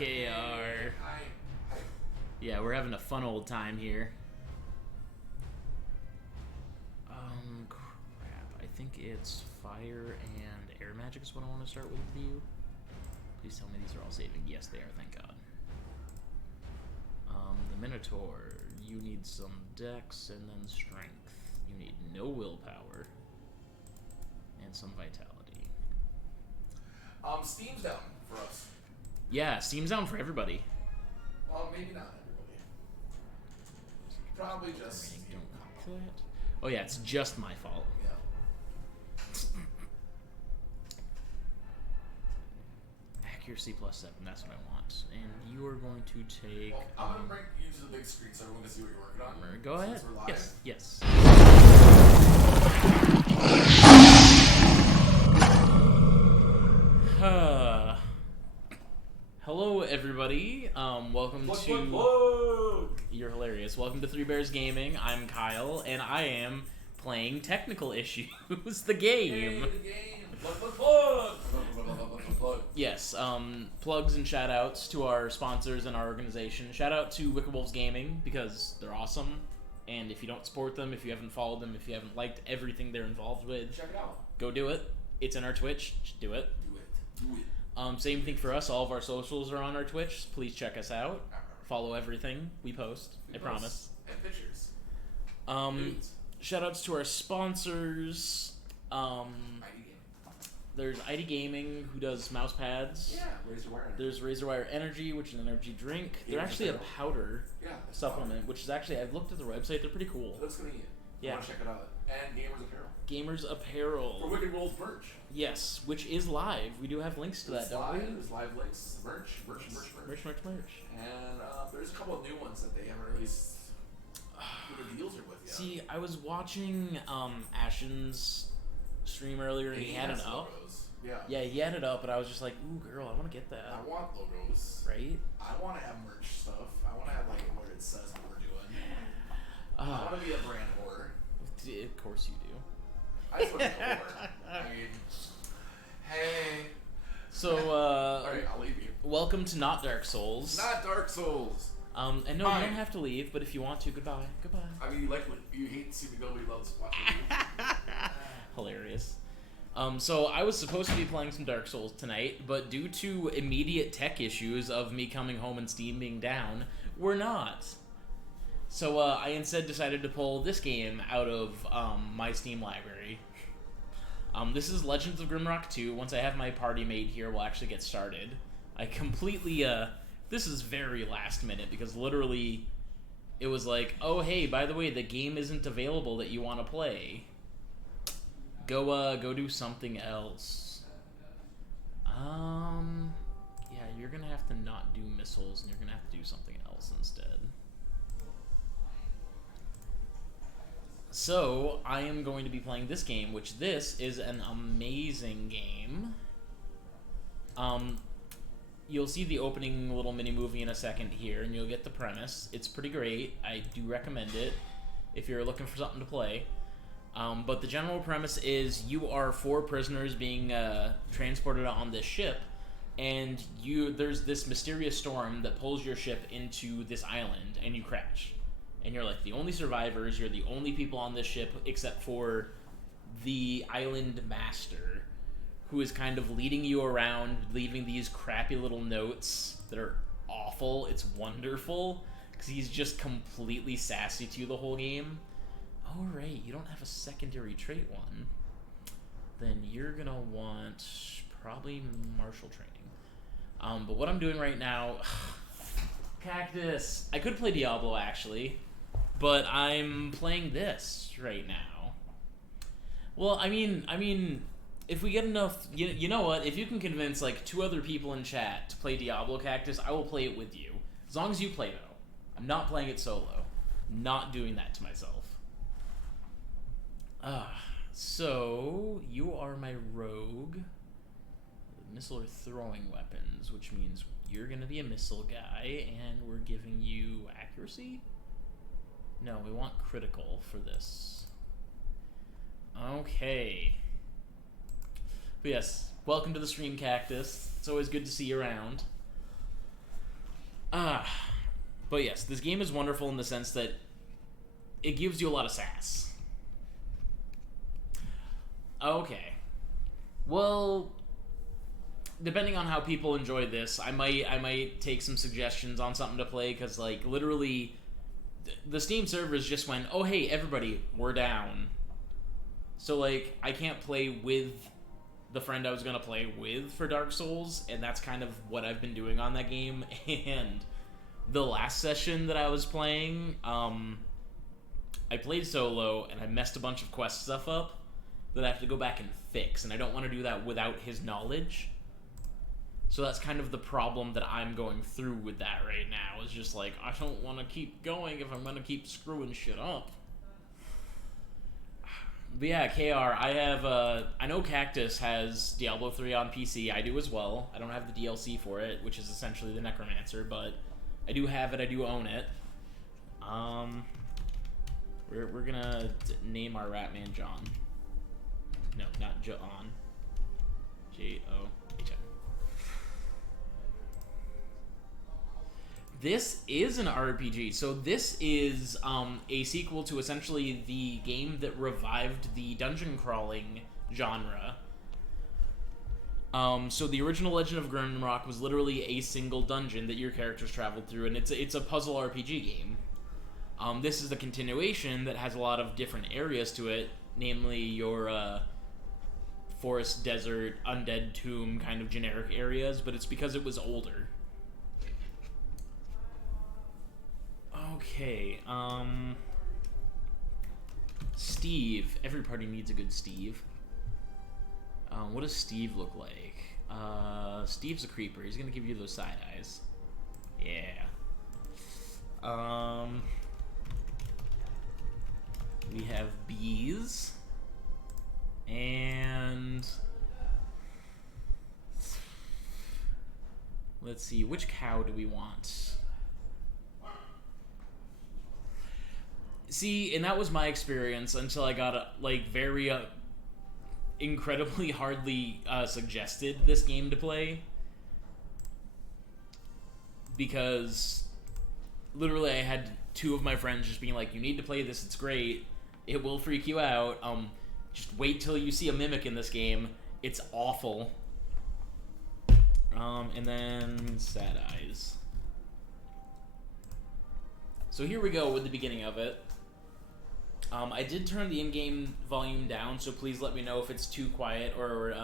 KR. Yeah, we're having a fun old time here. Crap. I think it's fire and air magic is what I want to start with you. Please tell me these are all saving. Yes, they are, thank God. The Minotaur, you need some dex and then strength. You need no willpower and some vitality. Steam's down for us. Yeah, Steam's down for everybody. Well, maybe not everybody. Probably just. Don't like that. Oh yeah, it's just my fault. Yeah. Accuracy +7, that's what I want. And you are going to take... Well, I'm going to bring you to the big screen so everyone can see what you're working on. Go ahead. We're live. Yes. Hello, everybody. Welcome to... Plug. You're hilarious. Welcome to Three Bears Gaming. I'm Kyle, and I am playing Technical Issues, the game. Hey, the game. Plug. Yes, plugs and shout-outs to our sponsors and our organization. Shout-out to Wicked Wolves Gaming, because they're awesome. And if you don't support them, if you haven't followed them, if you haven't liked everything they're involved with, check it out. Go do it. It's in our Twitch. Just do it. Do it. Same thing for us. All of our socials are on our Twitch. Please check us out. Follow everything we post. I promise. And pictures. Shout-outs to our sponsors. There's ID Gaming, who does mouse pads. Yeah, Razorwire Energy. There's Razorwire Energy, which is an energy drink. They're actually a powder supplement, which is actually, I've looked at the website, they're pretty cool. It looks good to eat. Yeah. I want to check it out. And Gamers Apparel. Gamers Apparel. For Wicked Wolves merch. Yes, which is live. We do have links to that, don't we? There's live links. Merch. And there's a couple of new ones that they haven't released. Who the deals are with yet. See, I was watching Ashen's stream earlier, and he had it up. Yeah, he had it up, but I was just like, ooh, girl, I want to get that. I want logos. Right? I want to have merch stuff. I want to have, like, what it says what we're doing. I want to be a brand whore. Of course you do. I just want to be a whore. I mean, hey. So, alright, I'll leave you. Welcome to Not Dark Souls. Not Dark Souls. And no, you don't have to leave, but if you want to, goodbye. I mean, you hate to see me go, but you love watching me. Hilarious. So I was supposed to be playing some Dark Souls tonight, but due to immediate tech issues of me coming home and Steam being down, we're not. So I instead decided to pull this game out of my Steam library. This is Legend of Grimrock 2. Once I have my party mate here, we'll actually get started. I completely, this is very last minute, because literally it was like, oh hey, by the way, the game isn't available that you want to play. Go do something else. Yeah, you're gonna have to not do missiles, and you're gonna have to do something else instead. So, I am going to be playing this game, which this is an amazing game. You'll see the opening little mini-movie in a second here, and you'll get the premise. It's pretty great. I do recommend it if you're looking for something to play. But the general premise is you are 4 prisoners being transported on this ship, and there's this mysterious storm that pulls your ship into this island, and you crash. And you're like the only survivors, you're the only people on this ship except for the island master, who is kind of leading you around, leaving these crappy little notes that are awful. It's wonderful, because he's just completely sassy to you the whole game. Oh, right, you don't have a secondary trait one. Then you're gonna want probably martial training. But what I'm doing right now... Cactus! I could play Diablo, actually, but I'm playing this right now. Well, I mean, if we get enough... You know what? If you can convince, like, 2 other people in chat to play Diablo, Cactus, I will play it with you. As long as you play, though. I'm not playing it solo. Not doing that to myself. So, you are my rogue. Missile or throwing weapons, which means you're going to be a missile guy, and we're giving you accuracy? No, we want critical for this. Okay. But yes, welcome to the stream, Cactus. It's always good to see you around. Ah, but yes, this game is wonderful in the sense that it gives you a lot of sass. Okay. Well, depending on how people enjoy this, I might take some suggestions on something to play, because like literally the Steam servers just went, oh hey everybody, we're down. So like I can't play with the friend I was gonna play with for Dark Souls, and that's kind of what I've been doing on that game. And the last session that I was playing, I played solo and I messed a bunch of quest stuff up that I have to go back and fix, and I don't want to do that without his knowledge. So that's kind of the problem that I'm going through with that right now. Is just like, I don't want to keep going if I'm going to keep screwing shit up. But yeah, KR, I know Cactus has Diablo 3 on PC. I do as well. I don't have the DLC for it, which is essentially the Necromancer, but I do have it. I do own it. We're gonna name our Ratman John. No, not John. John. This is an RPG. So this is a sequel to essentially the game that revived the dungeon crawling genre. So the original Legend of Grimrock was literally a single dungeon that your characters traveled through, and it's a puzzle RPG game. This is the continuation that has a lot of different areas to it, namely your forest, desert, undead tomb kind of generic areas, but it's because it was older. Okay, Steve. Every party needs a good Steve. What does Steve look like? Steve's a creeper. He's gonna give you those side eyes. Yeah. We have bees. And let's see, which cow do we want? See, and that was my experience until I got like very incredibly hardly suggested this game to play, because literally I had two of my friends just being like, you need to play this, it's great, it will freak you out, just wait till you see a mimic in this game, it's awful. And then sad eyes. So here we go with the beginning of it. I did turn the in-game volume down, so please let me know if it's too quiet or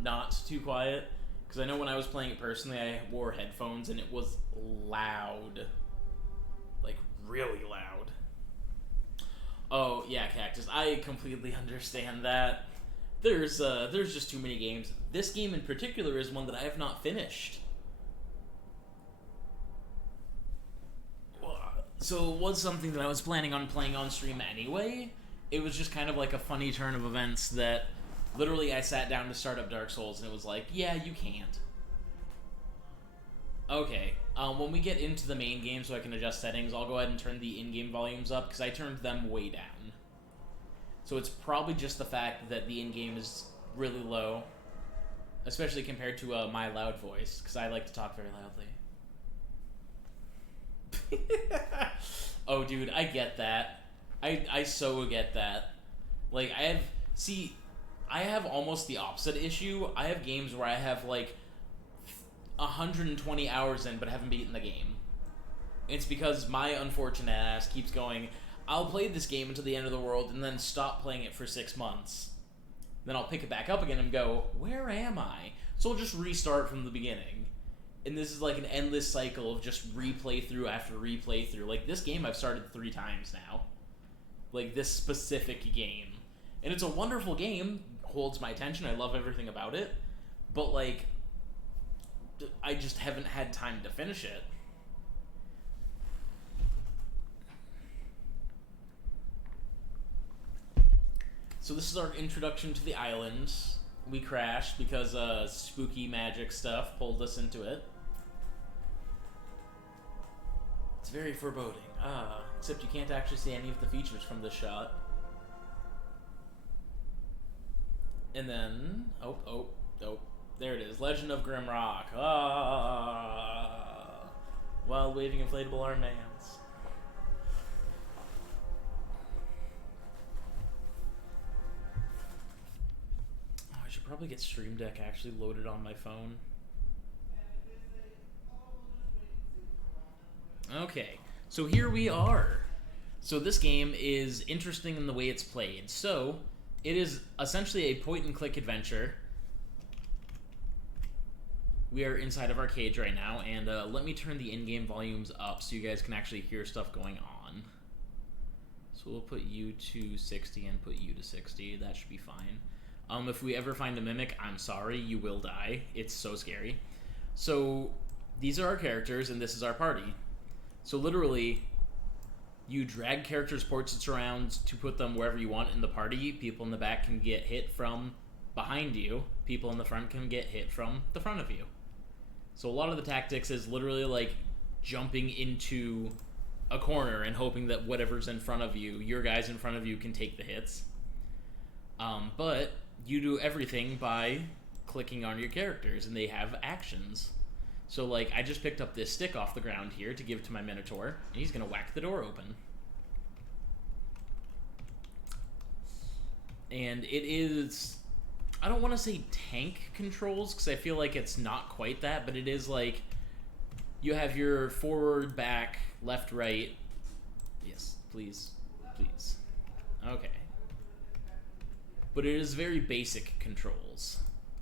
not too quiet. Because I know when I was playing it personally, I wore headphones and it was loud. Like, really loud. Oh, yeah, Cactus, I completely understand that. There's just too many games. This game in particular is one that I have not finished. So it was something that I was planning on playing on stream anyway. It was just kind of like a funny turn of events that literally I sat down to start up Dark Souls and it was like, yeah, you can't. Okay, when we get into the main game so I can adjust settings, I'll go ahead and turn the in-game volumes up because I turned them way down. So it's probably just the fact that the in-game is really low, especially compared to my loud voice, because I like to talk very loudly. Oh, dude, I get that. I so get that. Like, I have almost the opposite issue. I have games where I have, like, 120 hours in, but haven't beaten the game. It's because my unfortunate ass keeps going, I'll play this game until the end of the world, and then stop playing it for 6 months. Then I'll pick it back up again and go, where am I? So I'll just restart from the beginning. And this is like an endless cycle of just replay through after replay through. Like, this game I've started 3 times now. Like, this specific game. And it's a wonderful game, holds my attention, I love everything about it. But, like, I just haven't had time to finish it. So this is our introduction to the island. We crashed because spooky magic stuff pulled us into it. It's very foreboding. Except you can't actually see any of the features from this shot. And then, oh, there it is. Legend of Grimrock. while waving inflatable arm hands. Oh, I should probably get Stream Deck actually loaded on my phone. Okay, so here we are. So this game is interesting in the way it's played. So it is essentially a point-and-click adventure. We are inside of our cage right now, and let me turn the in-game volumes up so you guys can actually hear stuff going on. So we'll put you to 60 and put you to 60. That should be fine. If we ever find a mimic, I'm sorry, you will die. It's so scary. So these are our characters, and this is our party. So literally, you drag characters' portraits around to put them wherever you want in the party. People in the back can get hit from behind you. People in the front can get hit from the front of you. So a lot of the tactics is literally like jumping into a corner and hoping that whatever's in front of you, your guys in front of you, can take the hits. But you do everything by clicking on your characters, and they have actions. So, like, I just picked up this stick off the ground here to give to my Minotaur, and he's going to whack the door open. And it is... I don't want to say tank controls, because I feel like it's not quite that, but it is like... You have your forward, back, left, right... Yes, please. Please. Okay. But it is very basic controls.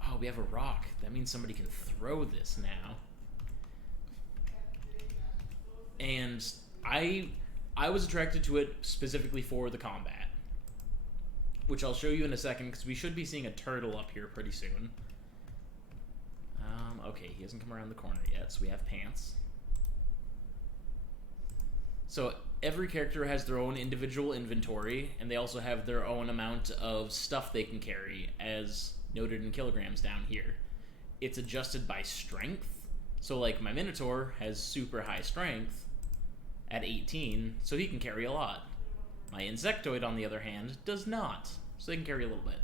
Oh, we have a rock. That means somebody can throw this now. And I was attracted to it specifically for the combat, which I'll show you in a second, because we should be seeing a turtle up here pretty soon. Okay, he hasn't come around the corner yet, so we have pants. So every character has their own individual inventory, and they also have their own amount of stuff they can carry, as noted in kilograms down here. It's adjusted by strength. So like my Minotaur has super high strength at 18, so he can carry a lot. My Insectoid, on the other hand, does not, so they can carry a little bit.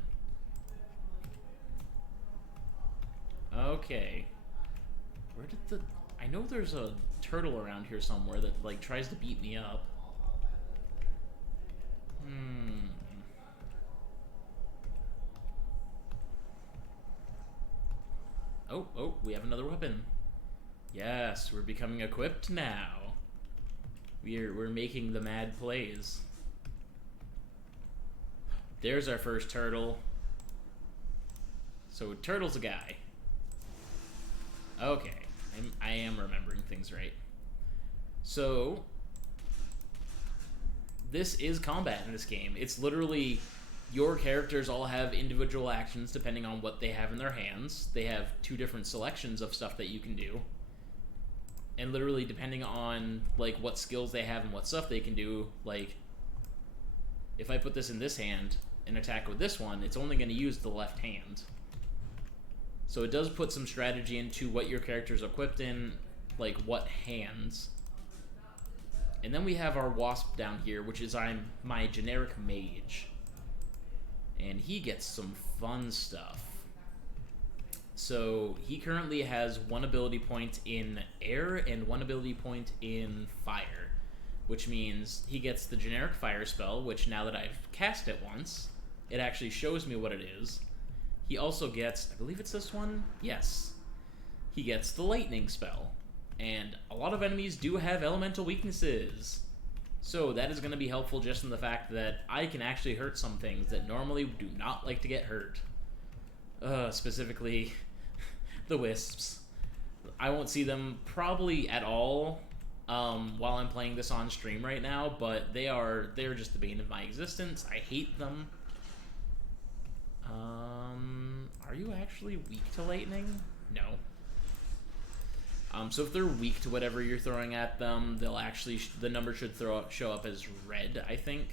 Okay. Where did the... I know there's a turtle around here somewhere that, like, tries to beat me up. Oh, we have another weapon. Yes, we're becoming equipped now. We're making the mad plays. There's our first turtle. So turtle's a guy. Okay, I am remembering things right. So this is combat in this game. It's literally your characters all have individual actions depending on what they have in their hands. They have 2 different selections of stuff that you can do. And literally, depending on, like, what skills they have and what stuff they can do, like, if I put this in this hand and attack with this one, it's only going to use the left hand. So it does put some strategy into what your character's equipped in, like, what hands. And then we have our Wasp down here, which is my generic mage. And he gets some fun stuff. So he currently has 1 ability point in air and 1 ability point in fire, which means he gets the generic fire spell, which now that I've cast it once, it actually shows me what it is. He also gets, I believe it's this one? Yes. He gets the lightning spell. And a lot of enemies do have elemental weaknesses. So that is going to be helpful just in the fact that I can actually hurt some things that normally do not like to get hurt. Specifically, the wisps. I won't see them probably at all while I'm playing this on stream right now, but they're just the bane of my existence. I hate them. Are you actually weak to lightning? No. So if they're weak to whatever you're throwing at them, they'll actually the number should show up as red, I think.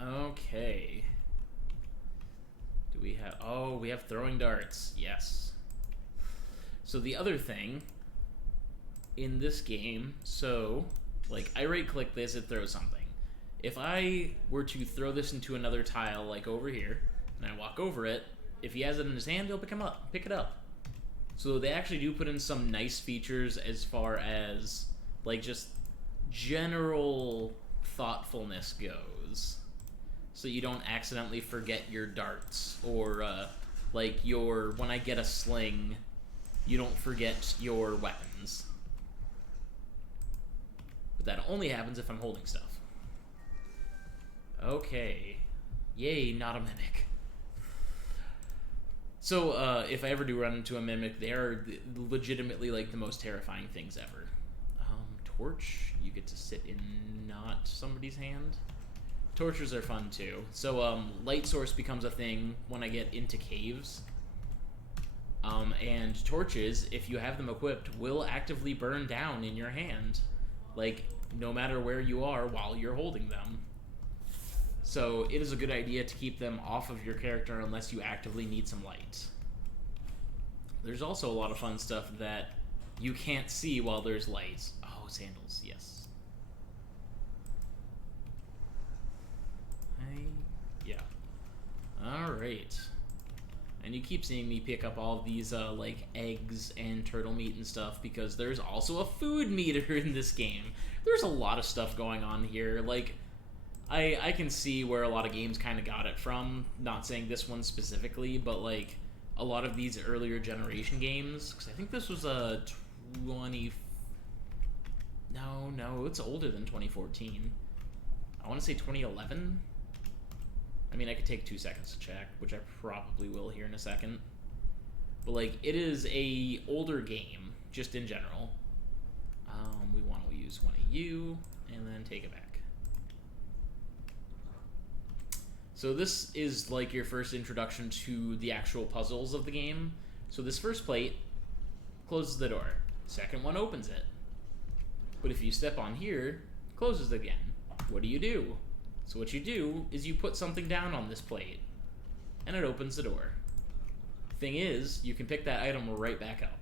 Okay. Do we have... Oh, we have throwing darts. Yes. So the other thing in this game, so, like, I right-click this, it throws something. If I were to throw this into another tile, like over here, and I walk over it, if he has it in his hand, he'll pick it up. So they actually do put in some nice features as far as like just general thoughtfulness goes, so you don't accidentally forget your darts, or like your when I get a sling, you don't forget your weapons. But that only happens if I'm holding stuff. Okay. Yay, not a mimic. So, if I ever do run into a mimic, they are legitimately, like, the most terrifying things ever. Torch, you get to sit in not somebody's hand. Torches are fun, too. So, light source becomes a thing when I get into caves. And torches, if you have them equipped, will actively burn down in your hand. Like, no matter where you are while you're holding them. So it is a good idea to keep them off of your character unless you actively need some light. There's also a lot of fun stuff that you can't see while there's light. Oh, sandals, yes. Yeah. Alright. And you keep seeing me pick up all of these, like, eggs and turtle meat and stuff, because there's also a food meter in this game. There's a lot of stuff going on here. Like, I can see where a lot of games kind of got it from. Not saying this one specifically, but, like, a lot of these earlier generation games. Because I think this was a 20... No, it's older than 2014. I want to say 2011? I mean, I could take 2 seconds to check, which I probably will here in a second. But, like, it is a older game, just in general. We want to use one of you, and then take it back. So this is, like, your first introduction to the actual puzzles of the game. So this first plate closes the door. Second one opens it. But if you step on here, it closes it again. What do? So what you do is you put something down on this plate, and it opens the door. Thing is, you can pick that item right back up.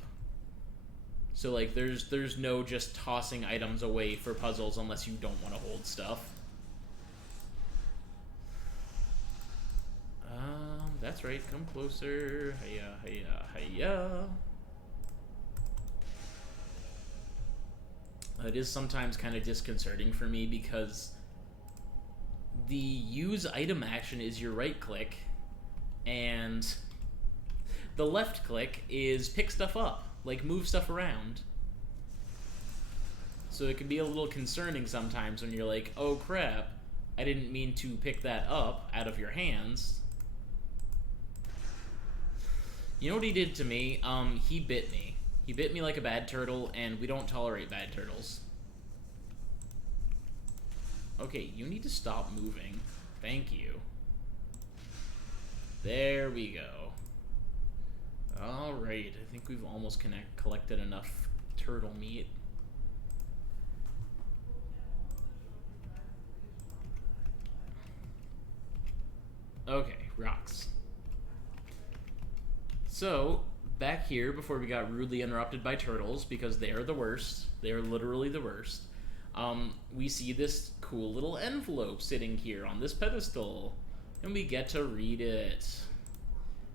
So, like, there's no just tossing items away for puzzles unless you don't want to hold stuff. That's right, come closer. Hiya, hiya, hiya. It is sometimes kind of disconcerting for me because the use item action is your right click, and the left click is pick stuff up, like move stuff around. So it can be a little concerning sometimes when you're like, oh crap, I didn't mean to pick that up out of your hands. You know what he did to me? He bit me. He bit me like a bad turtle, and we don't tolerate bad turtles. Okay, you need to stop moving. Thank you. There we go. Alright, I think we've almost collected enough turtle meat. Okay, rocks. So, back here, before we got rudely interrupted by turtles, because they are the worst, they are literally the worst, we see this cool little envelope sitting here on this pedestal, and we get to read it.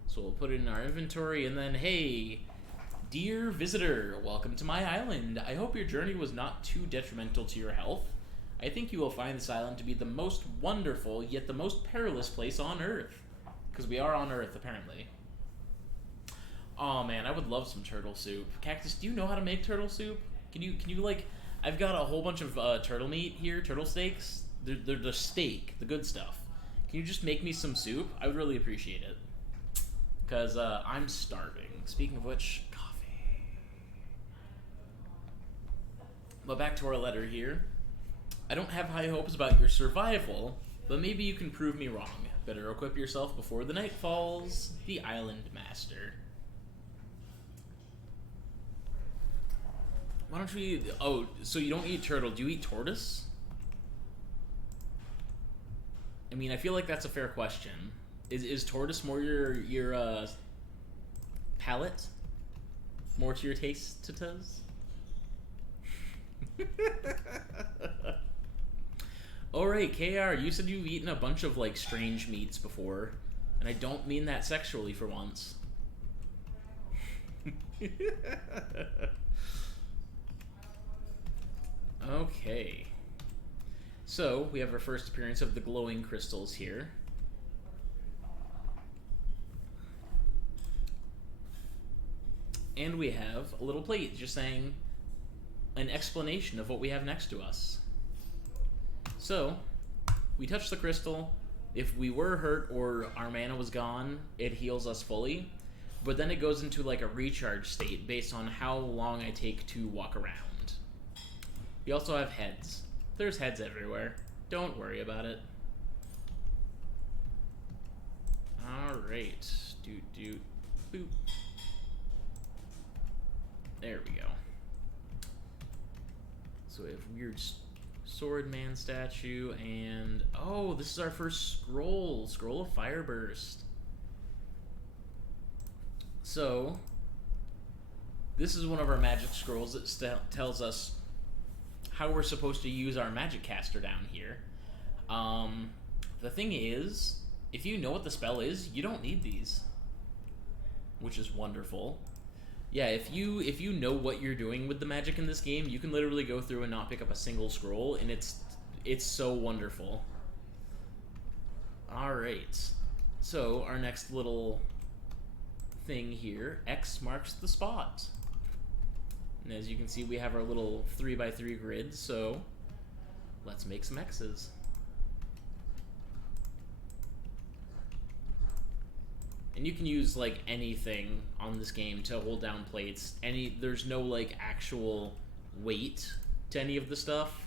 So we'll put it in our inventory, and then, hey, dear visitor, welcome to my island. I hope your journey was not too detrimental to your health. I think you will find this island to be the most wonderful, yet the most perilous place on Earth. Because we are on Earth, apparently. Oh man, I would love some turtle soup. Cactus, do you know how to make turtle soup? Can you like, I've got a whole bunch of turtle meat here, turtle steaks. They're the steak, the good stuff. Can you just make me some soup? I would really appreciate it. Because I'm starving. Speaking of which, coffee. But back to our letter here. I don't have high hopes about your survival, but maybe you can prove me wrong. Better equip yourself before the night falls. The Island Master. Why don't you eat... Oh, so you don't eat turtle. Do you eat tortoise? I mean, I feel like that's a fair question. Is tortoise more your palate? More to your taste, tatas? Alright, KR, you said you've eaten a bunch of, like, strange meats before. And I don't mean that sexually for once. Okay. So, we have our first appearance of the glowing crystals here. And we have a little plate just saying an explanation of what we have next to us. So, we touch the crystal. If we were hurt or our mana was gone, it heals us fully. But then it goes into like a recharge state based on how long I take to walk around. We also have heads. There's heads everywhere. Don't worry about it. Alright. Doot. Boop. There we go. So we have weird sword man statue, and oh, this is our first scroll of fire burst. So this is one of our magic scrolls that tells us how we're supposed to use our magic caster down here. The thing is, if you know what the spell is, you don't need these, which is wonderful. Yeah, if you know what you're doing with the magic in this game, you can literally go through and not pick up a single scroll, and it's so wonderful. Alright, so our next little thing here, X marks the spot. And as you can see, we have our little 3x3 grid, so let's make some X's. And you can use like anything on this game to hold down plates. There's no like actual weight to any of the stuff.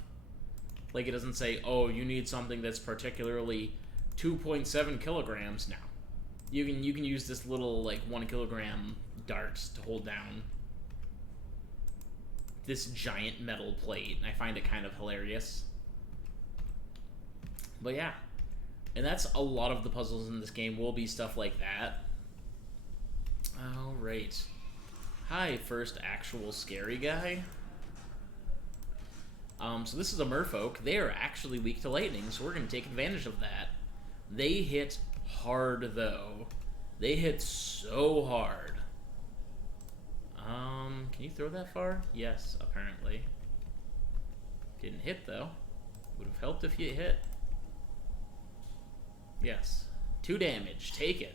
Like it doesn't say, oh, you need something that's particularly 2.7 kilograms. No, you can use this little like 1 kilogram darts to hold down this giant metal plate, and I find it kind of hilarious. But yeah. And that's a lot of the puzzles in this game will be stuff like that. Alright. Hi, first actual scary guy. So this is a merfolk. They are actually weak to lightning, so we're going to take advantage of that. They hit hard, though. They hit so hard. Can you throw that far? Yes, apparently. Didn't hit, though. Would have helped if you hit. Yes. 2 damage. Take it.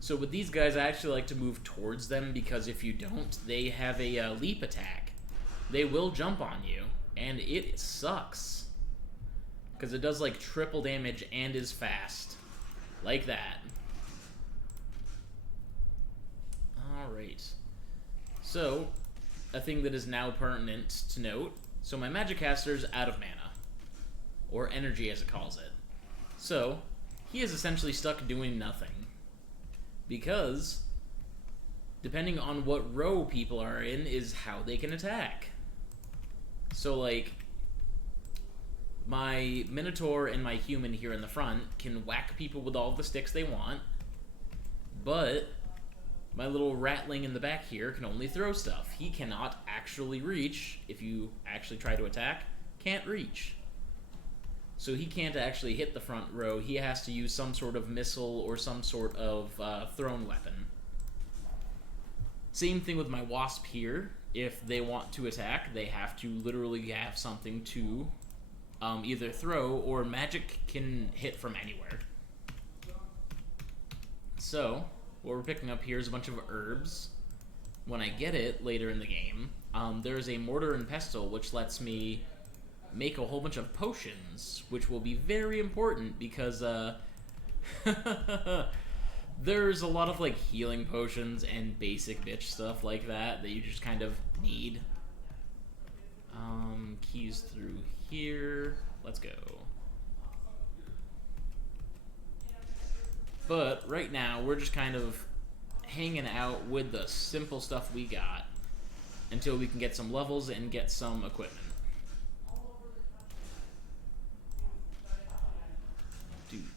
So with these guys, I actually like to move towards them because if you don't, they have a leap attack. They will jump on you, and it sucks. Because it does like triple damage and is fast. Like that. Alright. So, a thing that is now pertinent to note. So my magic caster's out of mana. Or energy as it calls it. So, he is essentially stuck doing nothing. Because, depending on what row people are in is how they can attack. So like, my Minotaur and my human here in the front can whack people with all the sticks they want. But my little ratling in the back here can only throw stuff. He cannot actually reach. If you actually try to attack, can't reach. So he can't actually hit the front row. He has to use some sort of missile or some sort of thrown weapon. Same thing with my wasp here. If they want to attack, they have to literally have something to either throw, or magic can hit from anywhere. So what we're picking up here is a bunch of herbs. When I get it later in the game, there's a mortar and pestle which lets me make a whole bunch of potions, which will be very important because there's a lot of like healing potions and basic bitch stuff like that you just kind of need. Keys through here. Let's go. But right now, we're just kind of hanging out with the simple stuff we got until we can get some levels and get some equipment.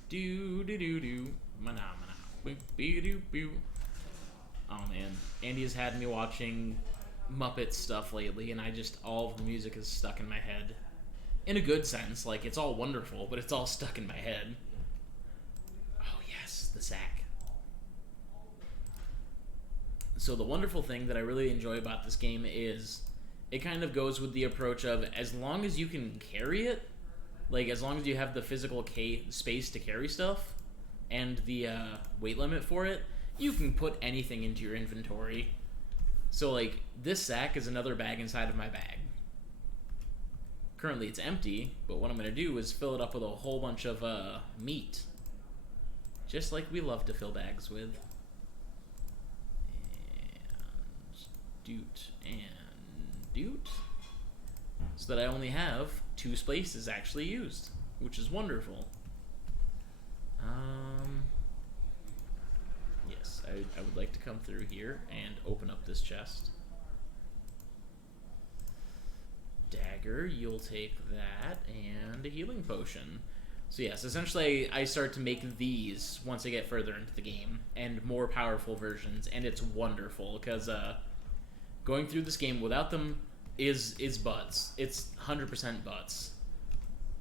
Do. Mana. Oh man, Andy has had me watching Muppet stuff lately, and all of the music is stuck in my head. In a good sense, like, it's all wonderful, but it's all stuck in my head. Oh yes, the sack. So the wonderful thing that I really enjoy about this game is it kind of goes with the approach of as long as you can carry it, like as long as you have the physical space to carry stuff and the weight limit for it, you can put anything into your inventory. So like this sack is another bag inside of my bag. Currently it's empty, but what I'm going to do is fill it up with a whole bunch of meat. Just like we love to fill bags with. And doot. So that I only have 2 spaces actually used, which is wonderful. Yes, I would like to come through here and open up this chest. Dagger, you'll take that, and a healing potion. So yes, essentially I start to make these once I get further into the game, and more powerful versions, and it's wonderful, because going through this game without them is butts. It's 100% butts.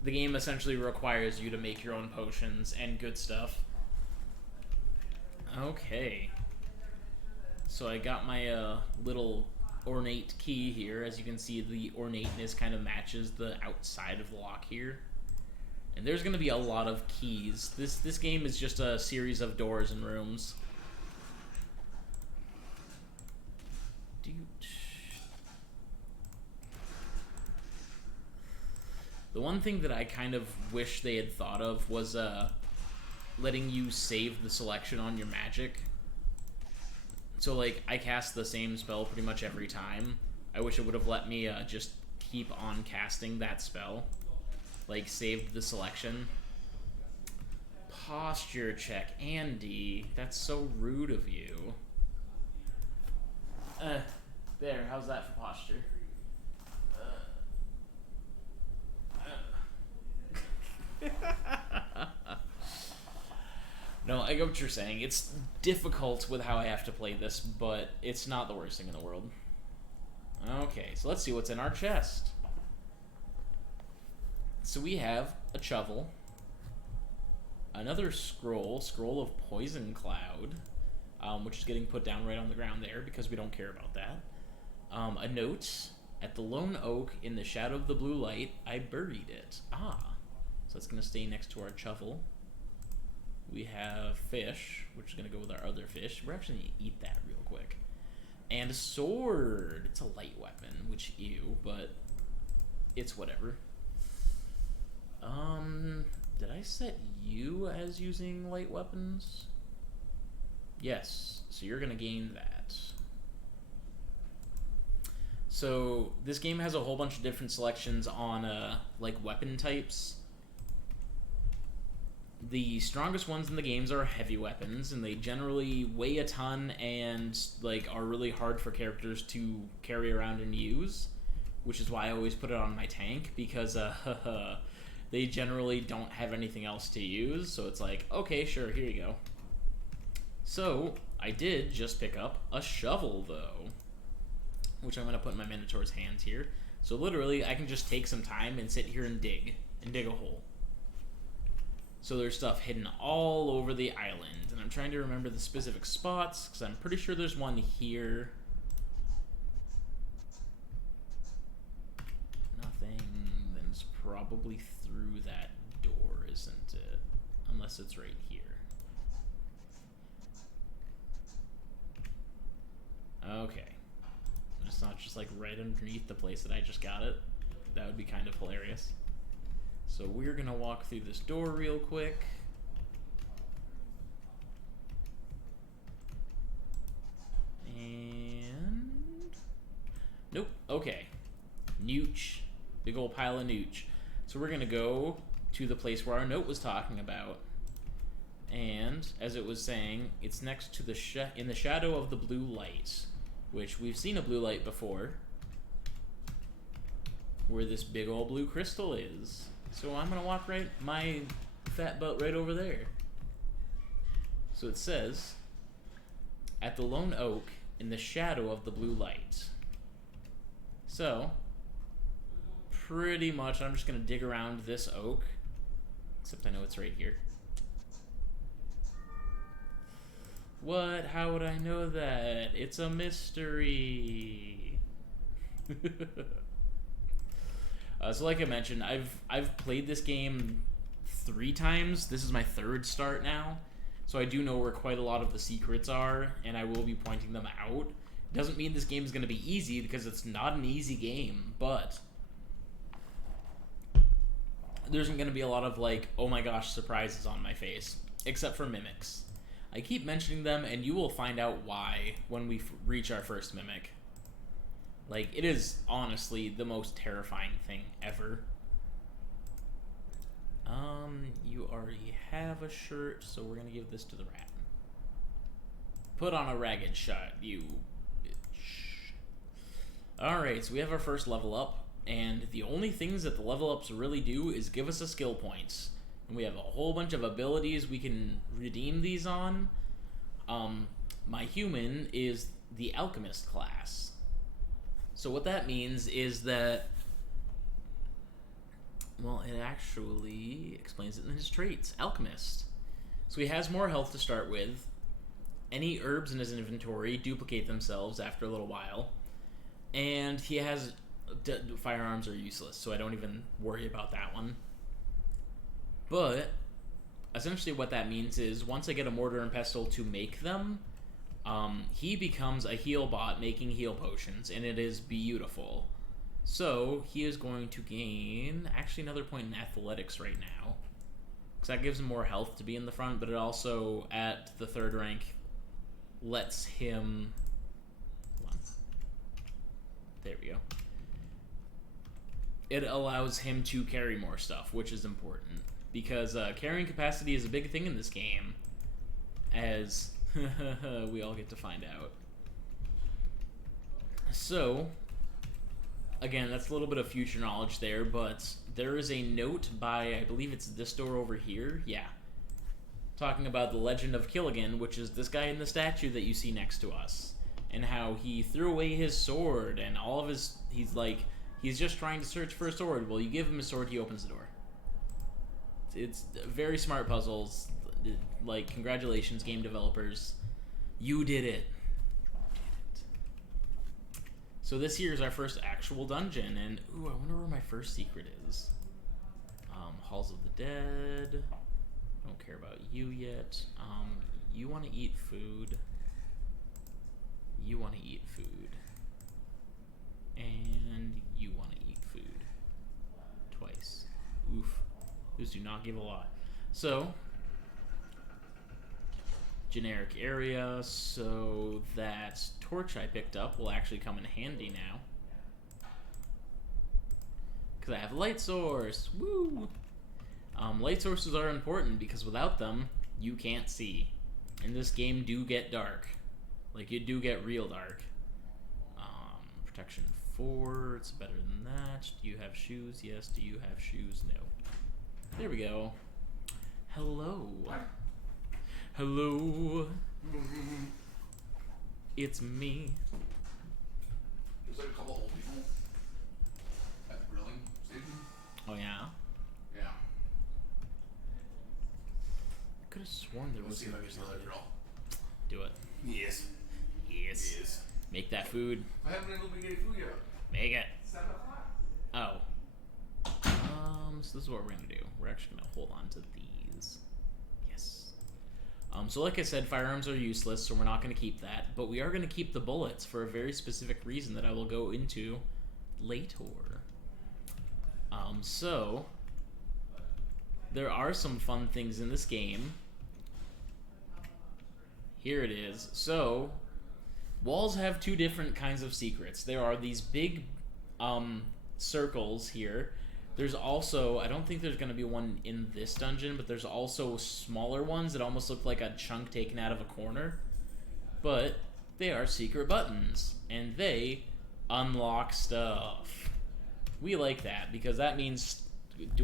The game essentially requires you to make your own potions and good stuff. Okay. So I got my little ornate key here. As you can see, the ornateness kind of matches the outside of the lock here. And there's going to be a lot of keys. This game is just a series of doors and rooms. The one thing that I kind of wish they had thought of was letting you save the selection on your magic. So like I cast the same spell pretty much every time. I wish it would have let me just keep on casting that spell. Like saved the selection. Posture check, Andy. That's so rude of you. There, how's that for posture? No, I get what you're saying. It's difficult with how I have to play this, but it's not the worst thing in the world. Okay, so let's see what's in our chest. So we have a shovel, another scroll of Poison Cloud, which is getting put down right on the ground there because we don't care about that. A note, at the lone oak in the shadow of the blue light, I buried it. So it's going to stay next to our shovel. We have fish, which is going to go with our other fish. We're actually going to eat that real quick. And a sword. It's a light weapon, which ew, but it's whatever. Did I set you as using light weapons? Yes, so you're going to gain that. So this game has a whole bunch of different selections on like weapon types. The strongest ones in the games are heavy weapons, and they generally weigh a ton and like are really hard for characters to carry around and use, which is why I always put it on my tank, because they generally don't have anything else to use, so it's like, okay, sure, here you go. So I did just pick up a shovel, though, which I'm going to put in my Minotaur's hands here. So literally, I can just take some time and sit here and dig a hole. So there's stuff hidden all over the island, and I'm trying to remember the specific spots, because I'm pretty sure there's one here. Nothing, then it's probably through that door, isn't it? Unless it's right here. Okay. It's not just like right underneath the place that I just got it. That would be kind of hilarious. So we're going to walk through this door real quick. And... nope. Okay. Nooch. Big old pile of nooch. So we're going to go to the place where our note was talking about. And, as it was saying, it's next to the in the shadow of the blue light. Which we've seen a blue light before. Where this big old blue crystal is. So I'm going to walk my fat butt right over there. So it says, at the lone oak in the shadow of the blue light. So, pretty much I'm just going to dig around this oak. Except I know it's right here. What? How would I know that? It's a mystery. So like I mentioned, I've played this game 3 times. This is my 3rd start now. So I do know where quite a lot of the secrets are, and I will be pointing them out. Doesn't mean this game is going to be easy, because it's not an easy game, but there isn't going to be a lot of, like, oh my gosh, surprises on my face, except for mimics. I keep mentioning them, and you will find out why when we reach our first mimic. Like, it is honestly the most terrifying thing ever. You already have a shirt, so we're going to give this to the rat. Put on a ragged shot, you bitch. Alright, so we have our first level up, and the only things that the level ups really do is give us a skill points. And we have a whole bunch of abilities we can redeem these on. My human is the alchemist class. So what that means is that, well, it actually explains it in his traits. Alchemist. So he has more health to start with. Any herbs in his inventory duplicate themselves after a little while. And he has... firearms are useless, so I don't even worry about that one. But essentially what that means is once I get a mortar and pestle to make them, he becomes a heal bot making heal potions, and it is beautiful. So he is going to gain actually another point in athletics right now, because that gives him more health to be in the front, but it also at the 3rd rank lets him... Hold on. There we go. It allows him to carry more stuff, which is important, because carrying capacity is a big thing in this game, as we all get to find out. So, again, that's a little bit of future knowledge there, but there is a note by, I believe it's this door over here, yeah, talking about the Legend of Grimrock, which is this guy in the statue that you see next to us, and how he threw away his sword, and all of his, he's just trying to search for a sword. Well, you give him a sword, he opens the door. It's very smart puzzles. Like, congratulations, game developers. You did it. So this here is our first actual dungeon, and ooh, I wonder where my first secret is. Halls of the Dead. Don't care about you yet. You want to eat food. You want to eat food. And you want to eat food. Twice. Oof. Those do not give a lot. So, generic area, so that torch I picked up will actually come in handy now. Because I have a light source. Woo! Light sources are important because without them, you can't see. And this game do get dark. Like, it do get real dark. Protection 4, it's better than that. Do you have shoes? Yes. Do you have shoes? No. There we go. Hello. Hello. It's me. There's like a couple old people at the grilling station. Oh, yeah? Yeah. I could have sworn there was See if I can steal that girl. Do it. Yes. Yes. Yes. Make that food. I haven't been able to get food yet. Make it. 7 o'clock. Oh. So this is what we're gonna do. We're actually gonna hold on to these. Yes. So like I said, firearms are useless, so we're not gonna keep that. But we are gonna keep the bullets for a very specific reason that I will go into later. So there are some fun things in this game. Here it is. So walls have 2 different kinds of secrets. There are these big circles here. There's also, I don't think there's going to be one in this dungeon, but there's also smaller ones that almost look like a chunk taken out of a corner. But they are secret buttons, and they unlock stuff. We like that, because that means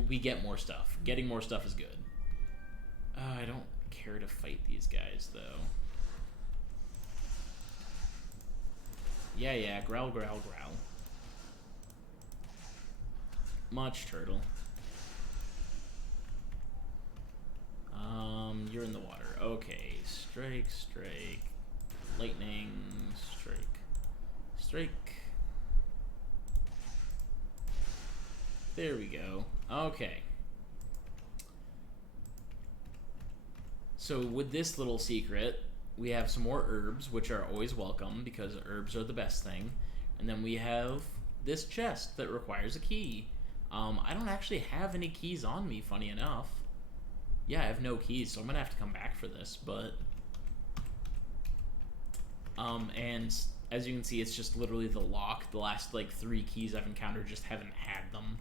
we get more stuff. Getting more stuff is good. I don't care to fight these guys, though. Yeah, growl, growl, growl. Much turtle. You're in the water. Okay, strike, strike. Lightning, strike, strike. There we go. Okay. So with this little secret, we have some more herbs, which are always welcome because herbs are the best thing. And then we have this chest that requires a key. I don't actually have any keys on me, funny enough. Yeah, I have no keys, so I'm gonna have to come back for this, but... and as you can see, it's just literally the lock. The last, like, 3 keys I've encountered just haven't had them.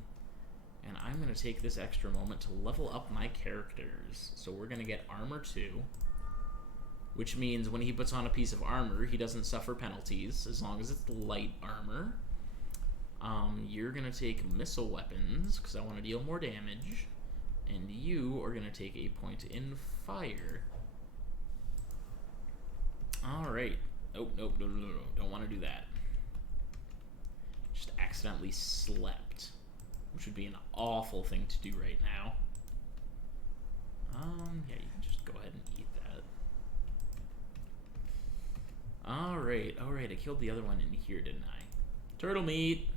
And I'm gonna take this extra moment to level up my characters. So we're gonna get armor 2, which means when he puts on a piece of armor, he doesn't suffer penalties, as long as it's light armor. You're gonna take missile weapons, because I want to deal more damage. And you are gonna take a point in fire. Alright. Oh, nope, no, no, no, no. Don't want to do that. Just accidentally slept, which would be an awful thing to do right now. Yeah, you can just go ahead and eat that. Alright, alright, I killed the other one in here, didn't I? Turtle meat!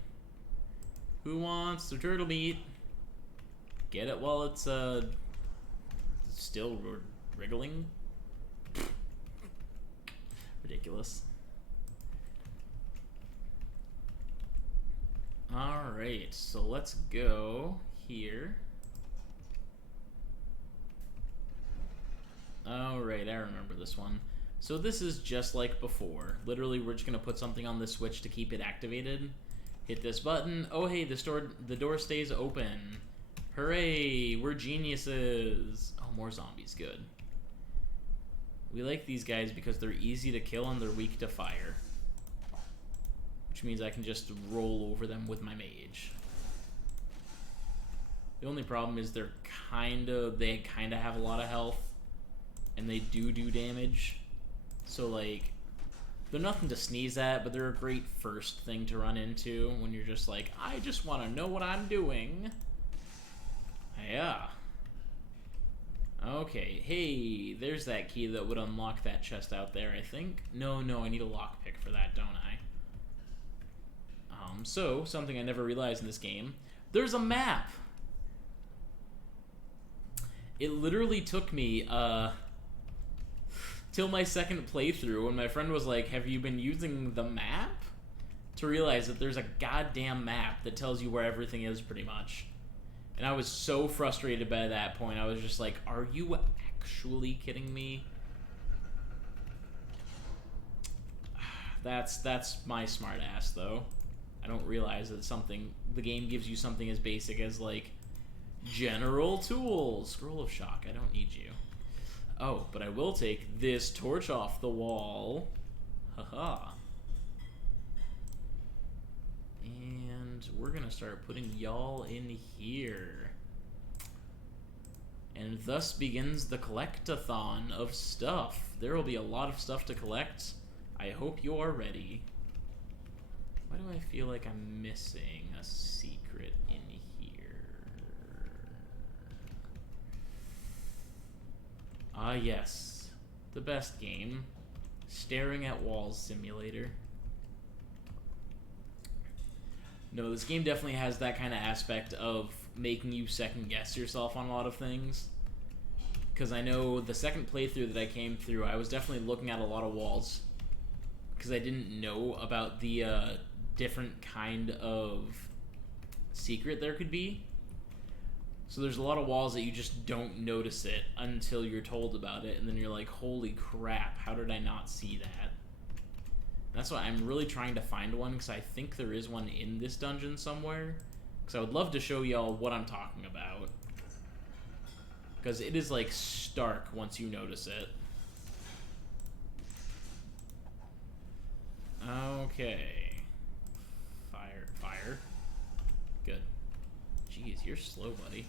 Who wants the turtle meat? Get it while it's, still wriggling? Ridiculous. Alright, so let's go here. Alright, I remember this one. So this is just like before. Literally, we're just gonna put something on the switch to keep it activated. Hit this button. Oh hey, the door stays open. Hooray, we're geniuses. Oh, more zombies, good. We like these guys because they're easy to kill and they're weak to fire. Which means I can just roll over them with my mage. The only problem is they kind of have a lot of health. And they do damage. So, like, they're nothing to sneeze at, but they're a great first thing to run into when you're just like, I just want to know what I'm doing. Yeah. Okay, hey, there's that key that would unlock that chest out there, I think. No, I need a lockpick for that, don't I? So, something I never realized in this game, there's a map! It literally took me, till my second playthrough when my friend was like, have you been using the map? To realize that there's a goddamn map that tells you where everything is, pretty much. And I was so frustrated by that point. I was just like, are you actually kidding me? That's my smart ass, though. I don't realize that the game gives you something as basic as, like, general tools. Scroll of shock, I don't need you. Oh, but I will take this torch off the wall. Haha. And we're gonna start putting y'all in here. And thus begins the collect-a-thon of stuff. There will be a lot of stuff to collect. I hope you are ready. Why do I feel like I'm missing a secret in here? Ah, yes. The best game. Staring at Walls Simulator. No, this game definitely has that kind of aspect of making you second guess yourself on a lot of things. Because I know the second playthrough that I came through, I was definitely looking at a lot of walls. Because I didn't know about the different kind of secret there could be. So there's a lot of walls that you just don't notice it until you're told about it. And then you're like, holy crap, how did I not see that? That's why I'm really trying to find one, because I think there is one in this dungeon somewhere. Because I would love to show y'all what I'm talking about. Because it is, like, stark once you notice it. Okay. Fire. Good. Jeez, you're slow, buddy.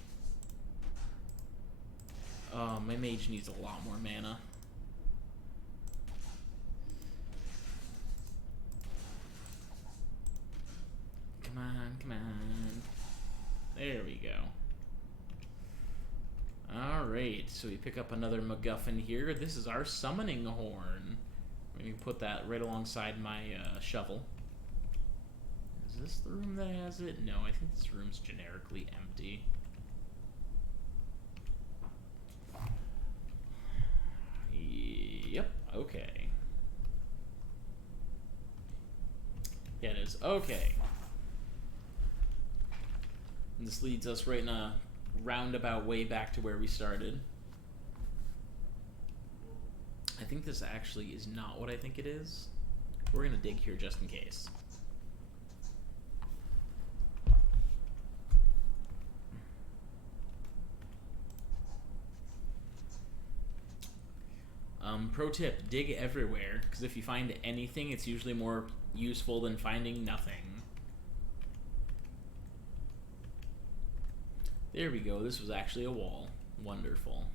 Oh, my mage needs a lot more mana. Come on. There we go. Alright. Alright, so we pick up another MacGuffin here. This is our summoning horn. Let me put that right alongside my shovel. Is this the room that has it? No, I think this room's generically empty. Yep, okay. Yeah, it is. Okay. And this leads us right in a roundabout way back to where we started. I think this actually is not what I think it is. We're gonna dig here just in case. Pro tip, dig everywhere, because if you find anything, it's usually more useful than finding nothing. There we go, this was actually a wall. Wonderful.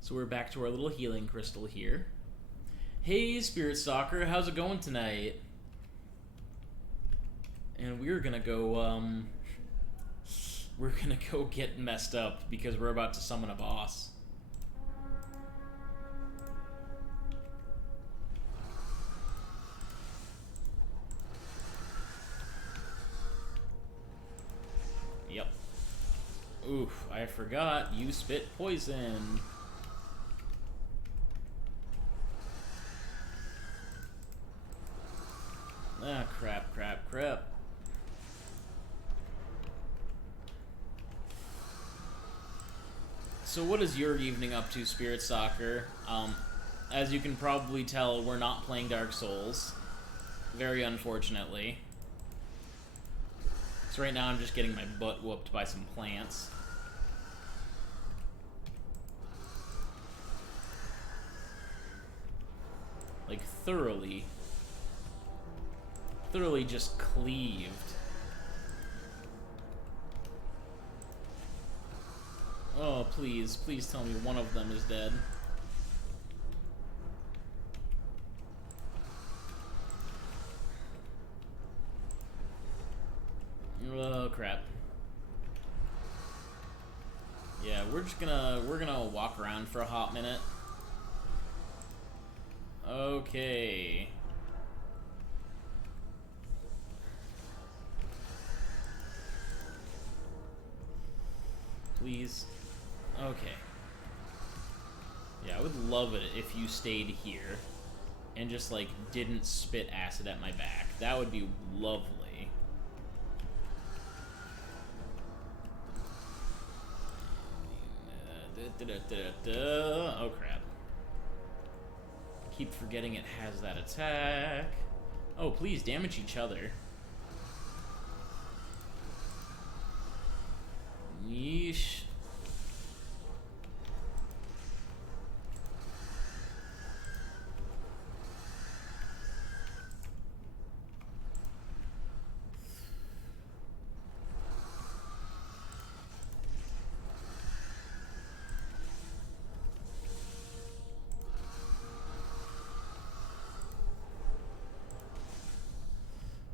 So we're back to our little healing crystal here. Hey, Spirit Stalker, how's it going tonight? And we're gonna go, get messed up, because we're about to summon a boss. Yep. Oof, I forgot, you spit poison. Ah, crap, crap, crap. So what is your evening up to, Spirit Soccer? As you can probably tell, we're not playing Dark Souls. Very unfortunately. So right now I'm just getting my butt whooped by some plants. Like, thoroughly just cleaved. Oh, please tell me one of them is dead. Oh, crap. Yeah, we're gonna walk around for a hot minute. Okay. Please. Okay. Yeah, I would love it if you stayed here and just, like, didn't spit acid at my back. That would be lovely. Oh, crap. Keep forgetting it has that attack. Oh, please, damage each other. Yeesh.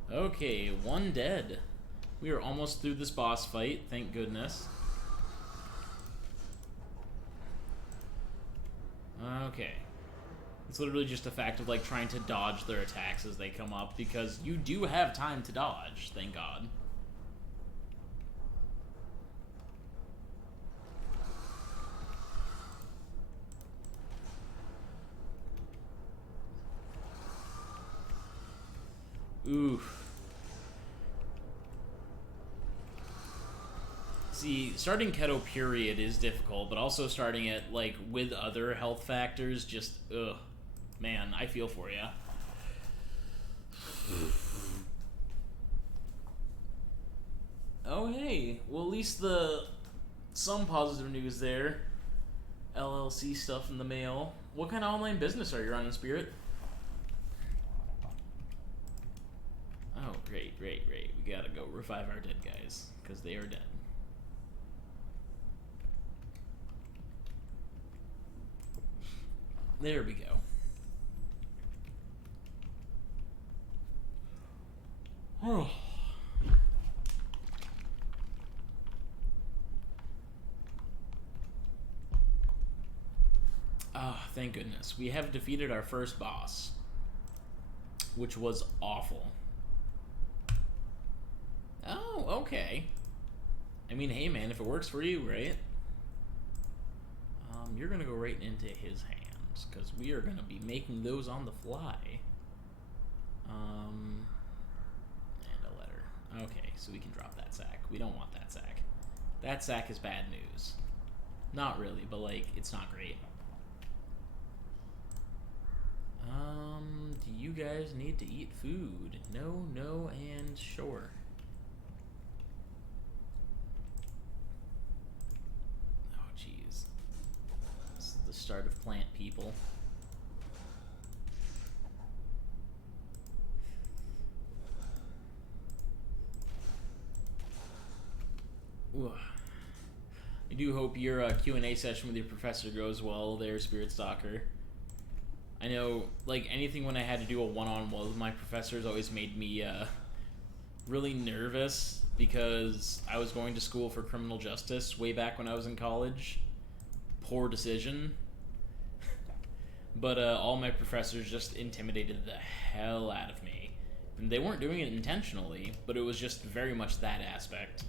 Okay, one dead. We are almost through this boss fight, thank goodness. Okay. It's literally just a fact of, like, trying to dodge their attacks as they come up, because you do have time to dodge, thank God. Oof. See, starting keto period is difficult, but also starting it, like, with other health factors, just, ugh. Man, I feel for ya. Oh, hey. Well, at least some positive news there. LLC stuff in the mail. What kind of online business are you running, Spirit? Oh, great. We gotta go revive our dead guys, because they are dead. There we go. Oh. thank goodness. We have defeated our first boss, which was awful. Oh, okay. I mean, hey man, if it works for you, right? You're gonna go right into his hands, because we are gonna be making those on the fly. And a letter. Okay, so we can drop that sack. We don't want that sack. That sack is bad news. Not really, but like, it's not great. Do you guys need to eat food? No, no, and sure. Oh, jeez. This is the start of plant people. Ooh. I do hope your Q&A session with your professor goes well there, Spirit Stalker. I know, like, anything when I had to do a one-on-one with my professors always made me really nervous, because I was going to school for criminal justice way back when I was in college. Poor decision. But all my professors just intimidated the hell out of me. And they weren't doing it intentionally, but it was just very much that aspect.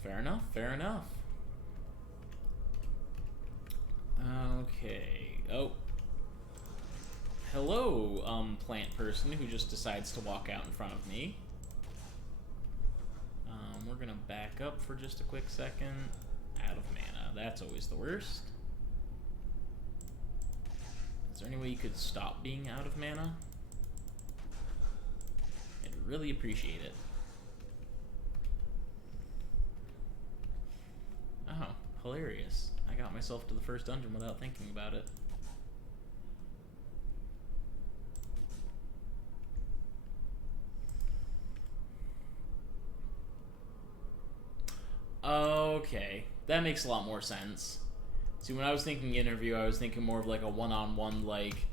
Fair enough, fair enough. Okay. Oh. Hello, plant person who just decides to walk out in front of me. We're gonna back up for just a quick second. Out of mana. That's always the worst. Is there any way you could stop being out of mana? I'd really appreciate it. Oh, hilarious. I got myself to the first dungeon without thinking about it. Okay, that makes a lot more sense. See, when I was thinking interview, I was thinking more of like a one-on-one, like,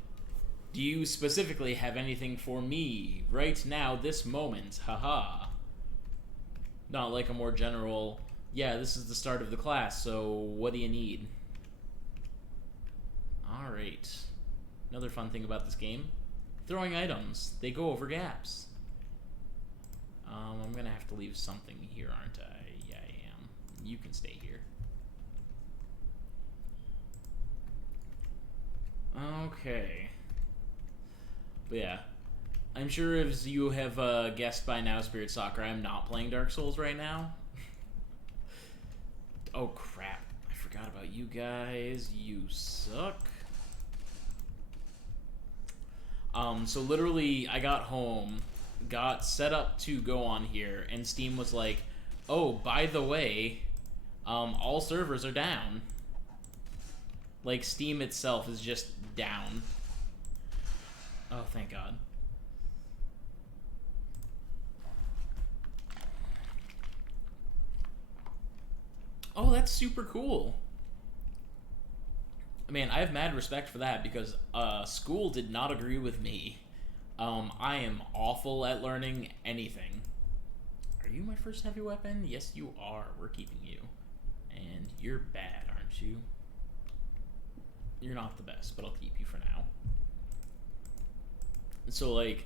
do you specifically have anything for me right now, this moment? Haha. Not like a more general, yeah, this is the start of the class, so what do you need? Alright. Another fun thing about this game, throwing items. They go over gaps. I'm gonna have to leave something here, aren't I? Yeah, I am. You can stay here. Okay. But yeah. I'm sure as you have guessed by now, Spirit Soccer, I'm not playing Dark Souls right now. Oh crap. I forgot about you guys. You suck. So literally, I got home, got set up to go on here, and Steam was like, oh, by the way, all servers are down. Like, Steam itself is just down. Oh, thank God. Oh, that's super cool. Man, I have mad respect for that, because school did not agree with me. I am awful at learning anything. Are you my first heavy weapon? Yes, you are. We're keeping you. And you're bad, aren't you? You're not the best, but I'll keep you for now. So, like,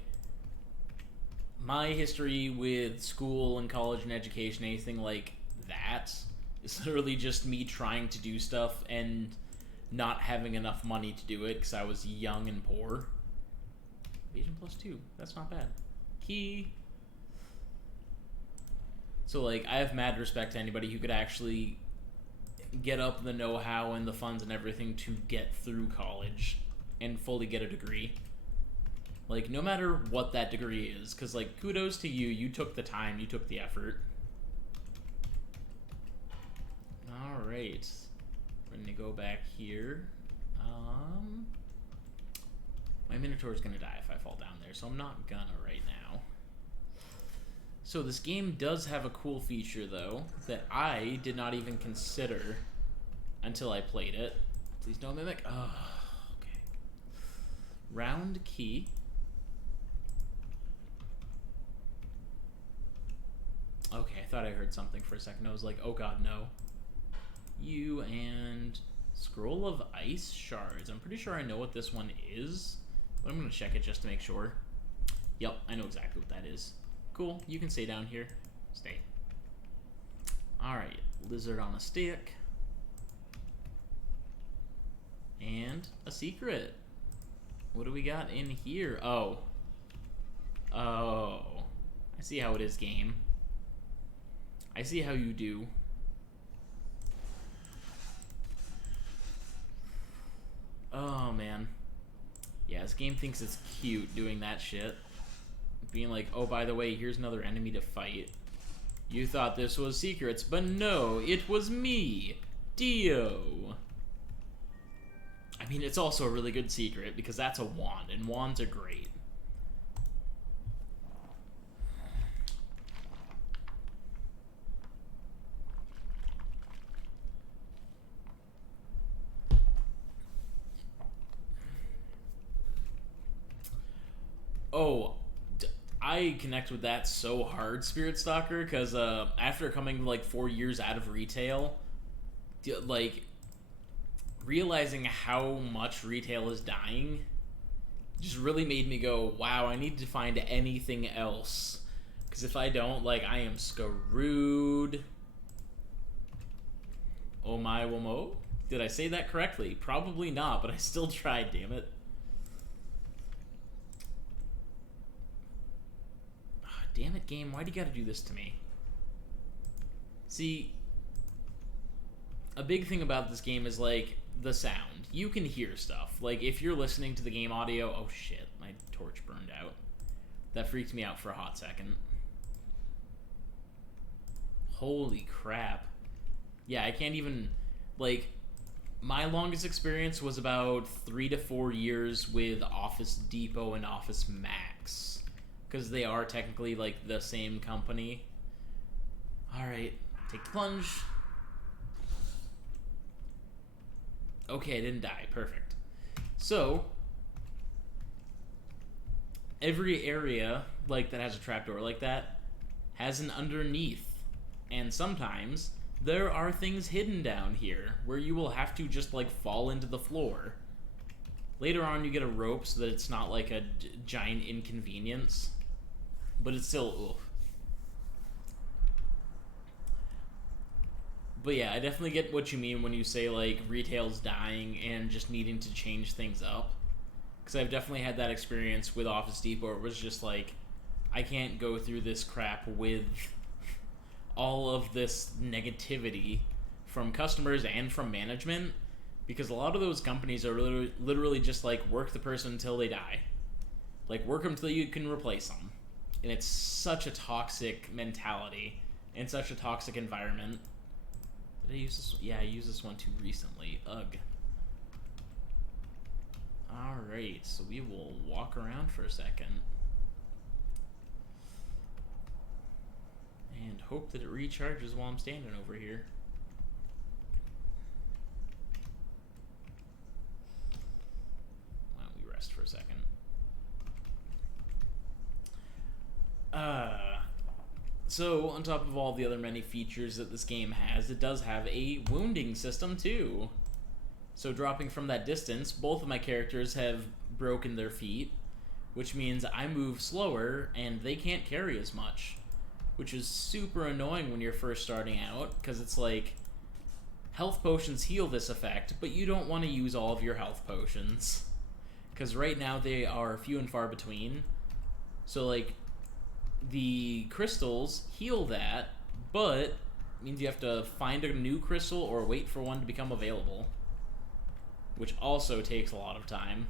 my history with school and college and education, anything like that, is literally just me trying to do stuff and not having enough money to do it because I was young and poor. Evasion +2. That's not bad. Key. So, like, I have mad respect to anybody who could actually get up the know-how and the funds and everything to get through college and fully get a degree. Like, no matter what that degree is, because, like, kudos to you. You took the time. You took the effort. Alright. We're going to go back here. My Minotaur's going to die if I fall down there, so I'm not gonna right now. So this game does have a cool feature, though, that I did not even consider until I played it. Please don't mimic. Oh, okay. Round key. Okay, I thought I heard something for a second. I was like, oh god, no. You and Scroll of Ice Shards. I'm pretty sure I know what this one is, but I'm going to check it just to make sure. Yep, I know exactly what that is. Cool, you can stay down here. Stay. Alright, Lizard on a Stick. And a secret. What do we got in here? Oh. Oh. I see how it is, game. I see how you do. Oh, man. Yeah, this game thinks it's cute doing that shit. Being like, oh, by the way, here's another enemy to fight. You thought this was secrets, but no, it was me, Dio. I mean, it's also a really good secret because that's a wand, and wands are great. Oh, I connect with that so hard, Spirit Stalker, because after coming like 4 years out of retail, like realizing how much retail is dying just really made me go, wow, I need to find anything else, because if I don't, like, I am screwed. Oh my womo? Did I say that correctly? Probably not, but I still tried, damn it. Damn it, game, why do you gotta do this to me? See, a big thing about this game is, like, the sound. You can hear stuff. Like, if you're listening to the game audio... Oh, shit, my torch burned out. That freaked me out for a hot second. Holy crap. Yeah, I can't even... Like, my longest experience was about 3 to 4 years with Office Depot and Office Max. Because they are technically, like, the same company. Alright, take the plunge. Okay, I didn't die. Perfect. So, every area, like, that has a trapdoor like that, has an underneath. And sometimes, there are things hidden down here, where you will have to just, like, fall into the floor. Later on, you get a rope so that it's not, like, a giant inconvenience. But it's still, oof. But yeah, I definitely get what you mean when you say, like, retail's dying and just needing to change things up. Because I've definitely had that experience with Office Depot where it was just like, I can't go through this crap with all of this negativity from customers and from management. Because a lot of those companies are literally just like, work the person until they die. Like, work them until you can replace them. And it's such a toxic mentality and such a toxic environment. Did I use this? Yeah, I used this one too recently. Ugh. Alright, so we will walk around for a second. And hope that it recharges while I'm standing over here. Why don't we rest for a second? So, on top of all the other many features that this game has, it does have a wounding system, too. So, dropping from that distance, both of my characters have broken their feet, which means I move slower, and they can't carry as much. Which is super annoying when you're first starting out, because it's like, health potions heal this effect, but you don't want to use all of your health potions. Because right now they are few and far between. So, like, the crystals heal that, but it means you have to find a new crystal or wait for one to become available, which also takes a lot of time.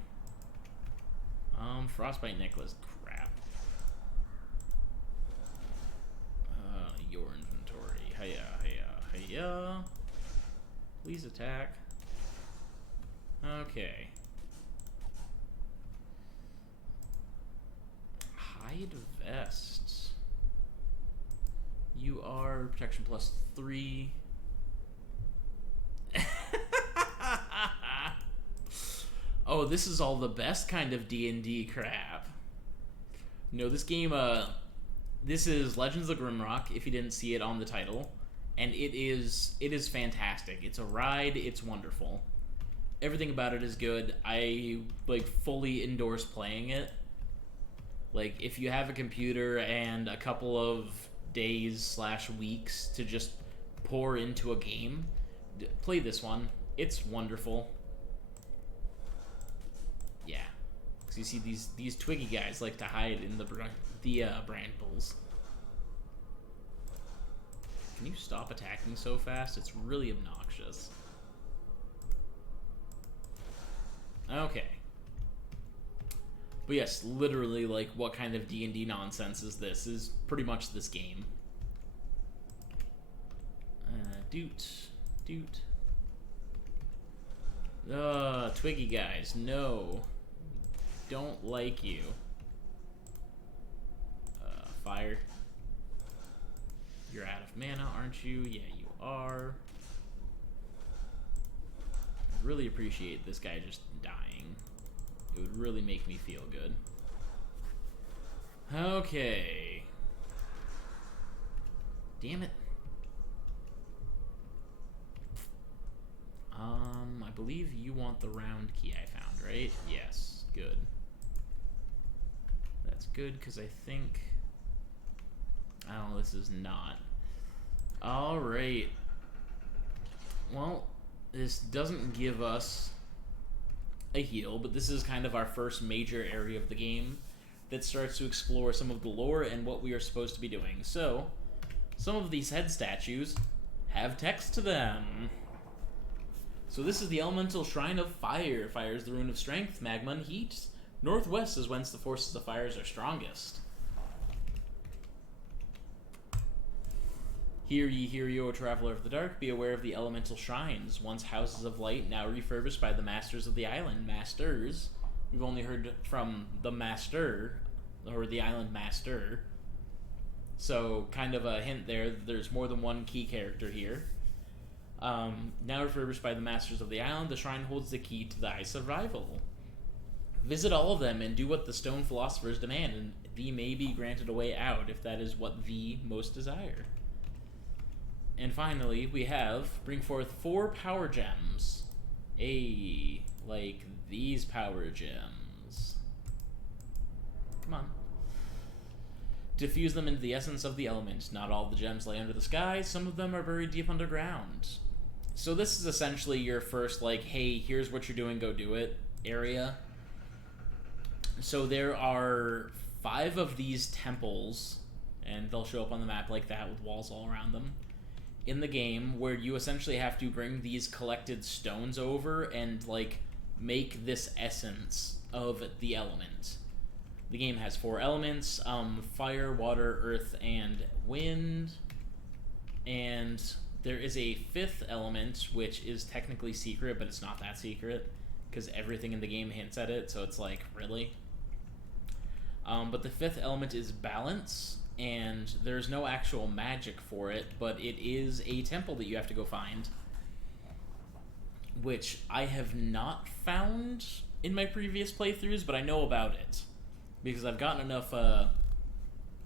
Frostbite necklace, crap. Your inventory, hiya. Please attack. Okay. Hide vest. You are protection +3. Oh, this is all the best kind of D&D crap. You know, this game, this is Legends of Grimrock, if you didn't see it on the title. and it is fantastic. It's a ride. It's wonderful. Everything about it is good. I like fully endorse playing it. Like, if you have a computer and a couple of days/weeks to just pour into a game, play this one. It's wonderful. Yeah, because you see these twiggy guys like to hide in the brambles. Can you stop attacking so fast? It's really obnoxious. Okay. But yes, literally, like, what kind of D&D nonsense is this? Is pretty much this game. Doot. Twiggy guys, no. Don't like you. Fire. You're out of mana, aren't you? Yeah, you are. I really appreciate this guy just dying. It would really make me feel good. Okay. Damn it. I believe you want the round key I found, right? Yes, good. That's good, because I think... Oh, this is not. Alright. Well, this doesn't give us a heal, but this is kind of our first major area of the game that starts to explore some of the lore and what we are supposed to be doing. So, some of these head statues have text to them. So this is the elemental shrine of fire. Fire is the rune of strength, magma, and heat. Northwest is whence the forces of fires are strongest. Hear ye, O traveler of the dark, be aware of the elemental shrines, once houses of light, now refurbished by the masters of the island. Masters, we've only heard from the master, or the island master. So, kind of a hint there, there's more than one key character here. Now refurbished by the masters of the island, the shrine holds the key to thy survival. Visit all of them and do what the stone philosophers demand, and thee may be granted a way out, if that is what thee most desire. And finally, we have bring forth 4 power gems. Like these power gems. Come on. Diffuse them into the essence of the element. Not all the gems lay under the sky. Some of them are buried deep underground. So this is essentially your first, like, hey, here's what you're doing, go do it area. So there are 5 of these temples, and they'll show up on the map like that with walls all around them, in the game, where you essentially have to bring these collected stones over and, like, make this essence of the element. The game has 4 elements, fire, water, earth, and wind. And there is a 5th element, which is technically secret, but it's not that secret, because everything in the game hints at it, so it's like, really? But the 5th element is balance, and there's no actual magic for it, but it is a temple that you have to go find, which I have not found in my previous playthroughs, but I know about it, because I've gotten enough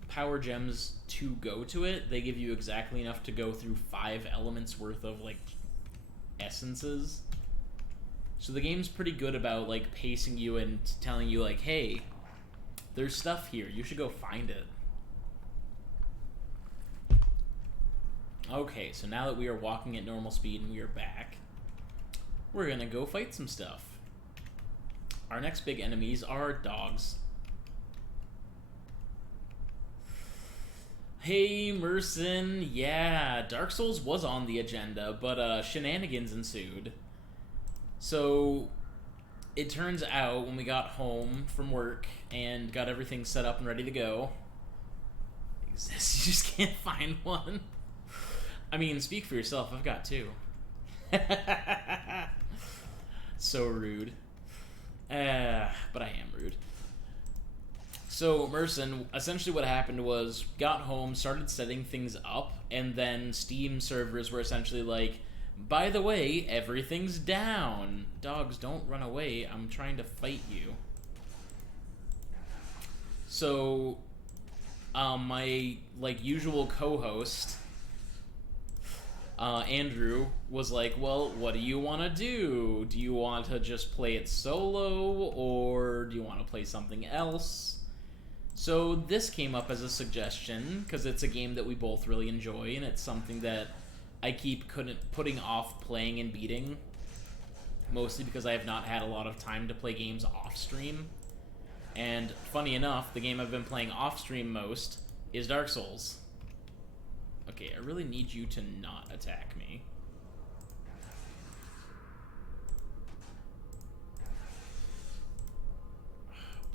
power gems to go to it. They give you exactly enough to go through 5 elements worth of, like, essences. So the game's pretty good about, like, pacing you and telling you, like, hey, there's stuff here, you should go find it. Okay, so now that we are walking at normal speed and we are back, we're gonna go fight some stuff. Our next big enemies are dogs. Hey, Merson, yeah, Dark Souls was on the agenda, but shenanigans ensued. So, it turns out when we got home from work and got everything set up and ready to go, exists, you just can't find one. I mean, speak for yourself, I've got 2. So rude. But I am rude. So, Merson, essentially what happened was, got home, started setting things up, and then Steam servers were essentially like, by the way, everything's down. Dogs, don't run away, I'm trying to fight you. So, my, like, usual co-host Andrew was like, well, what do you want to do? Do you want to just play it solo, or do you want to play something else? So this came up as a suggestion, because it's a game that we both really enjoy, and it's something that I keep putting off playing and beating, mostly because I have not had a lot of time to play games off-stream. And funny enough, the game I've been playing off-stream most is Dark Souls. Okay, I really need you to not attack me.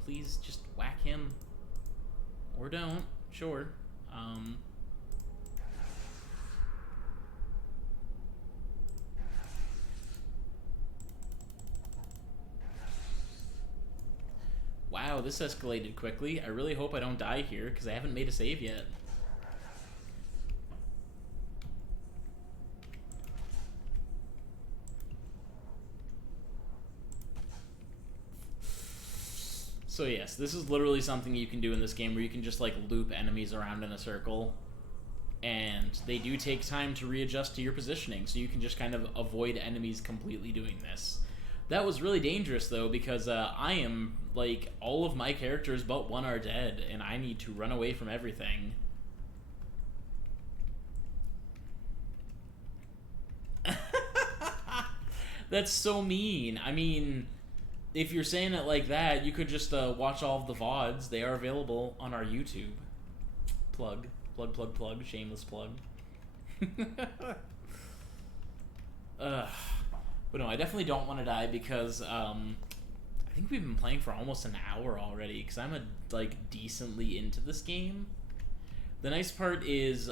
Please just whack him. Or don't. Sure. Wow, this escalated quickly. I really hope I don't die here, because I haven't made a save yet. So yes, this is literally something you can do in this game where you can just like loop enemies around in a circle, and they do take time to readjust to your positioning, so you can just kind of avoid enemies completely doing this. That was really dangerous though, because I am, like, all of my characters but one are dead, and I need to run away from everything. That's so mean. I mean, if you're saying it like that, you could just watch all of the VODs. They are available on our YouTube. Plug. Plug, plug, plug. Shameless plug. But no, I definitely don't want to die, because I think we've been playing for almost an hour already, because I'm like decently into this game. The nice part is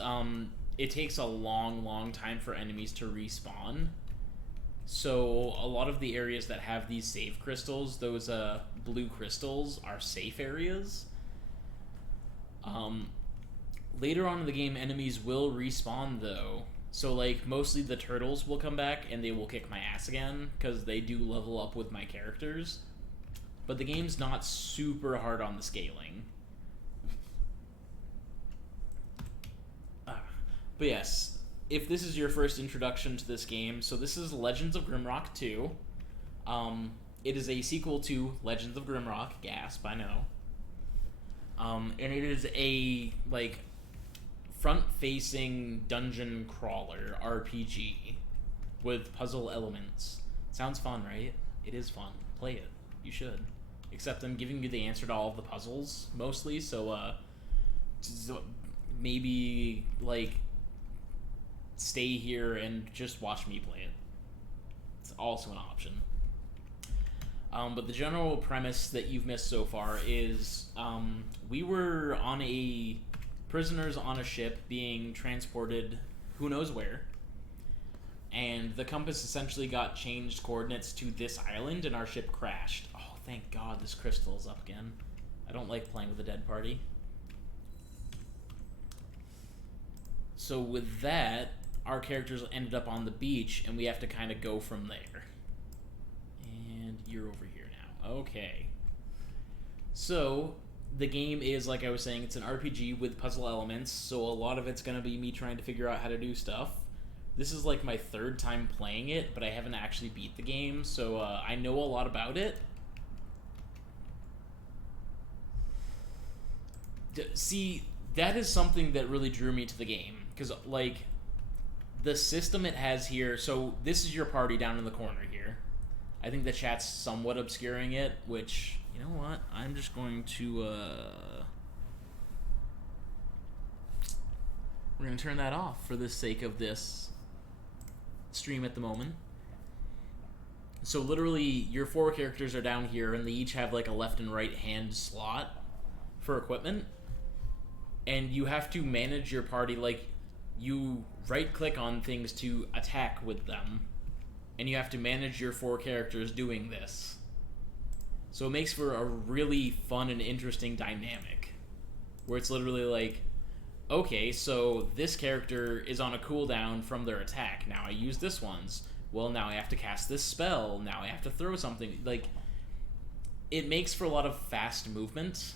it takes a long time for enemies to respawn. So a lot of the areas that have these save crystals, those blue crystals, are safe areas. Later on in the game, enemies will respawn though. So like mostly the turtles will come back and they will kick my ass again, because they do level up with my characters. But the game's not super hard on the scaling. But yes, if this is your first introduction to this game, so this is Legends of Grimrock 2. It is a sequel to Legends of Grimrock. Gasp, I know. And it is a, like, front-facing dungeon crawler RPG with puzzle elements. Sounds fun, right? It is fun. Play it. You should. Except I'm giving you the answer to all of the puzzles, mostly, so maybe, like, stay here and just watch me play it. It's also an option. But the general premise that you've missed so far is we were prisoners on a ship being transported who knows where, and the compass essentially got changed coordinates to this island, and our ship crashed. Oh, thank God this crystal is up again. I don't like playing with a dead party. So with that, our characters ended up on the beach, and we have to kind of go from there. And you're over here now. Okay. So, the game is, like I was saying, it's an RPG with puzzle elements, so a lot of it's going to be me trying to figure out how to do stuff. This is like my third time playing it, but I haven't actually beat the game, so I know a lot about it. See, that is something that really drew me to the game, because, like, the system it has here, so this is your party down in the corner here. I think the chat's somewhat obscuring it, which, you know what, I'm just going to, we're going to turn that off for the sake of this stream at the moment. So literally, your 4 characters are down here, and they each have, like, a left and right hand slot for equipment. And you have to manage your party, like, you right-click on things to attack with them, and you have to manage your 4 characters doing this. So it makes for a really fun and interesting dynamic, where it's literally like, okay, so this character is on a cooldown from their attack. Now I use this one's. Well, now I have to cast this spell. Now I have to throw something. Like, it makes for a lot of fast movement.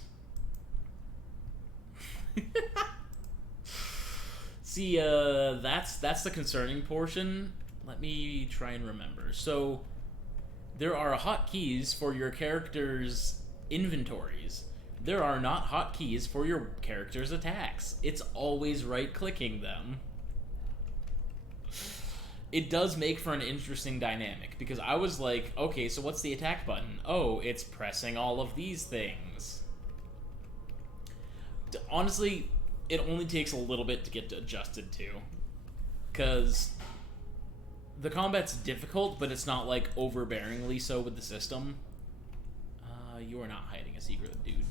See, that's the concerning portion. Let me try and remember. So, there are hotkeys for your character's inventories. There are not hotkeys for your character's attacks. It's always right-clicking them. It does make for an interesting dynamic, because I was like, okay, so what's the attack button? Oh, it's pressing all of these things. Honestly, it only takes a little bit to get adjusted to, because the combat's difficult, but it's not, like, overbearingly so with the system. You are not hiding a secret, dude.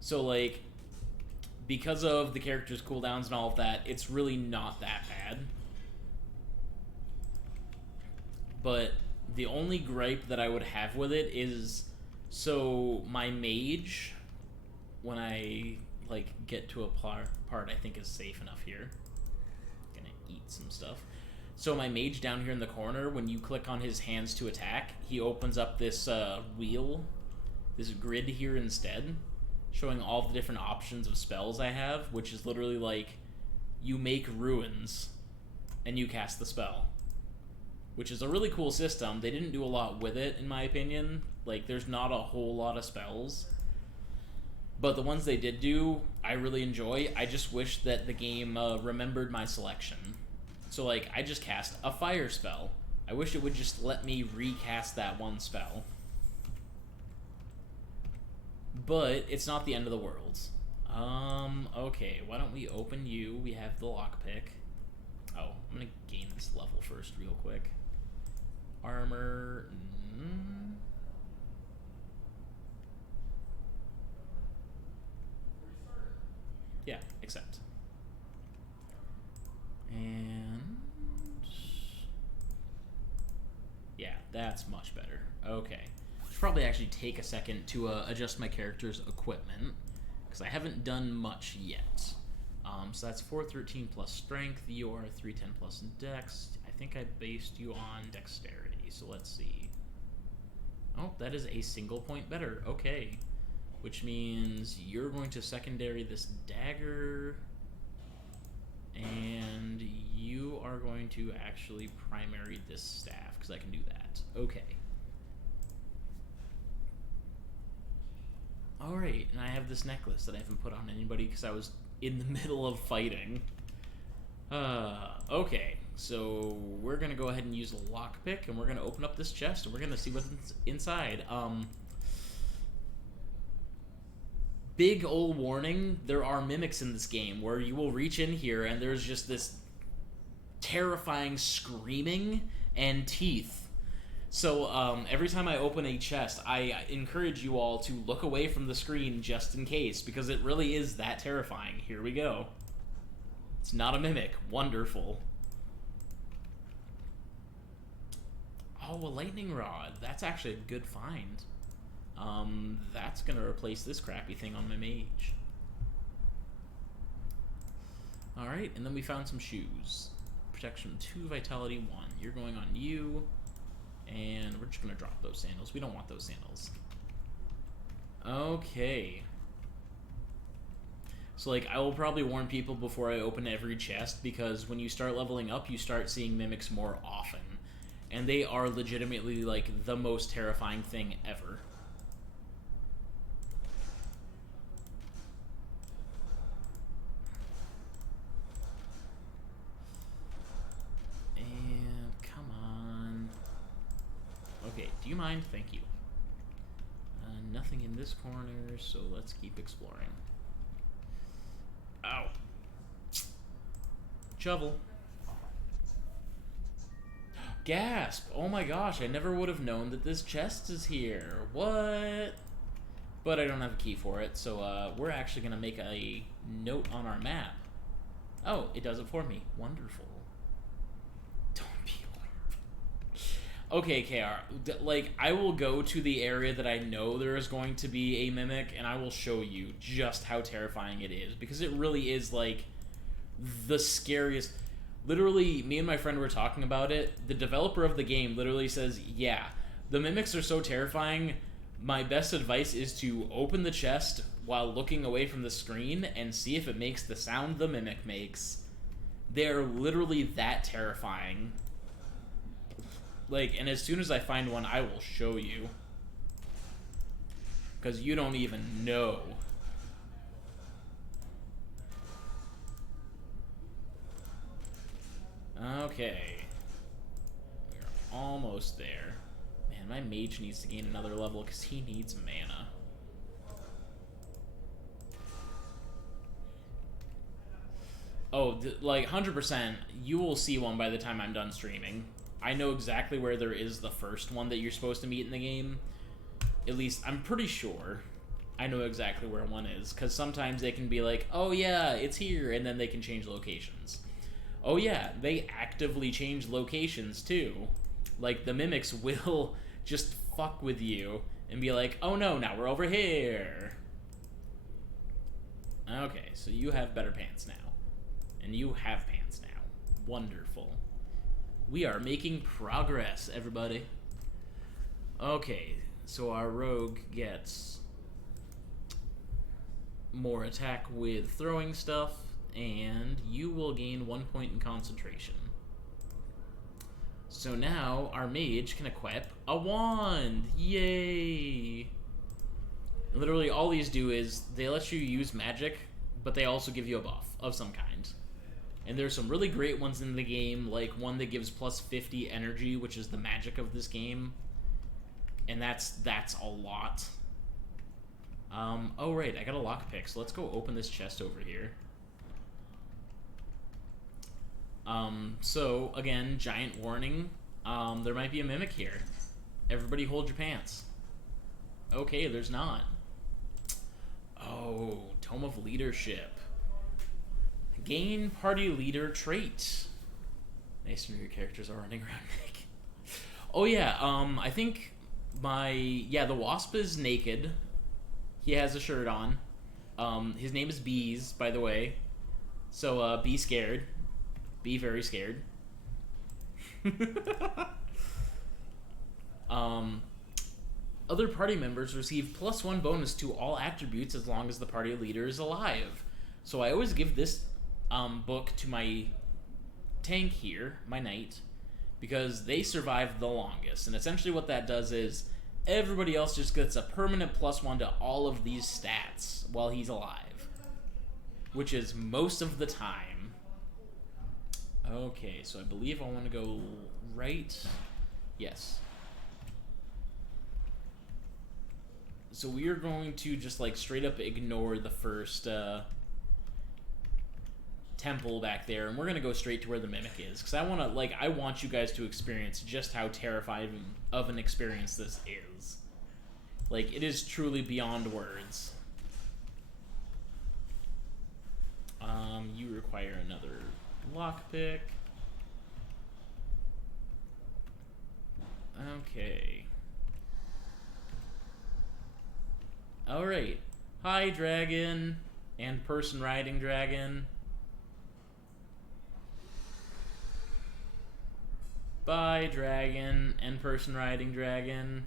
So, like, because of the character's cooldowns and all of that, it's really not that bad. But the only gripe that I would have with it is, so my mage, when I, like, get to a part I think is safe enough here. Gonna eat some stuff. So my mage down here in the corner, when you click on his hands to attack, he opens up this wheel, this grid here instead, showing all the different options of spells I have, which is literally like, you make ruins, and you cast the spell. Which is a really cool system. They didn't do a lot with it, in my opinion. Like, there's not a whole lot of spells. But the ones they did do, I really enjoy. I just wish that the game remembered my selection. So, like, I just cast a fire spell. I wish it would just let me recast that one spell. But it's not the end of the world. Okay, why don't we open you? We have the lockpick. Oh, I'm gonna gain this level first real quick. Armor. Yeah, accept. And yeah, that's much better. Okay. Should probably actually take a second to adjust my character's equipment, because I haven't done much yet. So that's 413 plus strength. You are 310 plus dex. I think I based you on dexterity, so let's see. Oh, that is a single point better. Okay. Which means you're going to secondary this dagger, and you are going to actually primary this staff, because I can do that. Okay. Alright, and I have this necklace that I haven't put on anybody because I was in the middle of fighting. Okay, so we're gonna go ahead and use a lockpick, and we're gonna open up this chest, and we're gonna see what's inside. Big ol' warning, there are mimics in this game where you will reach in here and there's just this terrifying screaming and teeth. So every time I open a chest, I encourage you all to look away from the screen just in case, because it really is that terrifying. Here we go. It's not a mimic. Wonderful. Oh, a lightning rod. That's actually a good find. That's gonna replace this crappy thing on my mage. Alright, and then we found some shoes. Protection 2, Vitality 1. You're going on you. And we're just gonna drop those sandals. We don't want those sandals. Okay. So, like, I will probably warn people before I open every chest, because when you start leveling up, you start seeing mimics more often. And they are legitimately, like, the most terrifying thing ever. Okay, do you mind? Thank you. Nothing in this corner, so let's keep exploring. Ow. Shovel. Gasp! Oh my gosh, I never would have known that this chest is here. What? But I don't have a key for it, so we're actually going to make a note on our map. Oh, it does it for me. Wonderful. Okay, KR, like, I will go to the area that I know there is going to be a mimic, and I will show you just how terrifying it is, because it really is, like, the scariest. Literally, me and my friend were talking about it. The developer of the game literally says, yeah, the mimics are so terrifying, My best advice is to open the chest while looking away from the screen and see if it makes the sound the mimic makes. They're literally that terrifying. Like, and as soon as I find one, I will show you. Because you don't even know. Okay. We're almost there. Man, my mage needs to gain another level because he needs mana. Oh, like 100%, you will see one by the time I'm done streaming. I know exactly where there is the first one that you're supposed to meet in the game. At least, I'm pretty sure I know exactly where one is. Because sometimes they can be like, oh yeah, it's here, and then they can change locations. Oh yeah, they actively change locations too. Like, the mimics will just fuck with you and be like, oh no, now we're over here. Okay, so you have better pants now. And you have pants now. Wonderful. We are making progress, everybody. Okay, so our rogue gets more attack with throwing stuff, and you will gain 1 point in concentration. So now our mage can equip a wand. Yay! Literally all these do is they let you use magic, but they also give you a buff of some kind. And there's some really great ones in the game, like one that gives plus 50 energy, which is the magic of this game. And that's a lot. Oh right, I got a lockpick, so let's go open this chest over here. So again, giant warning. There might be a mimic here. Everybody hold your pants. Okay, there's not. Oh, Tome of Leadership. Gain party leader trait. Nice to know your characters are running around naked. Oh yeah, I think the Wasp is naked. He has a shirt on. His name is Bees, by the way. So, be scared. Be very scared. Other party members receive +1 bonus to all attributes as long as the party leader is alive. So I always give this book to my tank here, my knight, because they survive the longest. And essentially what that does is everybody else just gets a permanent +1 to all of these stats while he's alive, which is most of the time. Okay, so I believe I want to go right. Yes. So we are going to just like straight up ignore the first temple back there, and we're gonna go straight to where the mimic is, because I want you guys to experience just how terrifying of an experience this is. Like, it is truly beyond words. You require another lockpick. Okay. Alright. Hi, dragon. And person riding dragon. Bye, dragon. And person riding dragon.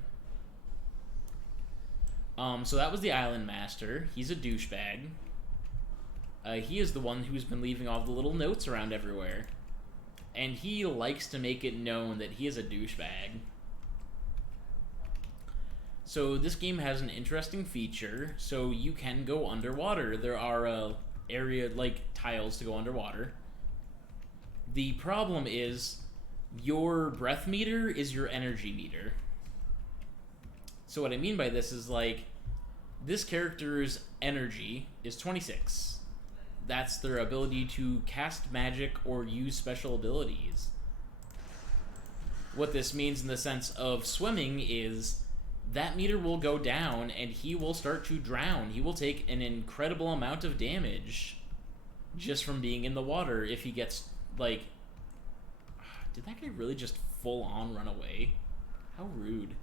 So that was the island master. He's a douchebag. He is the one who's been leaving all the little notes around everywhere. And he likes to make it known that he is a douchebag. So this game has an interesting feature. So you can go underwater. There are area like tiles to go underwater. The problem is your breath meter is your energy meter. So what I mean by this is, like, this character's energy is 26. That's their ability to cast magic or use special abilities. What this means in the sense of swimming is that meter will go down and he will start to drown. He will take an incredible amount of damage just from being in the water if he gets, like... Did that guy really just full-on run away? How rude.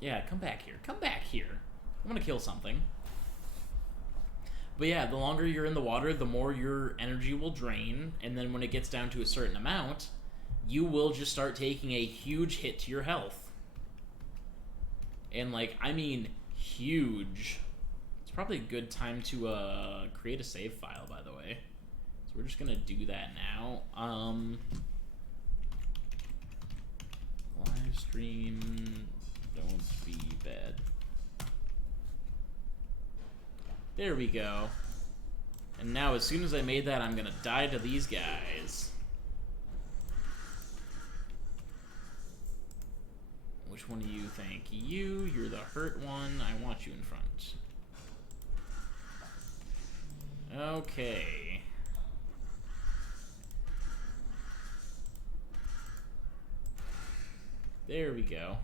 Yeah, come back here. Come back here. I want to kill something. But yeah, the longer you're in the water, the more your energy will drain, and then when it gets down to a certain amount, you will just start taking a huge hit to your health. And, like, I mean, huge. It's probably a good time to create a save file, by the way. So we're just gonna do that now. Live stream, don't be bad. There we go. And now, as soon as I made that, I'm gonna die to these guys. Which one do you think? You're the hurt one. I want you in front. Okay. There we go.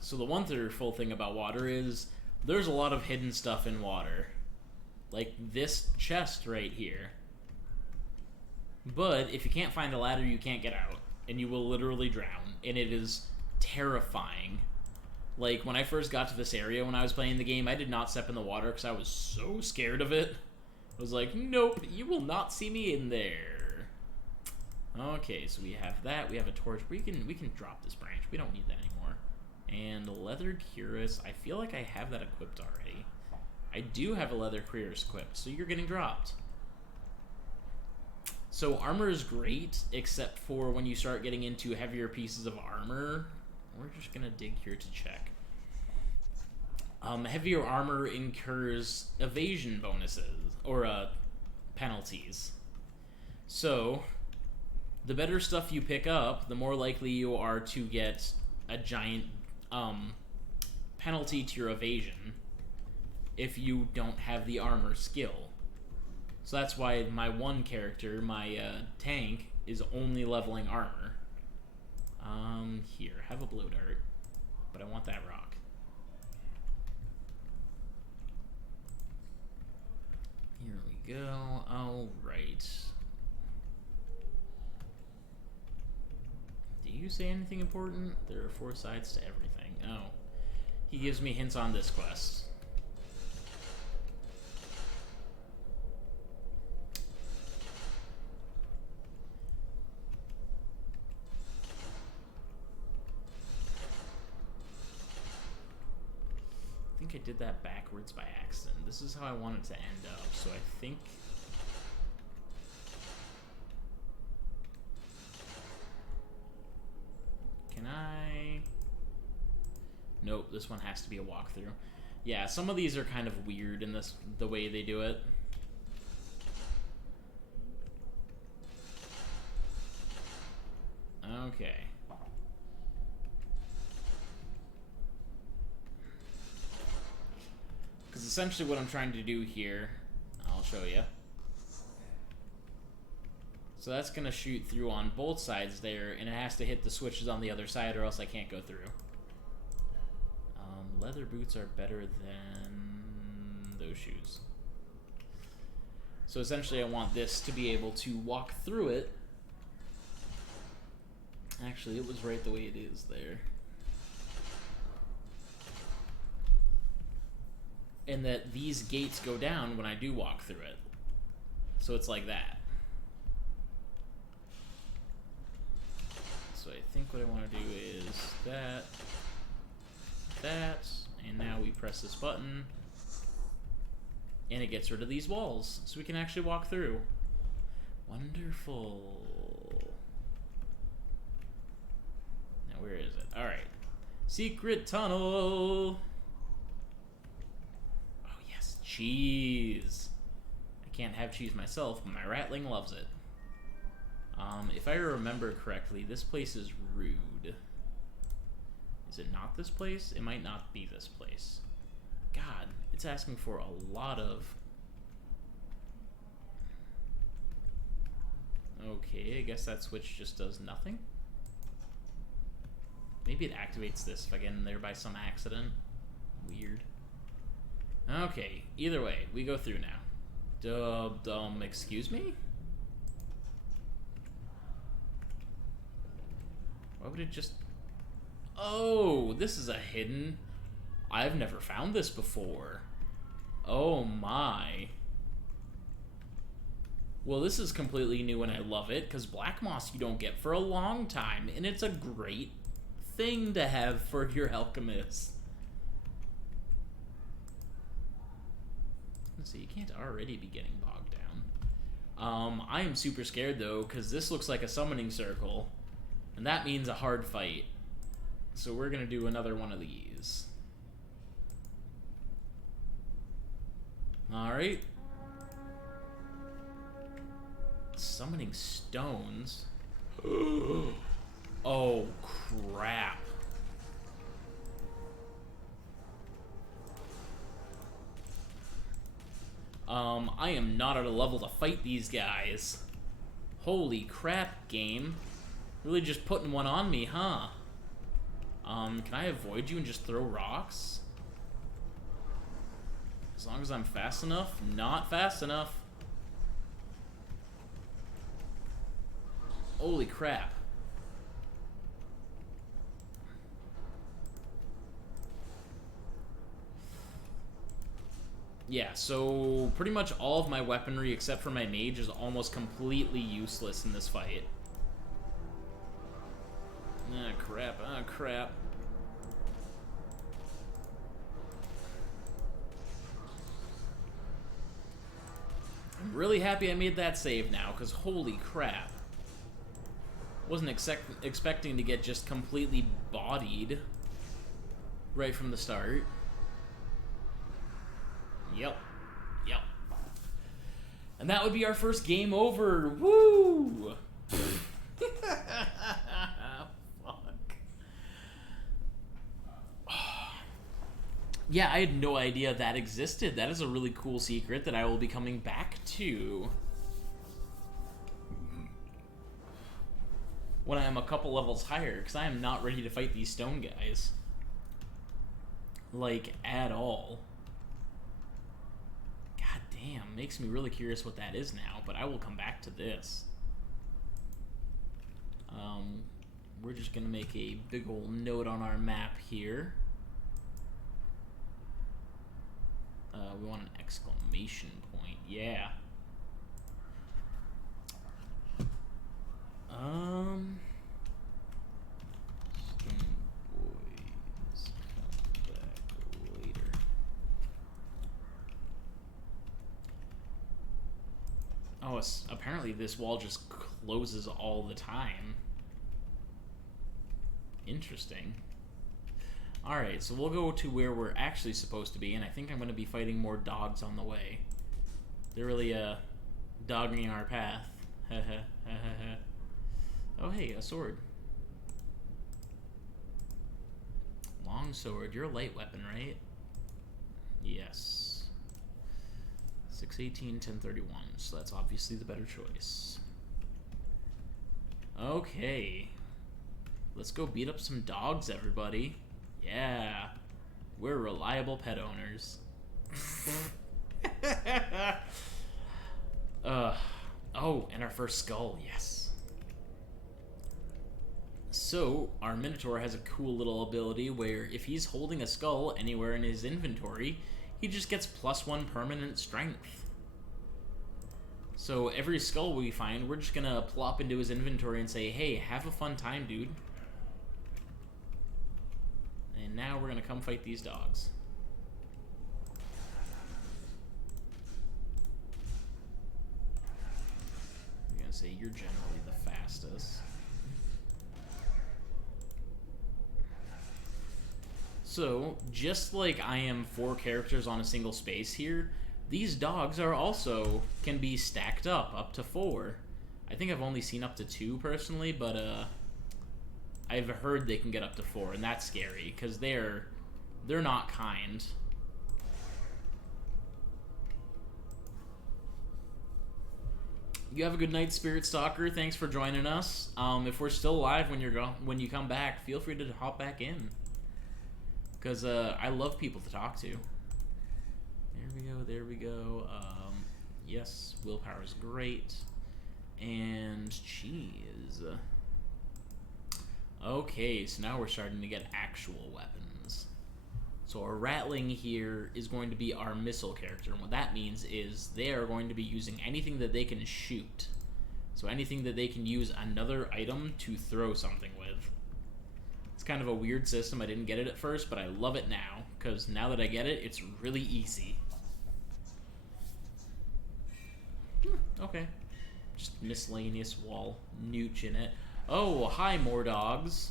So the wonderful thing about water is there's a lot of hidden stuff in water. Like this chest right here. But if you can't find a ladder, you can't get out. And you will literally drown. And it is terrifying. Like, when I first got to this area when I was playing the game, I did not step in the water because I was so scared of it. I was like, nope, you will not see me in there. Okay, so we have that. We have a torch. We can drop this branch. We don't need that anymore. And leather cuirass. I feel like I have that equipped already. I do have a leather cuirass equipped, so you're getting dropped. So armor is great, except for when you start getting into heavier pieces of armor. We're just gonna dig here to check. Heavier armor incurs evasion bonuses, or penalties. So, the better stuff you pick up, the more likely you are to get a giant penalty to your evasion if you don't have the armor skill. So that's why my one character, my tank, is only leveling armor. Here, have a blow dart, but I want that rock. Here we go. All right. Do you say anything important? There are 4 sides to everything. Oh. He gives me hints on this quest. I think I did that backwards by accident. This is how I want it to end up, so I think... Can I... Nope, this one has to be a walkthrough. Yeah, some of these are kind of weird in this the way they do it. Okay. Because essentially what I'm trying to do here, I'll show you. So that's going to shoot through on both sides there, and it has to hit the switches on the other side or else I can't go through. Leather boots are better than those shoes. So essentially I want this to be able to walk through it. Actually, it was right the way it is there. And that these gates go down when I do walk through it. So it's like that. So I think what I want to do is that, and now we press this button, and it gets rid of these walls, so we can actually walk through. Wonderful. Now where is it? All right. Secret tunnel. Cheese. I can't have cheese myself, but my ratling loves it. If I remember correctly, this place is rude. Is it not this place? It might not be this place. God, it's asking for a lot of... Okay, I guess that switch just does nothing. Maybe it activates this if I get in there by some accident. Weird. Okay, either way, we go through now. Excuse me? Why would it just... Oh, this is a hidden... I've never found this before. Oh my. Well, this is completely new and I love it, because black moss you don't get for a long time, and it's a great thing to have for your alchemist. So you can't already be getting bogged down. I am super scared though, because this looks like a summoning circle, and that means a hard fight. So we're gonna do another one of these. Alright. Summoning stones. Oh, crap. I am not at a level to fight these guys. Holy crap, game. Really just putting one on me, huh? Can I avoid you and just throw rocks? As long as I'm fast enough? Not fast enough. Holy crap. Yeah, so pretty much all of my weaponry except for my mage is almost completely useless in this fight. Ah, crap, ah, crap. I'm really happy I made that save now, because holy crap. Wasn't expecting to get just completely bodied right from the start. Yep. Yep. And that would be our first game over. Woo! Fuck. Yeah, I had no idea that existed. That is a really cool secret that I will be coming back to when I am a couple levels higher, because I am not ready to fight these stone guys. Like, at all. God damn, makes me really curious what that is now, but I will come back to this. We're just gonna make a big old note on our map here. We want an exclamation point, yeah. Stone boys, come back later. Oh, apparently this wall just closes all the time. Interesting. Alright, so we'll go to where we're actually supposed to be, and I think I'm going to be fighting more dogs on the way. They're really, dogging our path. Oh, hey, a sword. Long sword. You're a light weapon, right? Yes. 618, 1031, so that's obviously the better choice. Okay. Let's go beat up some dogs, everybody. Yeah. We're reliable pet owners. Oh, and our first skull, yes. So, our Minotaur has a cool little ability where if he's holding a skull anywhere in his inventory, he just gets +1 permanent strength. So every skull we find, we're just gonna plop into his inventory and say, hey, have a fun time, dude. And now we're gonna come fight these dogs. I'm gonna say you're generally the fastest. So, just like I am 4 characters on a single space here, these dogs are also can be stacked up to 4. I think I've only seen up to 2 personally, but I've heard they can get up to 4, and that's scary because they're not kind. You have a good night, Spirit Stalker. Thanks for joining us. If we're still alive when you come back, feel free to hop back in. Because I love people to talk to. There we go, there we go. Yes, willpower is great. And cheese. Okay, so now we're starting to get actual weapons. So our Ratling here is going to be our missile character. And what that means is they are going to be using anything that they can shoot. So anything that they can use another item to throw something with. It's kind of a weird system. I didn't get it at first, but I love it now, because now that I get it, it's really easy. Okay. Just miscellaneous wall nooch in it. Oh, hi, more dogs.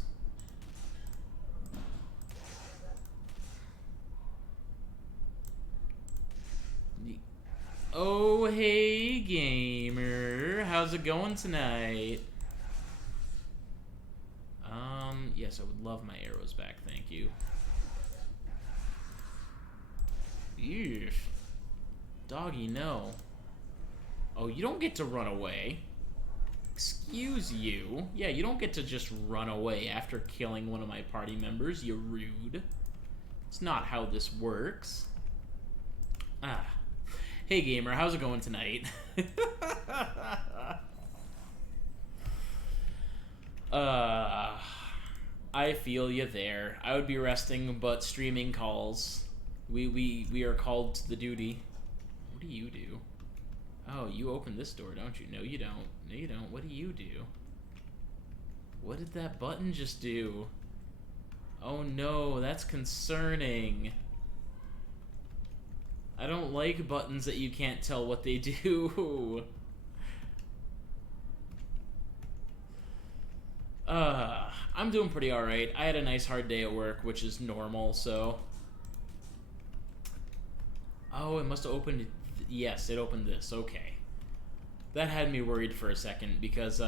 Oh, hey, gamer. How's it going tonight? Yes, I would love my arrows back, thank you. Eesh. Doggy, no. Oh, you don't get to run away. Excuse you. Yeah, you don't get to just run away after killing one of my party members, you rude. It's not how this works. Ah. Hey, gamer, how's it going tonight? I feel you there. I would be resting, but streaming calls. We are called to the duty. What do you do? Oh, you open this door, don't you? No, you don't. No, you don't. What do you do? What did that button just do? Oh no, that's concerning. I don't like buttons that you can't tell what they do. I'm doing pretty alright. I had a nice hard day at work, which is normal, so... Oh, it must have opened... Yes, it opened this. Okay. That had me worried for a second, because,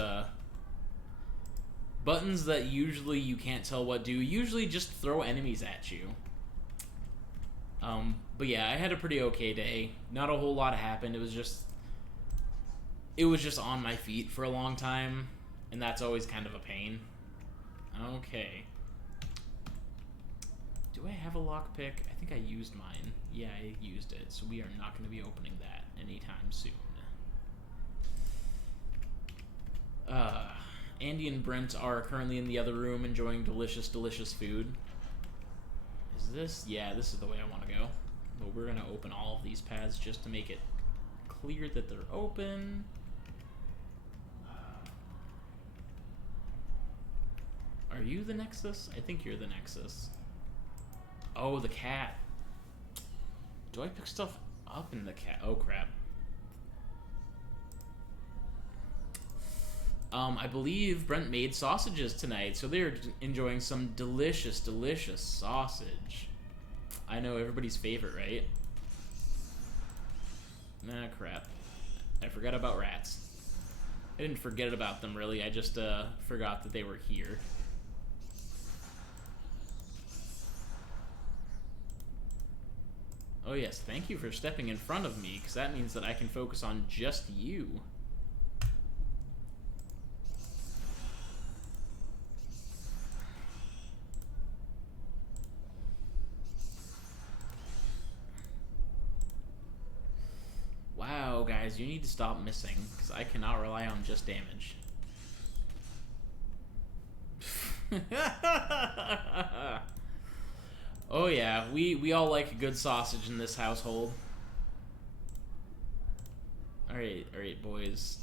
buttons that usually you can't tell what do usually just throw enemies at you. But yeah, I had a pretty okay day. Not a whole lot happened. It was just on my feet for a long time, and that's always kind of a pain. Okay. Do I have a lockpick? I think I used mine. Yeah, I used it, so we are not going to be opening that anytime soon. Andy and Brent are currently in the other room enjoying delicious, delicious food. Is this? Yeah, this is the way I want to go. But we're going to open all of these paths just to make it clear that they're open. Are you the Nexus? I think you're the Nexus. Oh, the cat. Do I pick stuff up in the cat? Oh, crap. I believe Brent made sausages tonight, so they're enjoying some delicious, delicious sausage. I know, everybody's favorite, right? Nah, crap. I forgot about rats. I didn't forget about them, really. I just, forgot that they were here. Oh yes, thank you for stepping in front of me, because that means that I can focus on just you. Wow, guys, you need to stop missing, because I cannot rely on just damage. Oh yeah, we all like a good sausage in this household. Alright, boys.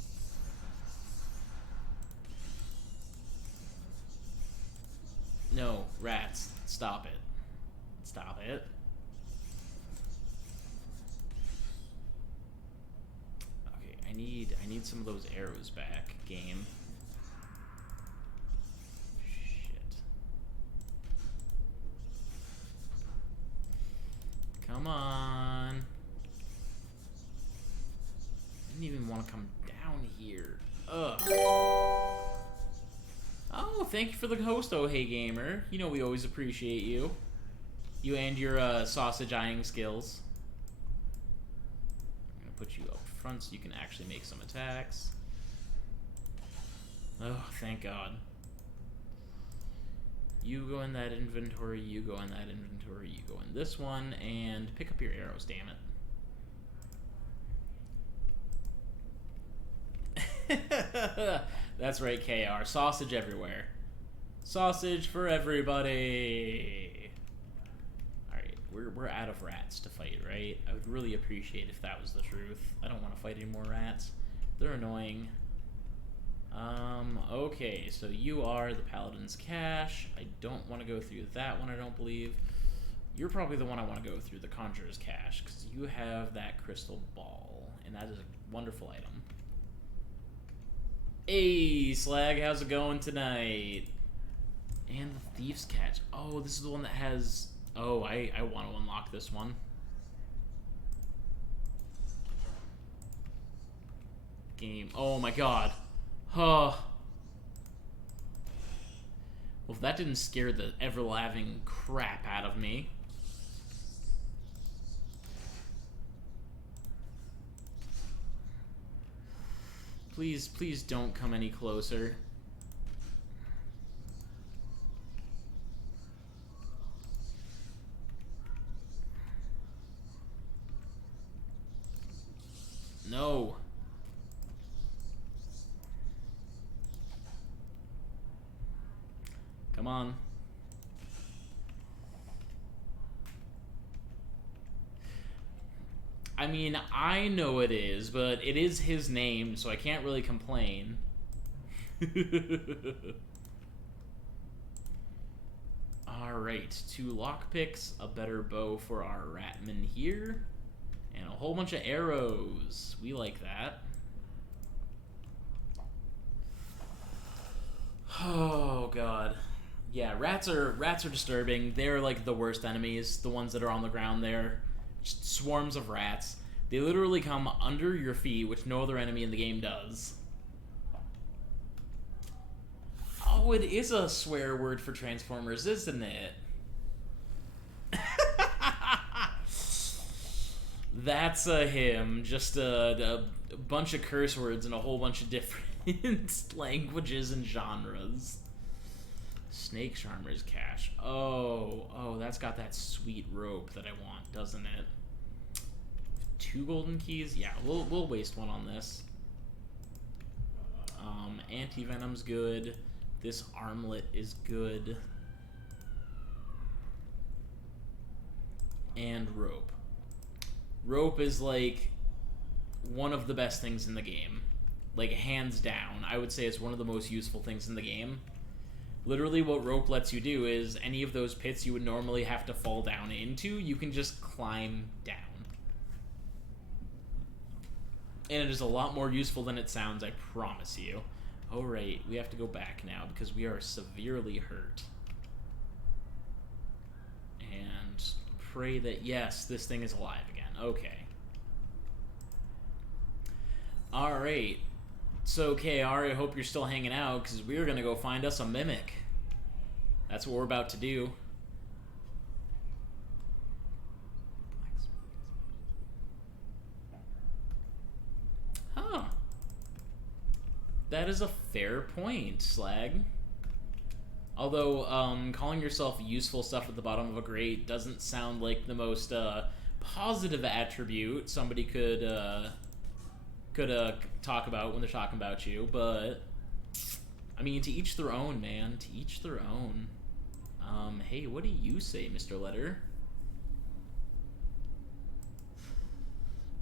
No, rats, stop it. Stop it. Okay, I need some of those arrows back, game. Come on. I didn't even want to come down here. Ugh. Oh, thank you for the host, oh hey gamer. You know we always appreciate you. You and your sausage eyeing skills. I'm gonna put you up front so you can actually make some attacks. Oh, thank God. You go in that inventory, you go in that inventory, you go in this one, and pick up your arrows, damn it. That's right, KR. Sausage everywhere. Sausage for everybody. Alright, we're out of rats to fight, right? I would really appreciate if that was the truth. I don't want to fight any more rats. They're annoying. Okay, so you are the Paladin's Cache. I don't want to go through that one, I don't believe. You're probably the one I want to go through, the Conjurer's Cache, because you have that crystal ball, and that is a wonderful item. Hey, Slag, how's it going tonight? And the Thief's Catch. Oh, this is the one that has... Oh, I want to unlock this one. Game. Oh my god. Huh. Well, if that didn't scare the ever-laving crap out of me. Please, please don't come any closer. No. Come on. I mean, I know it is, but it is his name, so I can't really complain. Alright, 2 lockpicks, a better bow for our Ratman here, and a whole bunch of arrows. We like that. Oh, God. Yeah, rats are disturbing. They're like the worst enemies, the ones that are on the ground there. Just swarms of rats. They literally come under your feet, which no other enemy in the game does. Oh, it is a swear word for Transformers, isn't it? That's a him. Just a bunch of curse words in a whole bunch of different languages and genres. Snake Charmer's Cache. Oh, that's got that sweet rope that I want, doesn't it? 2 golden keys? Yeah, we'll waste one on this. Anti-venom's good. This armlet is good. And rope. Rope is like one of the best things in the game. Like, hands down. I would say it's one of the most useful things in the game. Literally what rope lets you do is any of those pits you would normally have to fall down into, you can just climb down. And it is a lot more useful than it sounds, I promise you. Oh, right, we have to go back now because we are severely hurt. And pray that, yes, this thing is alive again. Okay. Alright. So, KR, I hope you're still hanging out, because we're going to go find us a Mimic. That's what we're about to do. Huh. That is a fair point, Slag. Although, calling yourself useful stuff at the bottom of a grate doesn't sound like the most, positive attribute somebody could talk about when they're talking about you, but I mean, to each their own, man. To each their own. Hey, what do you say, Mr. Letter?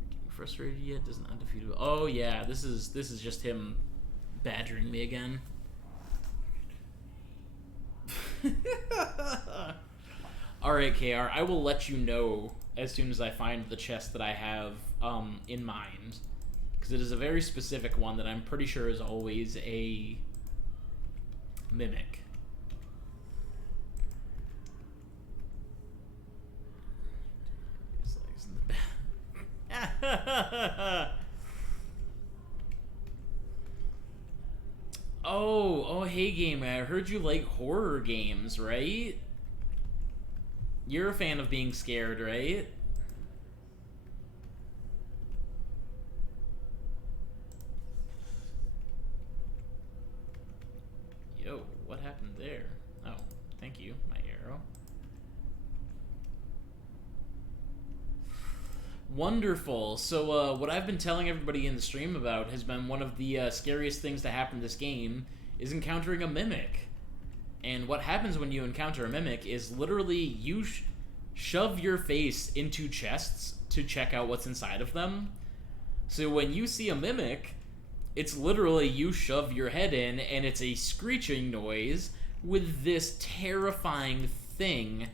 Getting frustrated yet? Doesn't undefeated. Oh yeah, this is just him badgering me again. All right, KR. I will let you know as soon as I find the chest that I have in mind. Because it is a very specific one that I'm pretty sure is always a Mimic. Oh, hey, gamer. I heard you like horror games, right? You're a fan of being scared, right? Yo, what happened there? Oh, thank you, my arrow. Wonderful. So, what I've been telling everybody in the stream about has been one of the scariest things to happen in this game is encountering a Mimic. And what happens when you encounter a Mimic is literally you shove your face into chests to check out what's inside of them. So when you see a Mimic, It's literally you shove your head in, and it's a screeching noise with this terrifying thing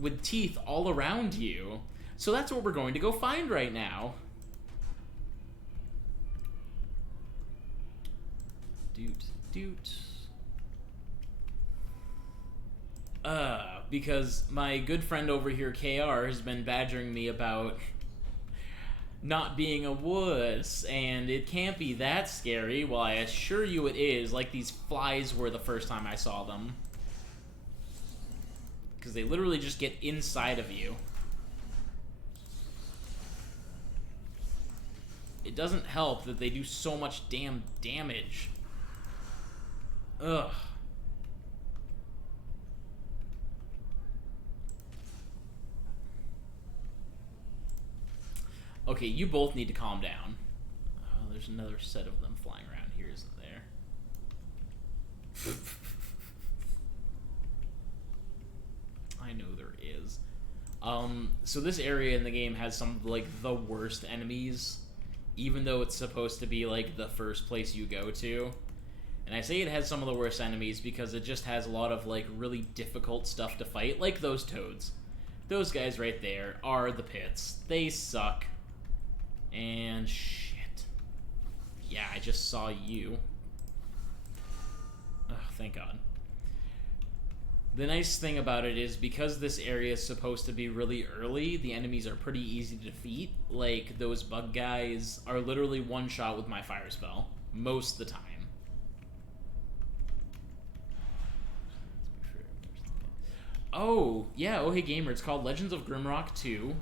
with teeth all around you. So that's what we're going to go find right now. Doot. Because my good friend over here, KR, has been badgering me about not being a wuss, and it can't be that scary. Well, I assure you it is, like these flies were the first time I saw them. Because they literally just get inside of you. It doesn't help that they do so much damn damage. Ugh. Okay, you both need to calm down. Oh, there's another set of them flying around here, isn't there? I know there is. So this area in the game has some of, like, the worst enemies, even though it's supposed to be, like, the first place you go to. And I say it has some of the worst enemies because it just has a lot of, like, really difficult stuff to fight, like those toads. Those guys right there are the pits. They suck. And shit. Yeah, I just saw you. Oh, thank God. The nice thing about it is because this area is supposed to be really early, the enemies are pretty easy to defeat. Like, those bug guys are literally one shot with my fire spell. Most of the time. Oh, yeah, oh hey gamer, it's called Legends of Grimrock 2.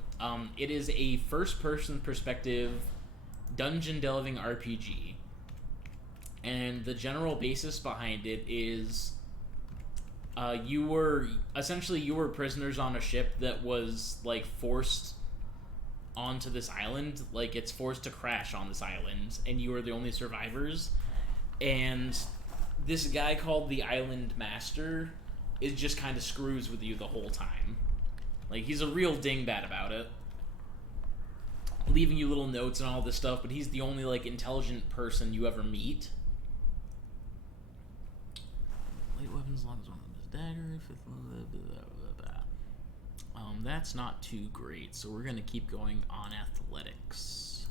It is a first-person perspective dungeon delving RPG. And the general basis behind it is you were prisoners on a ship that was, like, forced onto this island. Like, it's forced to crash on this island, and you are the only survivors. And this guy called the Island Master is just kind of screws with you the whole time. Like, he's a real dingbat about it. Leaving you little notes and all this stuff, but he's the only, like, intelligent person you ever meet. Light weapons, as long as one of them is dagger. That's not too great, so we're gonna keep going on athletics.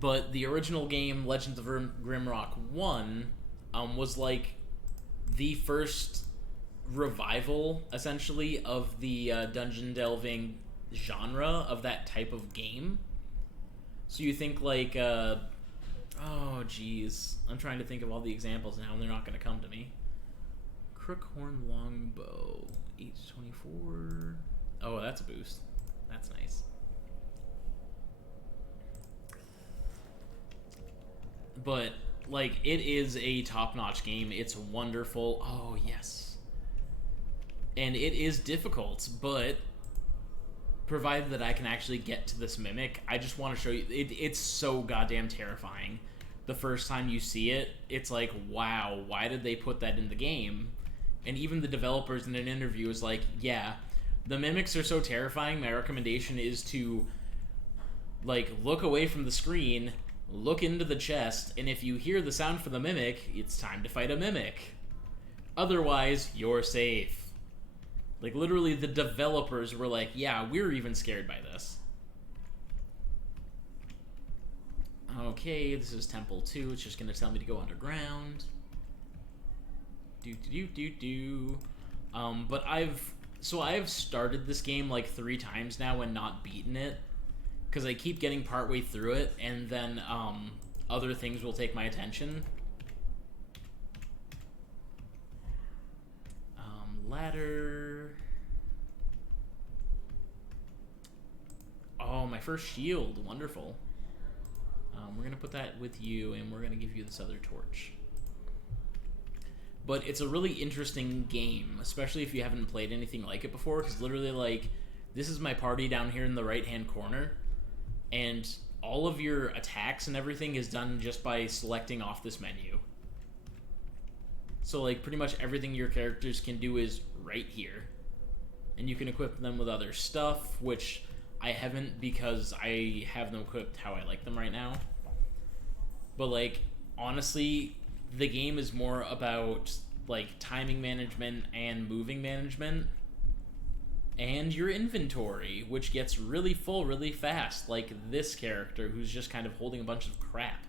But the original game, Legend of Grimrock 1, was, like, the first revival, essentially, of the dungeon delving genre of that type of game. So you think, like, oh, jeez. I'm trying to think of all the examples now, and they're not going to come to me. Crookhorn Longbow. 824. Oh, that's a boost. That's nice. But, like, it is a top-notch game. It's wonderful. Oh, yes. And it is difficult, but provided that I can actually get to this mimic, I just want to show you. It's so goddamn terrifying. The first time you see it, it's like, wow, why did they put that in the game? And even the developers in an interview is like, yeah, the mimics are so terrifying, my recommendation is to, like, look away from the screen, look into the chest, and if you hear the sound for the mimic, it's time to fight a mimic. Otherwise, you're safe. Like, literally, the developers were like, yeah, we're even scared by this. Okay, this is Temple 2. It's just going to tell me to go underground. But I've started this game like 3 times now and not beaten it. Because I keep getting partway through it, and then other things will take my attention. Ladder. Oh, my first shield. Wonderful. We're going to put that with you, and we're going to give you this other torch. But it's a really interesting game, especially if you haven't played anything like it before, because literally, like, this is my party down here in the right-hand corner, and all of your attacks and everything is done just by selecting off this menu. So, like, pretty much everything your characters can do is right here. And you can equip them with other stuff, which I haven't because I have them equipped how I like them right now. But, like, honestly, the game is more about, like, timing management and moving management. And your inventory, which gets really full really fast, like this character who's just kind of holding a bunch of crap.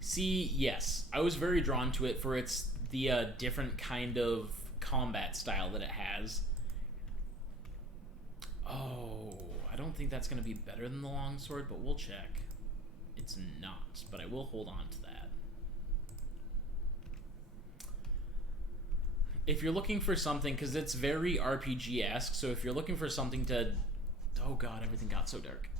See, yes, I was very drawn to it for the different kind of combat style that it has. Oh, I don't think that's going to be better than the longsword, but we'll check. It's not, but I will hold on to that. If you're looking for something, because it's very RPG-esque, so if you're looking for something to... Oh god, everything got so dark.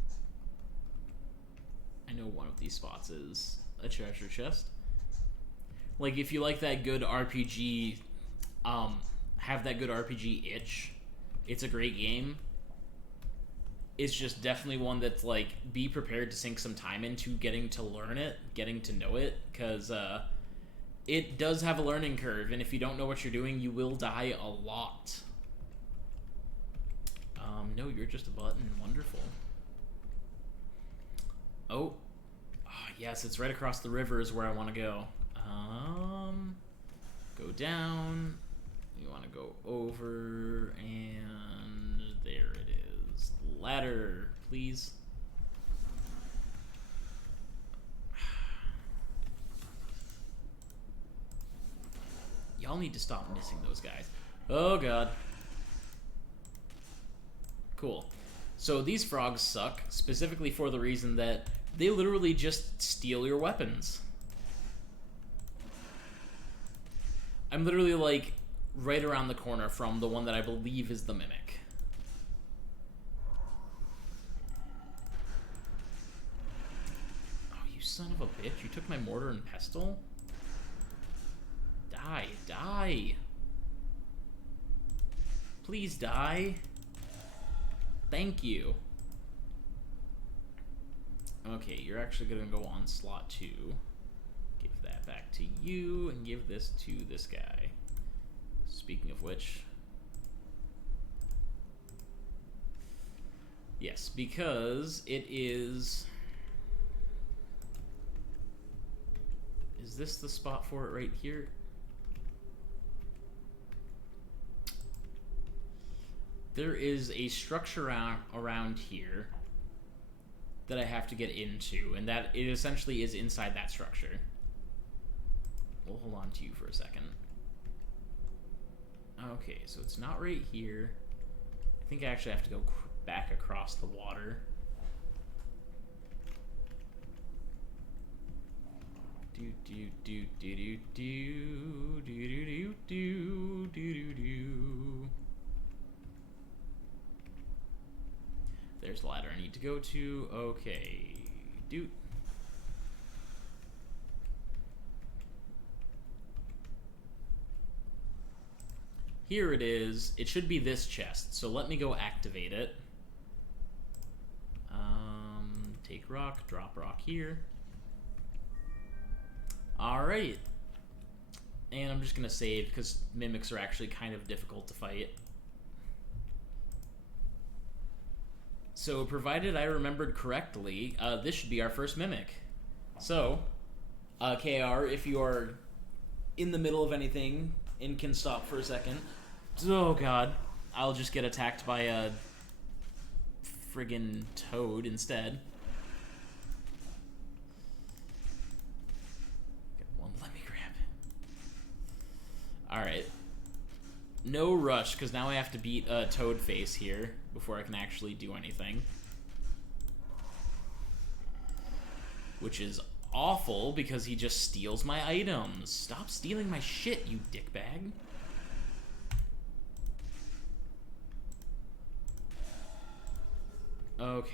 I know one of these spots is a treasure chest. Like, if you like that good RPG, have that good RPG itch, it's a great game. It's just definitely one that's, like, be prepared to sink some time into getting to learn it, getting to know it, because, it does have a learning curve, and if you don't know what you're doing, you will die a lot. No, you're just a button. Wonderful. Oh. Yes, it's right across the river is where I want to go. Go down. You want to go over, and there it is. Ladder, please. Y'all need to stop missing those guys. Oh god. Cool. So these frogs suck, specifically for the reason that they literally just steal your weapons. I'm literally, like, right around the corner from the one that I believe is the Mimic. Oh, you son of a bitch. You took my mortar and pestle? Die. Please die. Thank you. Okay, you're actually gonna go on slot 2. Give that back to you, and give this to this guy. Speaking of which... Yes, because it is... Is this the spot for it right here? There is a structure around here that I have to get into, and that it essentially is inside that structure. We'll hold on to you for a second. Okay, so it's not right here. I think I actually have to go back across the water. There's the ladder I need to go to. Okay. Doot. Here it is. It should be this chest. So let me go activate it. Take rock, drop rock here. Alright. And I'm just going to save because mimics are actually kind of difficult to fight. So, provided I remembered correctly, this should be our first mimic. So, KR, if you are in the middle of anything and can stop for a second. Oh god, I'll just get attacked by a friggin' toad instead. Get one, let me grab it. Alright. No rush, because now I have to beat a toad face here before I can actually do anything. Which is awful, because he just steals my items. Stop stealing my shit, you dickbag. Okay.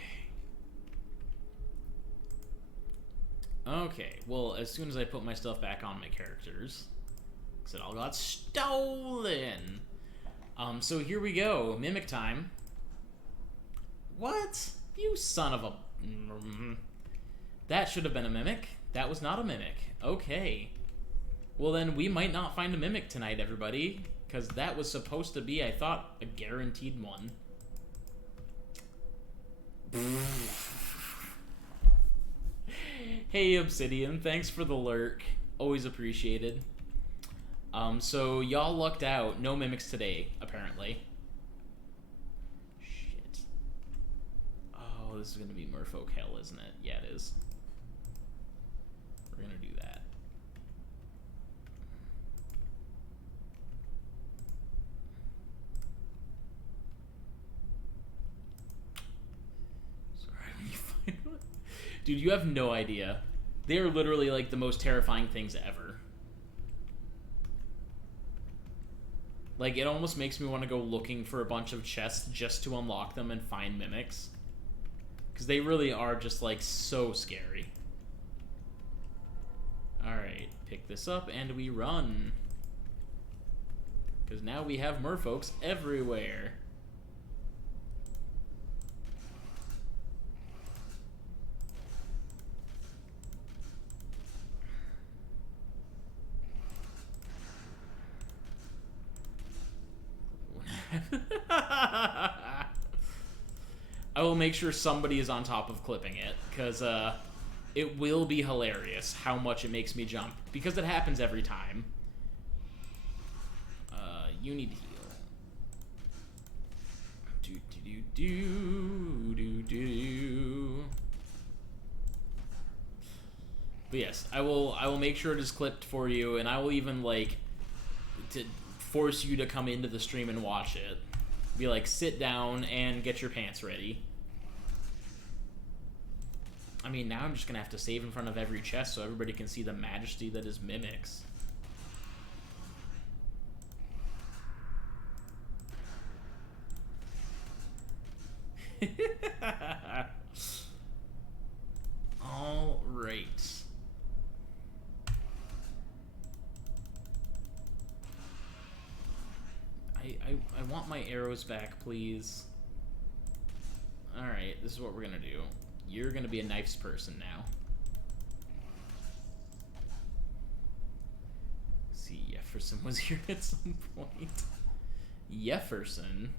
Okay, well, as soon as I put my stuff back on my characters, it all got stolen. So here we go. Mimic time. What? You son of a... That should have been a mimic. That was not a mimic. Okay. Well, then we might not find a mimic tonight, everybody. Because that was supposed to be, I thought, a guaranteed one. Hey, Obsidian, thanks for the lurk. Always appreciated. So y'all lucked out. No mimics today, apparently. Shit. Oh, this is gonna be Merfolk hell, isn't it? Yeah, it is. We're gonna do that. Sorry, dude, you have no idea. They are literally like the most terrifying things ever. Like, it almost makes me want to go looking for a bunch of chests just to unlock them and find mimics. Because they really are just, like, so scary. Alright, pick this up and we run. Because now we have merfolks everywhere. I will make sure somebody is on top of clipping it, because it will be hilarious how much it makes me jump, because it happens every time. You need to heal. Do. But yes, I will make sure it is clipped for you, and I will even like to force you to come into the stream and watch it. Be like, sit down and get your pants ready. I mean, now I'm just gonna have to save in front of every chest so everybody can see the majesty that is mimics. All right. I want my arrows back, please. Alright, this is what we're gonna do. You're gonna be a knives person now. See, Jefferson was here at some point. Jefferson?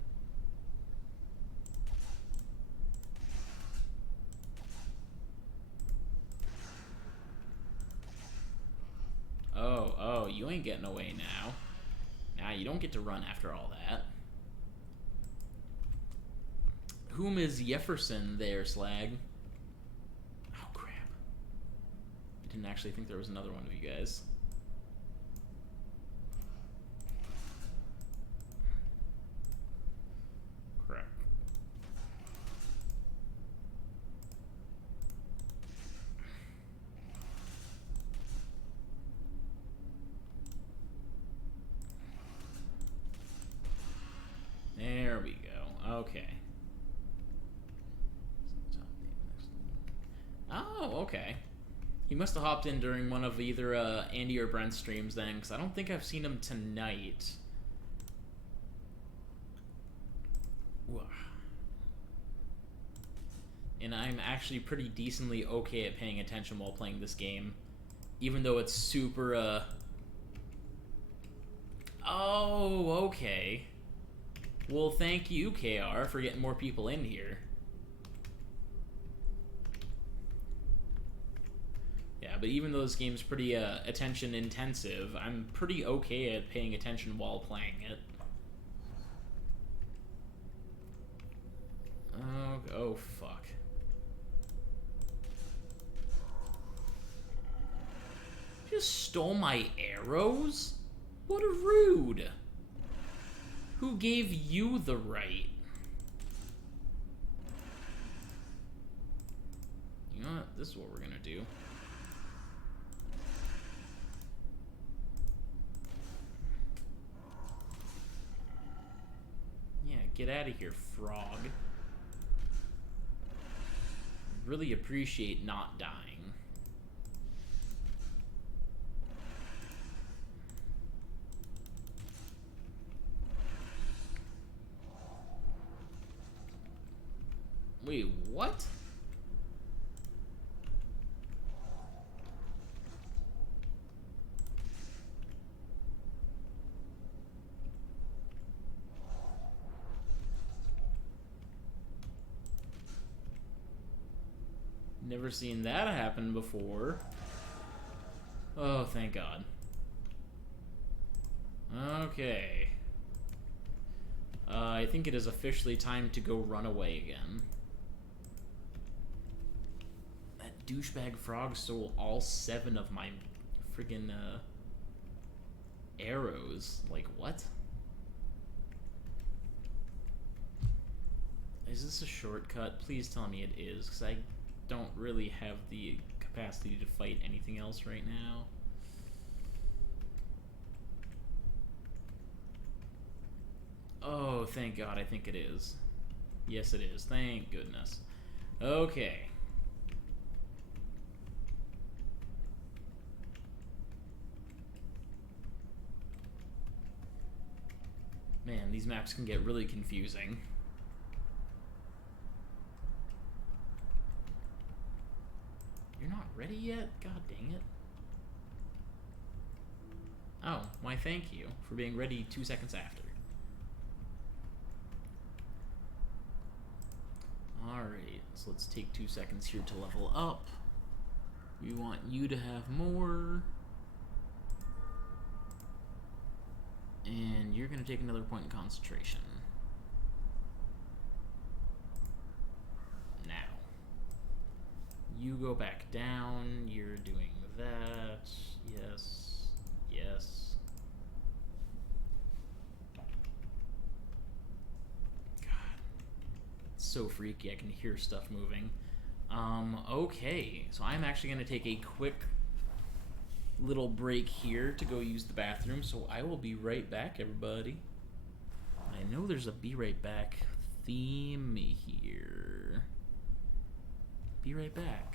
Oh, you ain't getting away now. Nah, you don't get to run after all that. Whom is Jefferson there, Slag? Oh, crap. I didn't actually think there was another one of you guys. Crap. There we go. Okay. Oh, okay. He must have hopped in during one of either Andy or Brent's streams then, because I don't think I've seen him tonight. And I'm actually pretty decently okay at paying attention while playing this game. Even though it's super, Oh, okay. Well, thank you, KR, for getting more people in here. Yeah, but even though this game's pretty attention intensive, I'm pretty okay at paying attention while playing it. Oh fuck. You just stole my arrows? What a rude. Who gave you the right? You know what? This is what we're gonna do. Yeah, get out of here, frog. Really appreciate not dying. Wait, what? Never seen that happen before. Oh, thank God. Okay. I think it is officially time to go run away again. That douchebag frog stole all 7 of my friggin' arrows. Like, what? Is this a shortcut? Please tell me it is, because I don't really have the capacity to fight anything else right now. Oh, thank God, I think it is. Yes, it is. Thank goodness. Okay. Man, these maps can get really confusing. You're not ready yet? God dang it. Oh, why thank you for being ready 2 seconds after. Alright, so let's take 2 seconds here to level up. We want you to have more. And you're going to take another point in concentration. Now. You go back down. You're doing that. Yes. Yes. God. It's so freaky. I can hear stuff moving. Okay. So I'm actually going to take a quick little break here to go use the bathroom, so I will be right back, everybody. I know there's a be right back theme here. Be right back.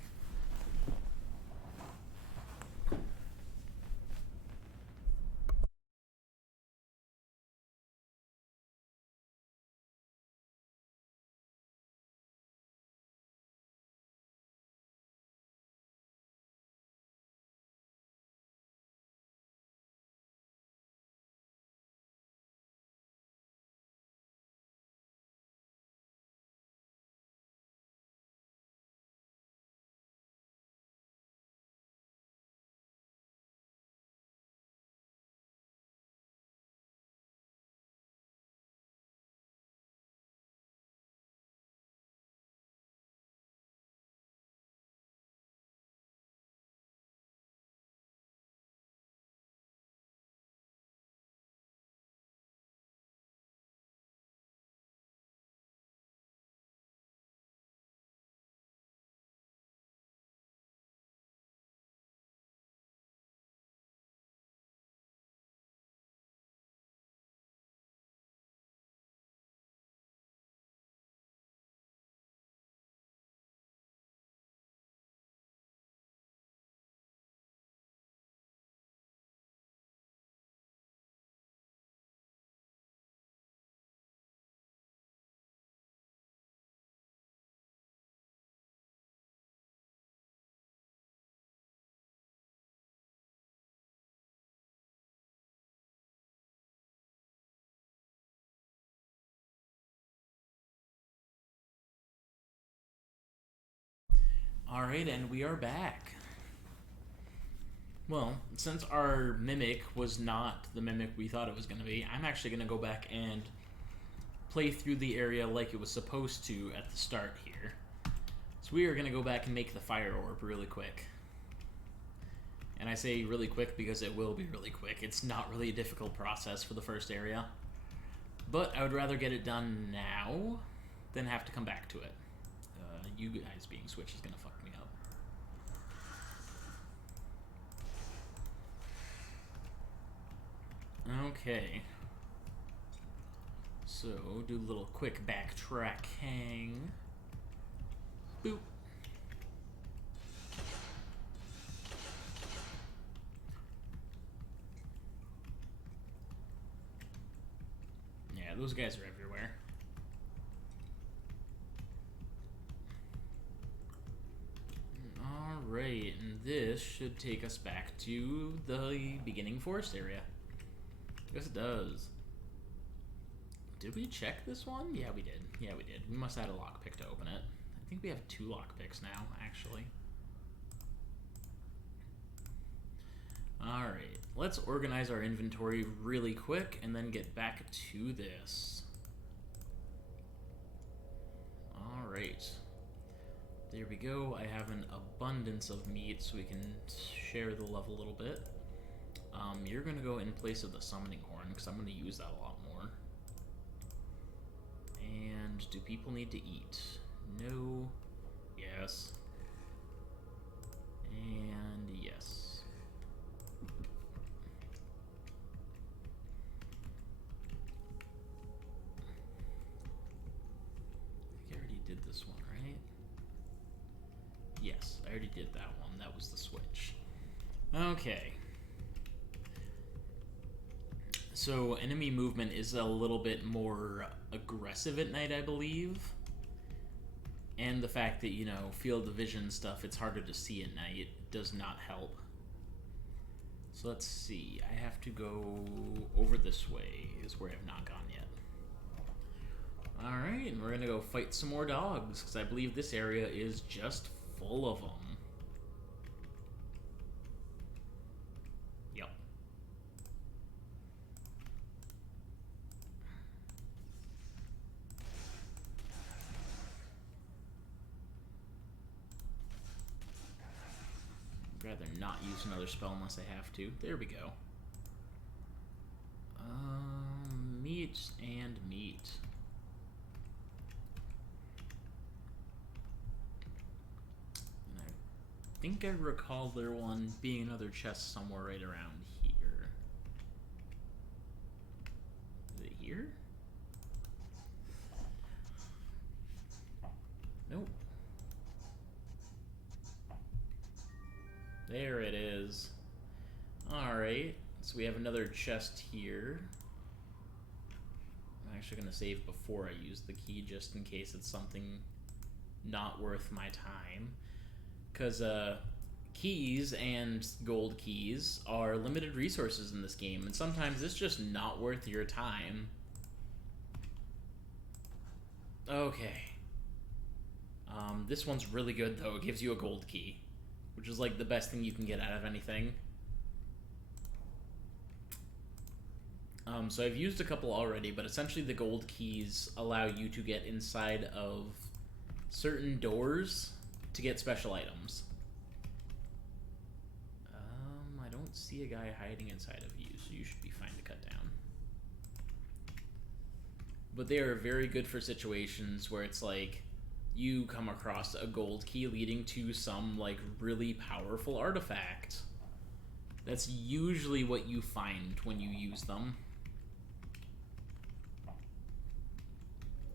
Alright, and we are back. Well, since our mimic was not the mimic we thought it was going to be, I'm actually going to go back and play through the area like it was supposed to at the start here. So we are going to go back and make the fire orb really quick. And I say really quick because it will be really quick. It's not really a difficult process for the first area. But I would rather get it done now than have to come back to it. You guys being switched is going to fuck me up. Okay. So, do a little quick backtrack hang. Boop. Yeah, those guys are everywhere. Alright, and this should take us back to the beginning forest area. Yes, it does. Did we check this one? Yeah, we did. Yeah, we did. We must have had a lockpick to open it. think we have 2 lockpicks now, actually. Alright, let's organize our inventory really quick and then get back to this. Alright. There we go. I have an abundance of meat, so we can share the love a little bit. You're going to go in place of the summoning horn, because I'm going to use that a lot more. And do people need to eat? No. Yes. And yes. I already did this one, right? Yes, I already did that one. That was the switch. Okay. So enemy movement is a little bit more aggressive at night, I believe. And the fact that, you know, field of vision stuff, it's harder to see at night, does not help. So let's see. I have to go over this way, is where I've not gone yet. Alright, and we're going to go fight some more dogs, because I believe this area is just full of them. Yep. I'd rather not use another spell unless I have to. There we go. Meat and meat. And I think I recall there one being another chest somewhere right around here. Is it here? Nope. There it is. Alright, so we have another chest here. I'm actually going to save before I use the key, just in case it's something not worth my time. Because keys and gold keys are limited resources in this game, and sometimes it's just not worth your time. Okay. This one's really good, though. It gives you a gold key, which is like the best thing you can get out of anything. So I've used a couple already, but essentially the gold keys allow you to get inside of certain doors to get special items. I don't see a guy hiding inside of you, so you should be fine to cut down. But they are very good for situations where it's like you come across a gold key leading to some like really powerful artifact. That's usually what you find when you use them.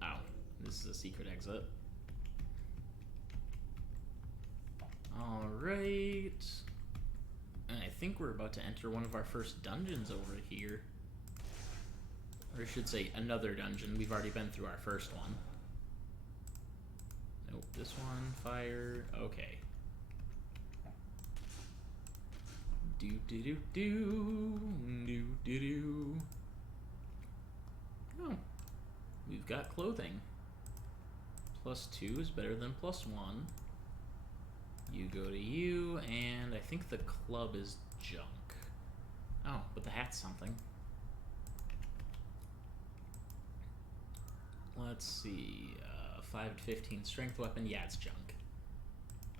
Oh, this is a secret exit. Alright. And I think we're about to enter one of our first dungeons over here. Or I should say another dungeon. We've already been through our first one. Nope, this one, fire, okay. Do. Oh, we've got clothing. +2 is better than +1. You go to you, and I think the club is junk. Oh, but the hat's something. Let's see, 5 to 15 strength weapon, yeah, it's junk.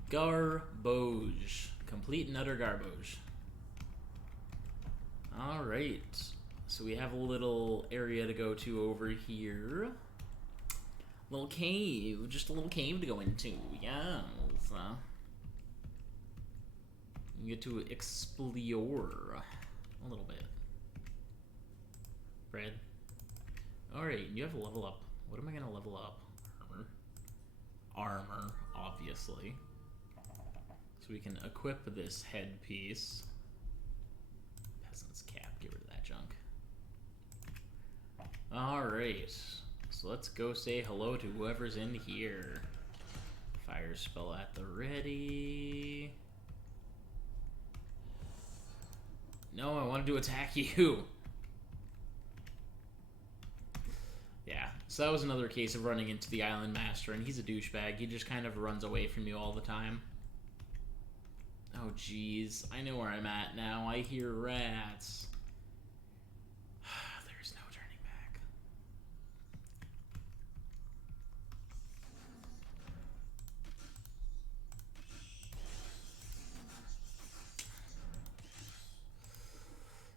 Garbage. Complete and utter garbage. Alright, so we have a little area to go to over here. Little cave, just a little cave to go into, yes. You get to explore a little bit. Fred. Alright, you have a level up. What am I gonna level up? Armor. Armor, obviously. So we can equip this headpiece. Peasant's cap, get rid of that junk. Alright, so let's go say hello to whoever's in here. Fire spell at the ready. No, I wanted to attack you. Yeah, So that was another case of running into the Island Master, and he's a douchebag. He just kind of runs away from you all the time. Oh, jeez. I know where I'm at now. I hear rats. There's no turning back.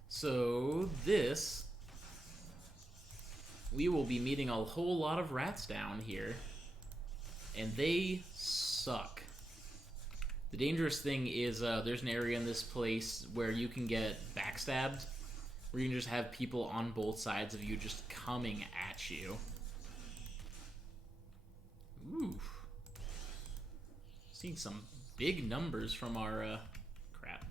So, this... we will be meeting a whole lot of rats down here. And they suck. The dangerous thing is there's an area in this place where you can get backstabbed. Where you can just have people on both sides of you just coming at you. Ooh. Seeing some big numbers from our... crap.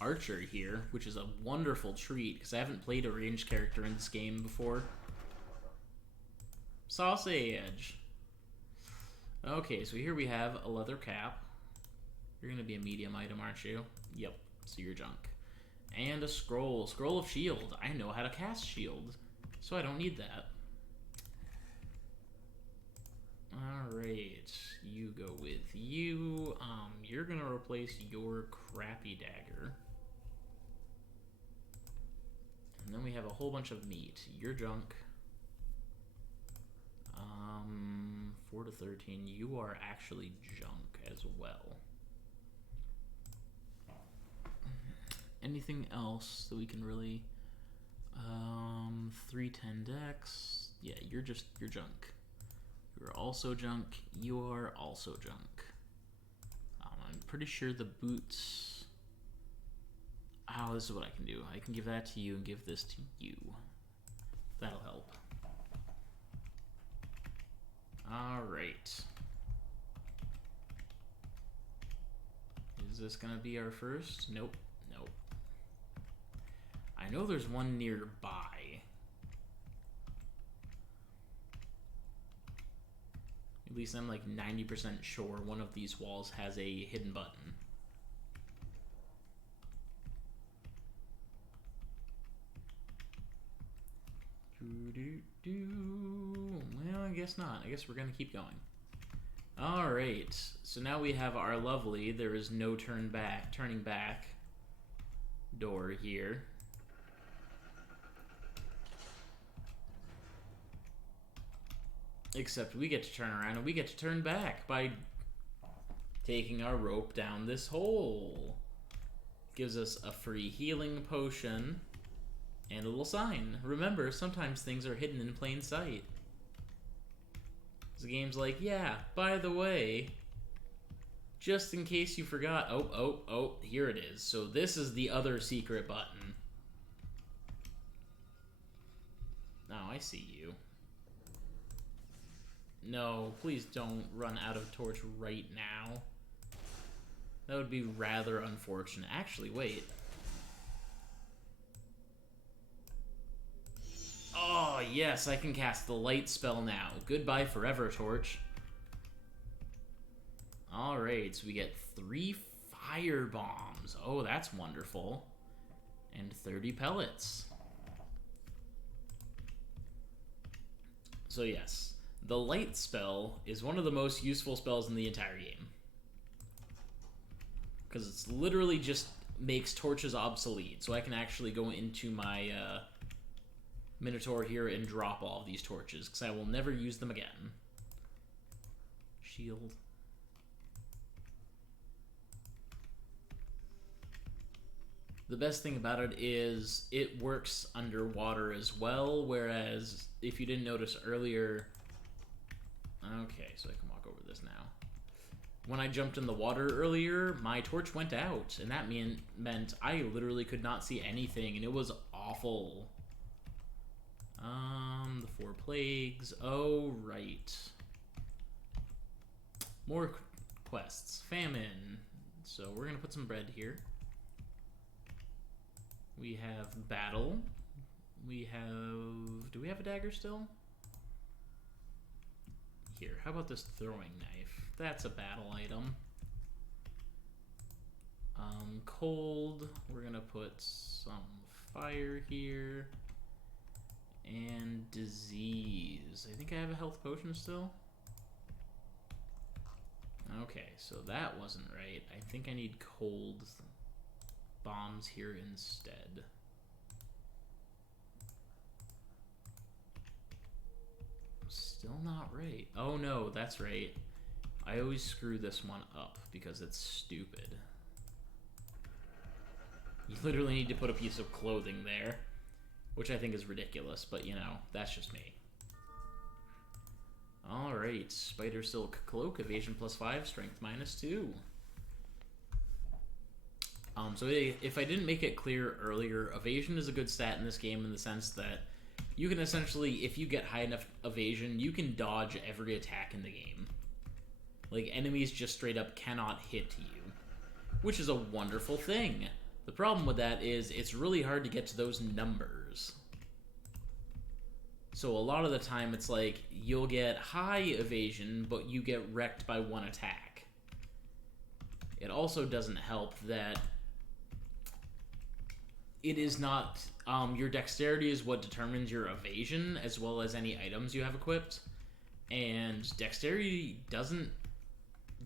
Archer here, which is a wonderful treat, because I haven't played a ranged character in this game before. Sausage! Okay, so here we have a leather cap. You're gonna be a medium item, aren't you? Yep, so you're junk. And a scroll. Scroll of shield. I know how to cast shield, so I don't need that. Alright, you go with you. You're gonna replace your crappy dagger. And then we have a whole bunch of meat. You're junk. 4 to 13. You are actually junk as well. Anything else that we can really... 310 dex. Yeah, you're junk. You're also junk. You are also junk. I'm pretty sure the boots... oh, this is what I can do. I can give that to you and give this to you. That'll help. Alright. Is this gonna be our first? Nope. Nope. I know there's one nearby. At least I'm like 90% sure one of these walls has a hidden button. Well, I guess not. I guess we're gonna keep going. Alright, so now we have our lovely, there is no turning back door here. Except we get to turn around and we get to turn back by taking our rope down this hole. Gives us a free healing potion and a little sign. Remember, sometimes things are hidden in plain sight. The game's like, yeah, by the way, just in case you forgot, oh, here it is. So this is the other secret button. Oh, I see you. No, please don't run out of torch right now. That would be rather unfortunate. Actually, wait. Oh, yes, I can cast the light spell now. Goodbye forever, torch. Alright, so we get 3 fire bombs. Oh, that's wonderful. And 30 pellets. So yes, the light spell is one of the most useful spells in the entire game. Because it's literally just makes torches obsolete. So I can actually go into my... Minotaur here and drop all of these torches, because I will never use them again. Shield. The best thing about it is it works underwater as well, whereas if you didn't notice earlier... Okay, so I can walk over this now. When I jumped in the water earlier, my torch went out, and that meant I literally could not see anything, and it was awful. The 4 plagues. Oh, right. More quests. Famine. So we're gonna put some bread here. We have battle. We have... do we have a dagger still? Here, how about this throwing knife? That's a battle item. Cold. We're gonna put some fire here. And disease. I think I have a health potion still. Okay, so that wasn't right. I think I need cold bombs here instead. Still not right. Oh no, that's right. I always screw this one up because it's stupid. You literally need to put a piece of clothing there, which I think is ridiculous, but you know, that's just me. Alright, Spider Silk Cloak, evasion +5, strength -2. So if I didn't make it clear earlier, evasion is a good stat in this game in the sense that you can essentially, if you get high enough evasion, you can dodge every attack in the game. Like, enemies just straight up cannot hit you, which is a wonderful thing. The problem with that is it's really hard to get to those numbers. So a lot of the time it's like, you'll get high evasion, but you get wrecked by one attack. It also doesn't help that it is not, your dexterity is what determines your evasion, as well as any items you have equipped. And dexterity doesn't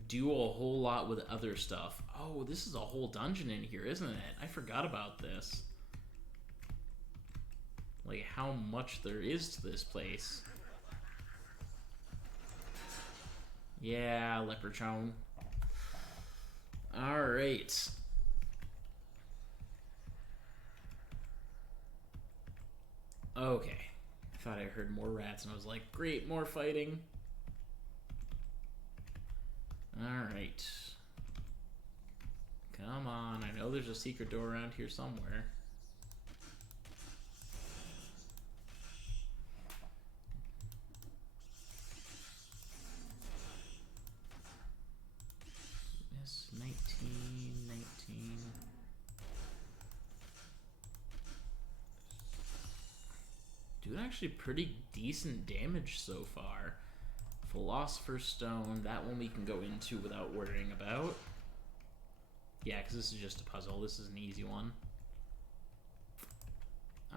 do a whole lot with other stuff. Oh, this is a whole dungeon in here, isn't it? I forgot about this. Like, how much there is to this place. Yeah, Leprechaun. Alright. Okay. I thought I heard more rats, and I was like, great, more fighting. Alright. Come on, I know there's a secret door around here somewhere. Yes, 19. Doing actually pretty decent damage so far. Philosopher's Stone, that one we can go into without worrying about. Yeah, because this is just a puzzle. This is an easy one.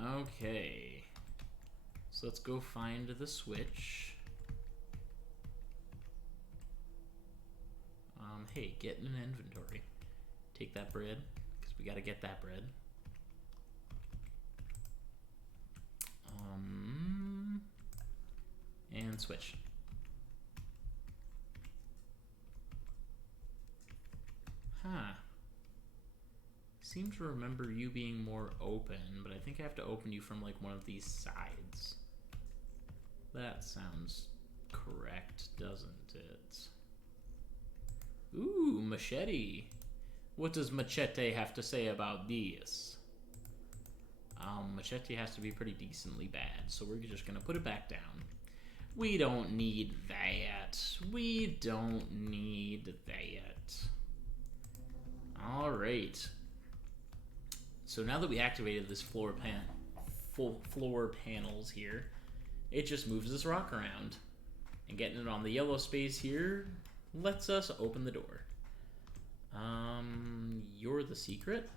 Okay. So let's go find the switch. Hey, get in an inventory. Take that bread, because we gotta get that bread. And switch. Huh. Seem to remember you being more open, but I think I have to open you from like one of these sides. That sounds correct, doesn't it? Ooh, machete. What does Machete have to say about this? Machete has to be pretty decently bad, so we're just gonna put it back down. We don't need that. We don't need that. Alright. So now that we activated this floor panels here, it just moves this rock around. And getting it on the yellow space here lets us open the door. You're the secret?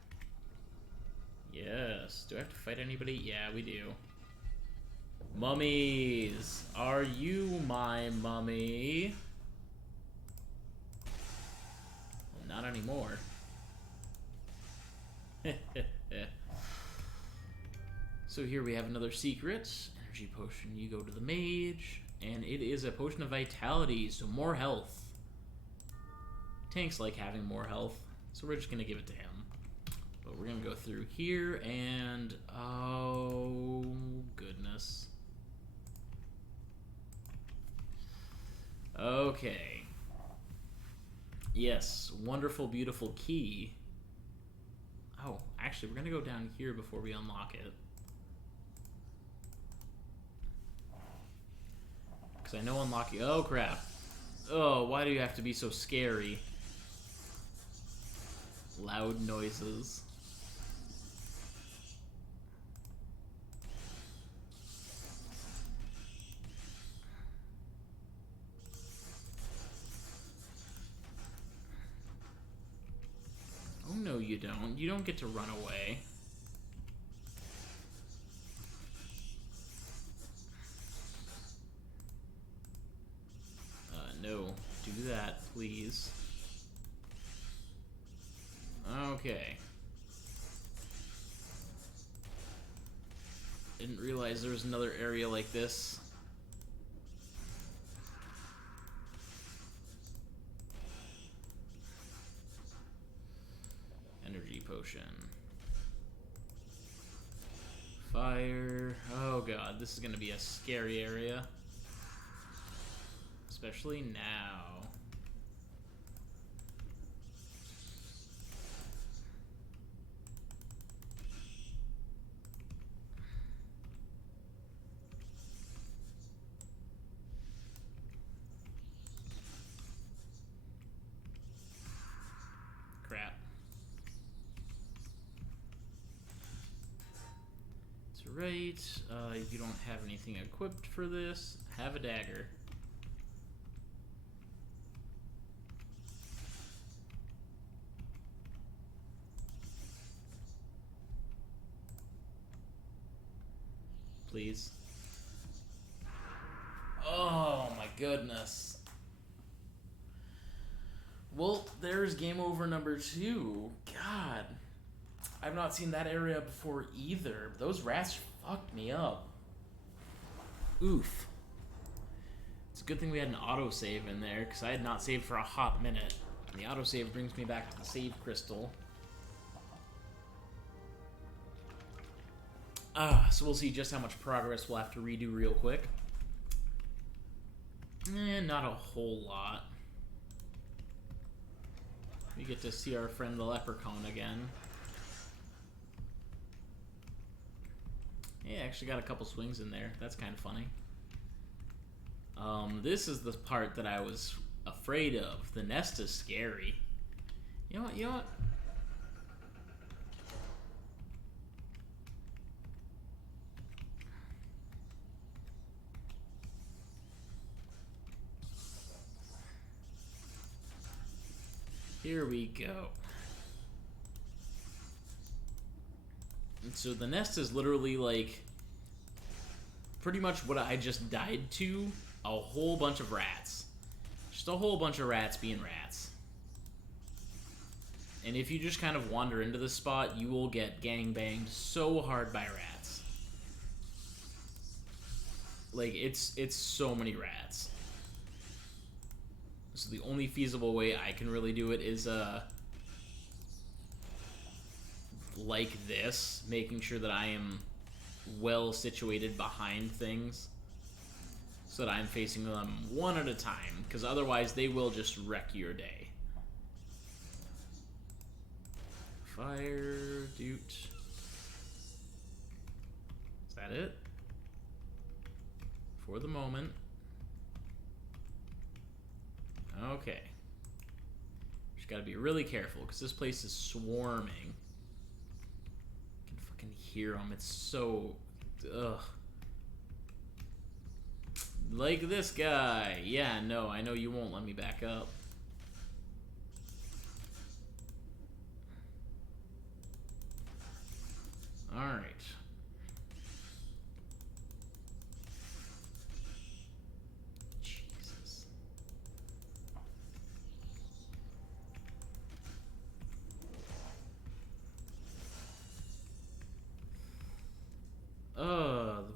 Yes. Do I have to fight anybody? Yeah, we do. Mummies! Are you my mummy? Well, not anymore. So here we have another secret. Energy potion. You go to the mage. And it is a potion of vitality, so more health. Tanks like having more health, so we're just going to give it to him. But we're going to go through here, and oh, goodness. Okay. Yes, wonderful, beautiful key. Oh, actually, we're going to go down here before we unlock it. Because I know unlocking... Oh, crap. Oh, why do you have to be so scary? Loud noises. Oh, no, you don't. You don't get to run away. Do that, please. Okay. Didn't realize there was another area like this. Energy potion. Fire. Oh god, this is gonna be a scary area. Especially now. Crap. That's right. You don't have anything equipped for this. Have a dagger. Please. Oh my goodness. Well, there's game over number 2. God. I've not seen that area before either. Those rats fucked me up. Oof. It's a good thing we had an autosave in there, because I had not saved for a hot minute. And the autosave brings me back to the save crystal. So we'll see just how much progress we'll have to redo real quick. Not a whole lot. We get to see our friend the leprechaun again. Yeah, actually got a couple swings in there. That's kind of funny. This is the part that I was afraid of. The nest is scary. You know what? You know what? Here we go. And so the nest is literally like pretty much what I just died to. A whole bunch of rats. Just a whole bunch of rats being rats. And if you just kind of wander into this spot, you will get gangbanged so hard by rats. Like, it's so many rats. So the only feasible way I can really do it is, like this, making sure that I am well situated behind things so that I'm facing them one at a time, because otherwise they will just wreck your day. Fire, doot. Is that it? For the moment. Okay. Just gotta be really careful, because this place is swarming. I can fucking hear them. It's so... Ugh. Like this guy. Yeah, no, I know you won't let me back up. Alright. Jesus.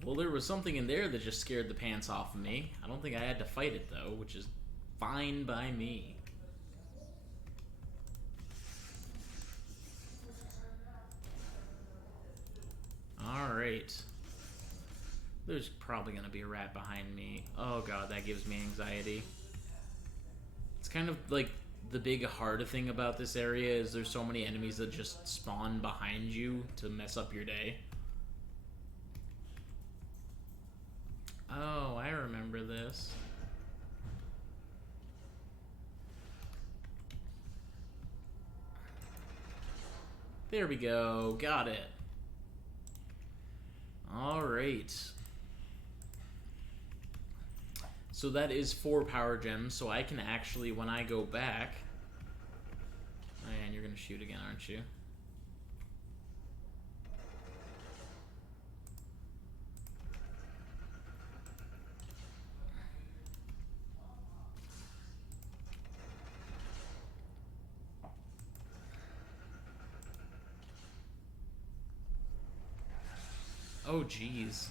Well, there was something in there that just scared the pants off of me. I don't think I had to fight it, though, which is fine by me. Alright. There's probably gonna be a rat behind me. Oh god, that gives me anxiety. It's kind of like the big hard thing about this area is there's so many enemies that just spawn behind you to mess up your day. Oh, I remember this. There we go. Got it. Alright. So that is 4 power gems, so I can actually, when I go back... Oh, and you're gonna shoot again, aren't you? Oh, jeez.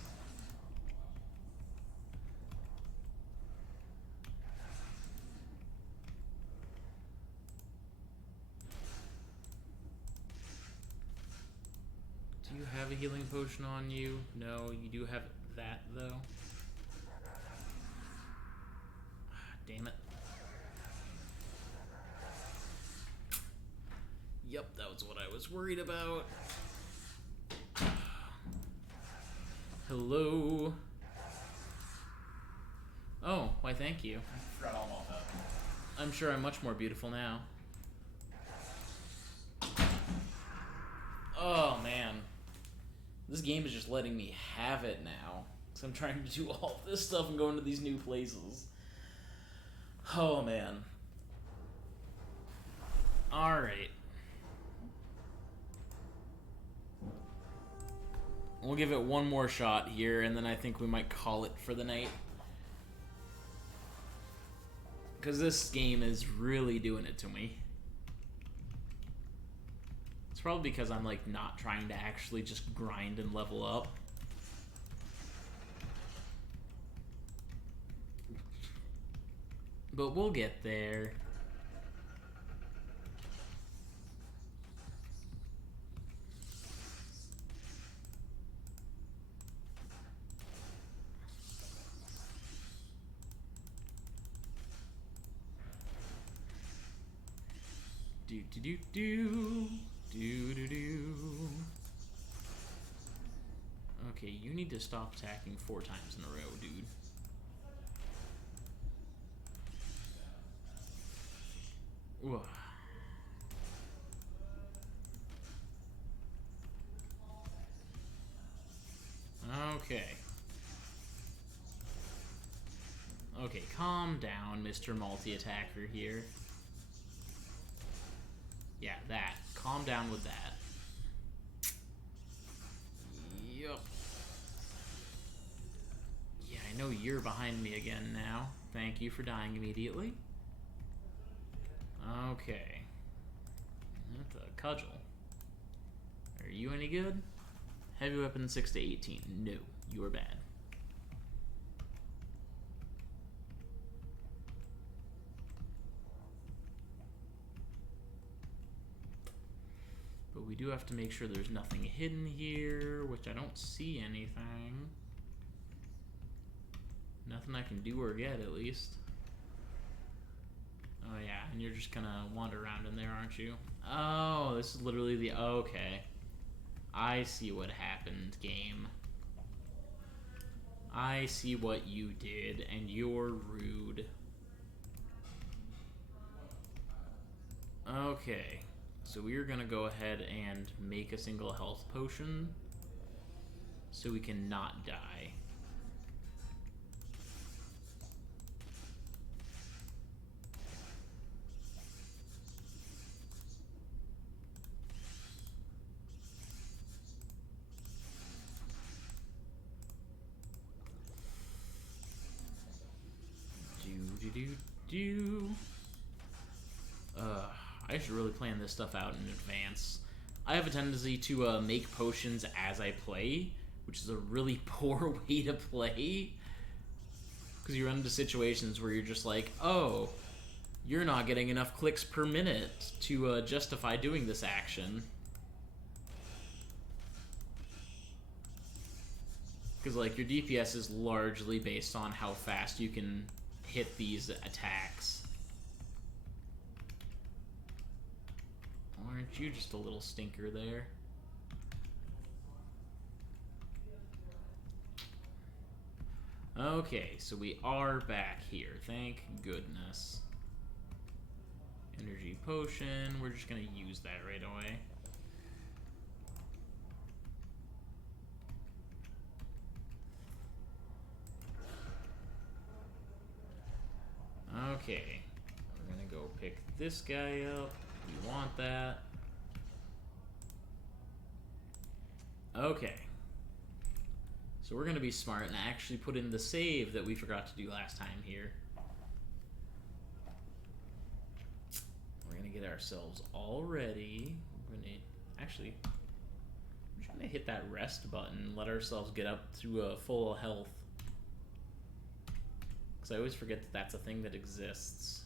Do you have a healing potion on you? No, you do have that, though. Damn it. Yep, that was what I was worried about. Hello. Oh, why thank you. I forgot all about that. I'm sure I'm much more beautiful now. Oh, man. This game is just letting me have it now. Because I'm trying to do all this stuff and go into these new places. Oh, man. Alright. We'll give it one more shot here, and then I think we might call it for the night. Because this game is really doing it to me. It's probably because I'm, like, not trying to actually just grind and level up. But we'll get there. Do do do do do do do. Okay, you need to stop attacking 4 times in a row, dude. Ooh. Okay. Okay, calm down, Mr. Multi-Attacker here. Yeah, that. Calm down with that. Yup. Yeah, I know you're behind me again now. Thank you for dying immediately. Okay. That's a cudgel. Are you any good? Heavy weapon 6 to 18. No, you are bad. But we do have to make sure there's nothing hidden here, which I don't see anything. Nothing I can do or get, at least. Oh yeah, and you're just gonna wander around in there, aren't you? Oh, this is literally the... Okay. I see what happened, game. I see what you did, and you're rude. Okay. So we're gonna go ahead and make a single health potion so we can not die. Do. I should really plan this stuff out in advance. I have a tendency to make potions as I play, which is a really poor way to play. Because you run into situations where you're just like, oh, you're not getting enough clicks per minute to justify doing this action. Because, like, your DPS is largely based on how fast you can hit these attacks. Aren't you just a little stinker there? Okay, so we are back here. Thank goodness. Energy potion. We're just gonna use that right away. Okay. We're gonna go pick this guy up. We want that. Okay. So we're gonna be smart and actually put in the save that we forgot to do last time here. We're gonna get ourselves all ready. We're gonna actually, we're just gonna hit that rest button and let ourselves get up to full health. Because I always forget that that's a thing that exists.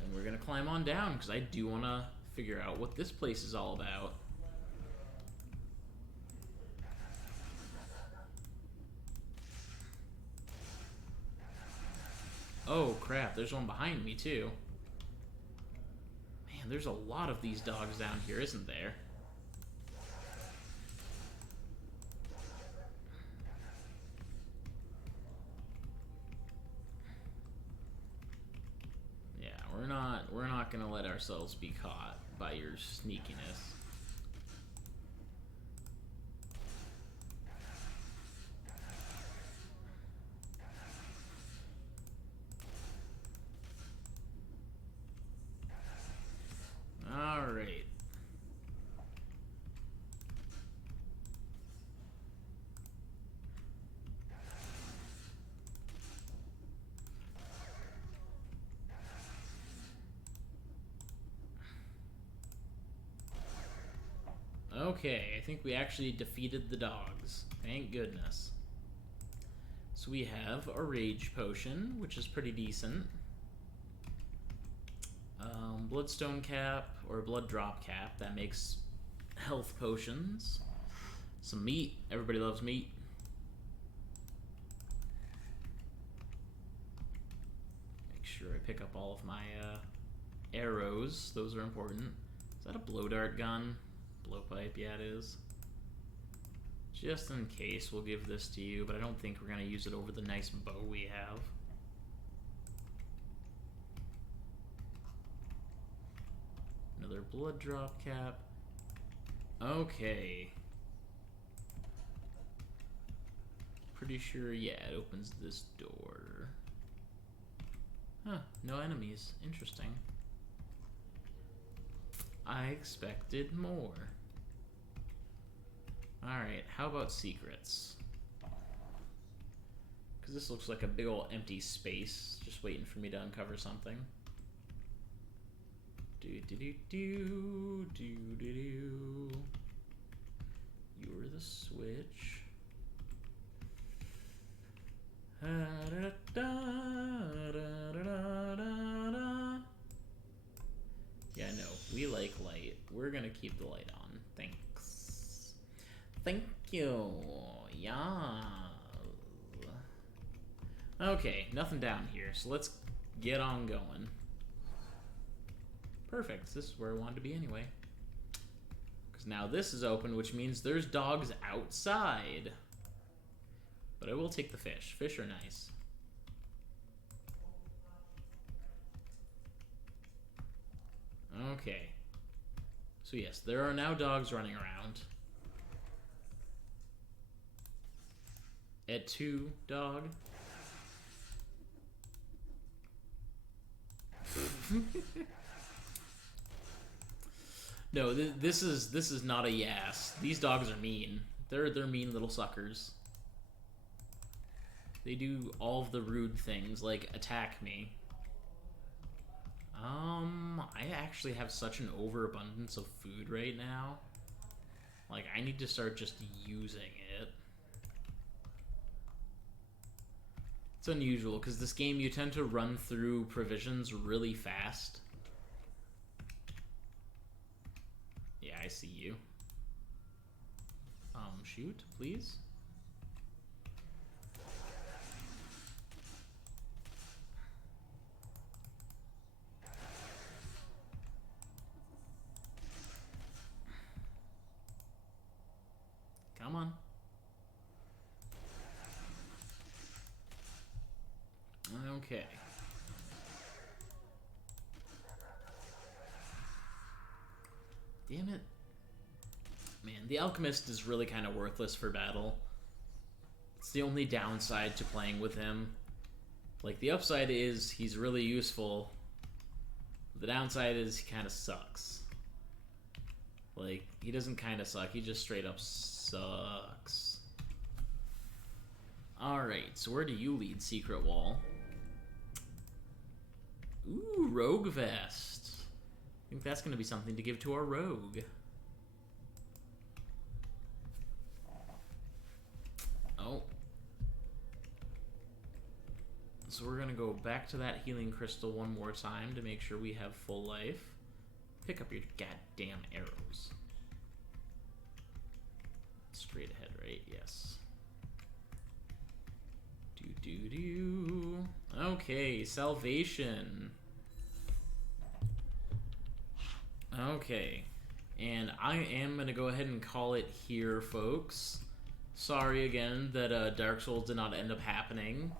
And we're gonna climb on down because I do want to figure out what this place is all about. Oh crap, there's one behind me too. Man, there's a lot of these dogs down here, isn't there? Yeah, we're not gonna let ourselves be caught by your sneakiness. Alright. Okay, I think we actually defeated the dogs. Thank goodness. So we have a rage potion, which is pretty decent. Bloodstone cap, or blood drop cap, that makes health potions. Some meat, everybody loves meat. Make sure I pick up all of my arrows, those are important. Is that a blow dart gun? Blowpipe, yeah it is. Just in case, we'll give this to you, but I don't think we're going to use it over the nice bow we have. Another blood drop cap. Okay. Pretty sure, yeah, it opens this door. Huh, no enemies. Interesting. I expected more. Alright, how about secrets? Because this looks like a big old empty space, just waiting for me to uncover something. Do-do-do-do, do-do-do. You're the switch. Yeah, no, we like light. We're gonna keep the light on. Thanks. Thank you. Yeah. Okay, nothing down here, so let's get on going. Perfect. This is where I wanted to be anyway. Because now this is open, which means there's dogs outside. But I will take the fish. Fish are nice. Okay. So yes, there are now dogs running around. Et tu, dog? No, this is not a yes. These dogs are mean. They're mean little suckers. They do all of the rude things, like attack me. I actually have such an overabundance of food right now. Like, I need to start just using it. It's unusual, because this game you tend to run through provisions really fast. Yeah, I see you. Shoot, please. Come on. Okay. Damn it. Man, the Alchemist is really kind of worthless for battle. It's the only downside to playing with him. Like, the upside is he's really useful. The downside is he kind of sucks. Like, he doesn't kind of suck, he just straight up sucks. Alright, so where do you lead, Secret Wall? Ooh, Rogue Vest. I think that's going to be something to give to our rogue. Oh. So we're going to go back to that healing crystal one more time to make sure we have full life. Pick up your goddamn arrows. Straight ahead, right? Yes. Do. Okay, salvation. Okay. And I am going to go ahead and call it here, folks. Sorry again that Dark Souls did not end up happening.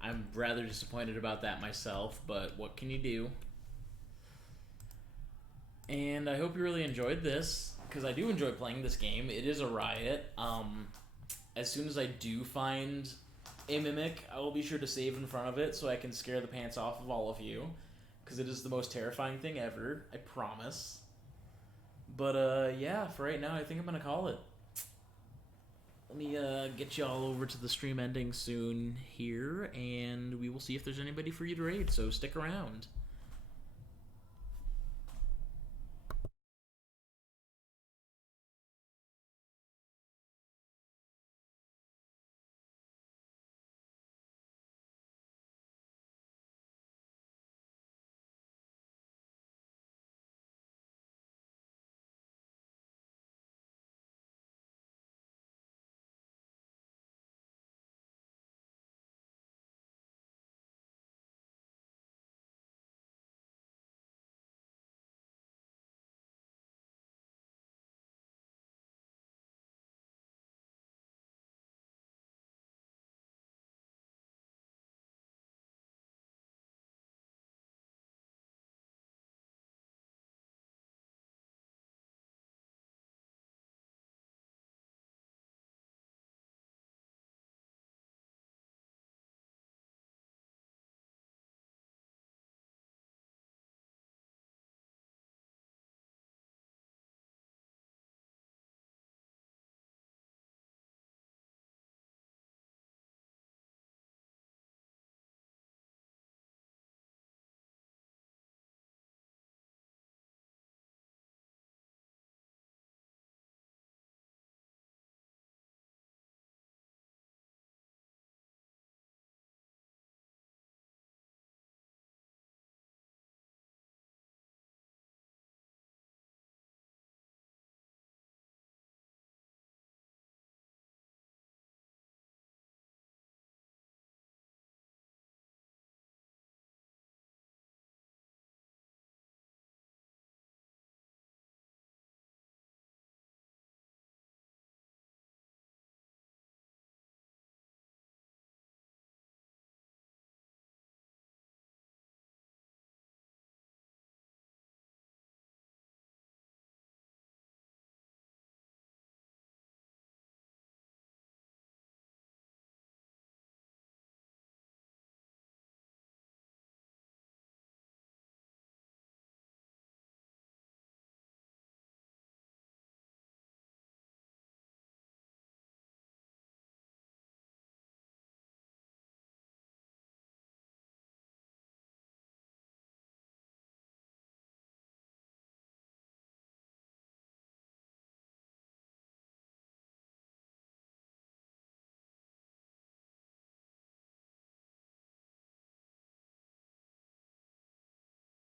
I'm rather disappointed about that myself, but what can you do? And I hope you really enjoyed this, because I do enjoy playing this game. It is a riot. As soon as I do find a mimic, I will be sure to save in front of it so I can scare the pants off of all of you, because it is the most terrifying thing ever, I promise. But yeah, for right now, I think I'm going to call it. Let me get you all over to the stream ending soon here, and we will see if there's anybody for you to raid, so stick around.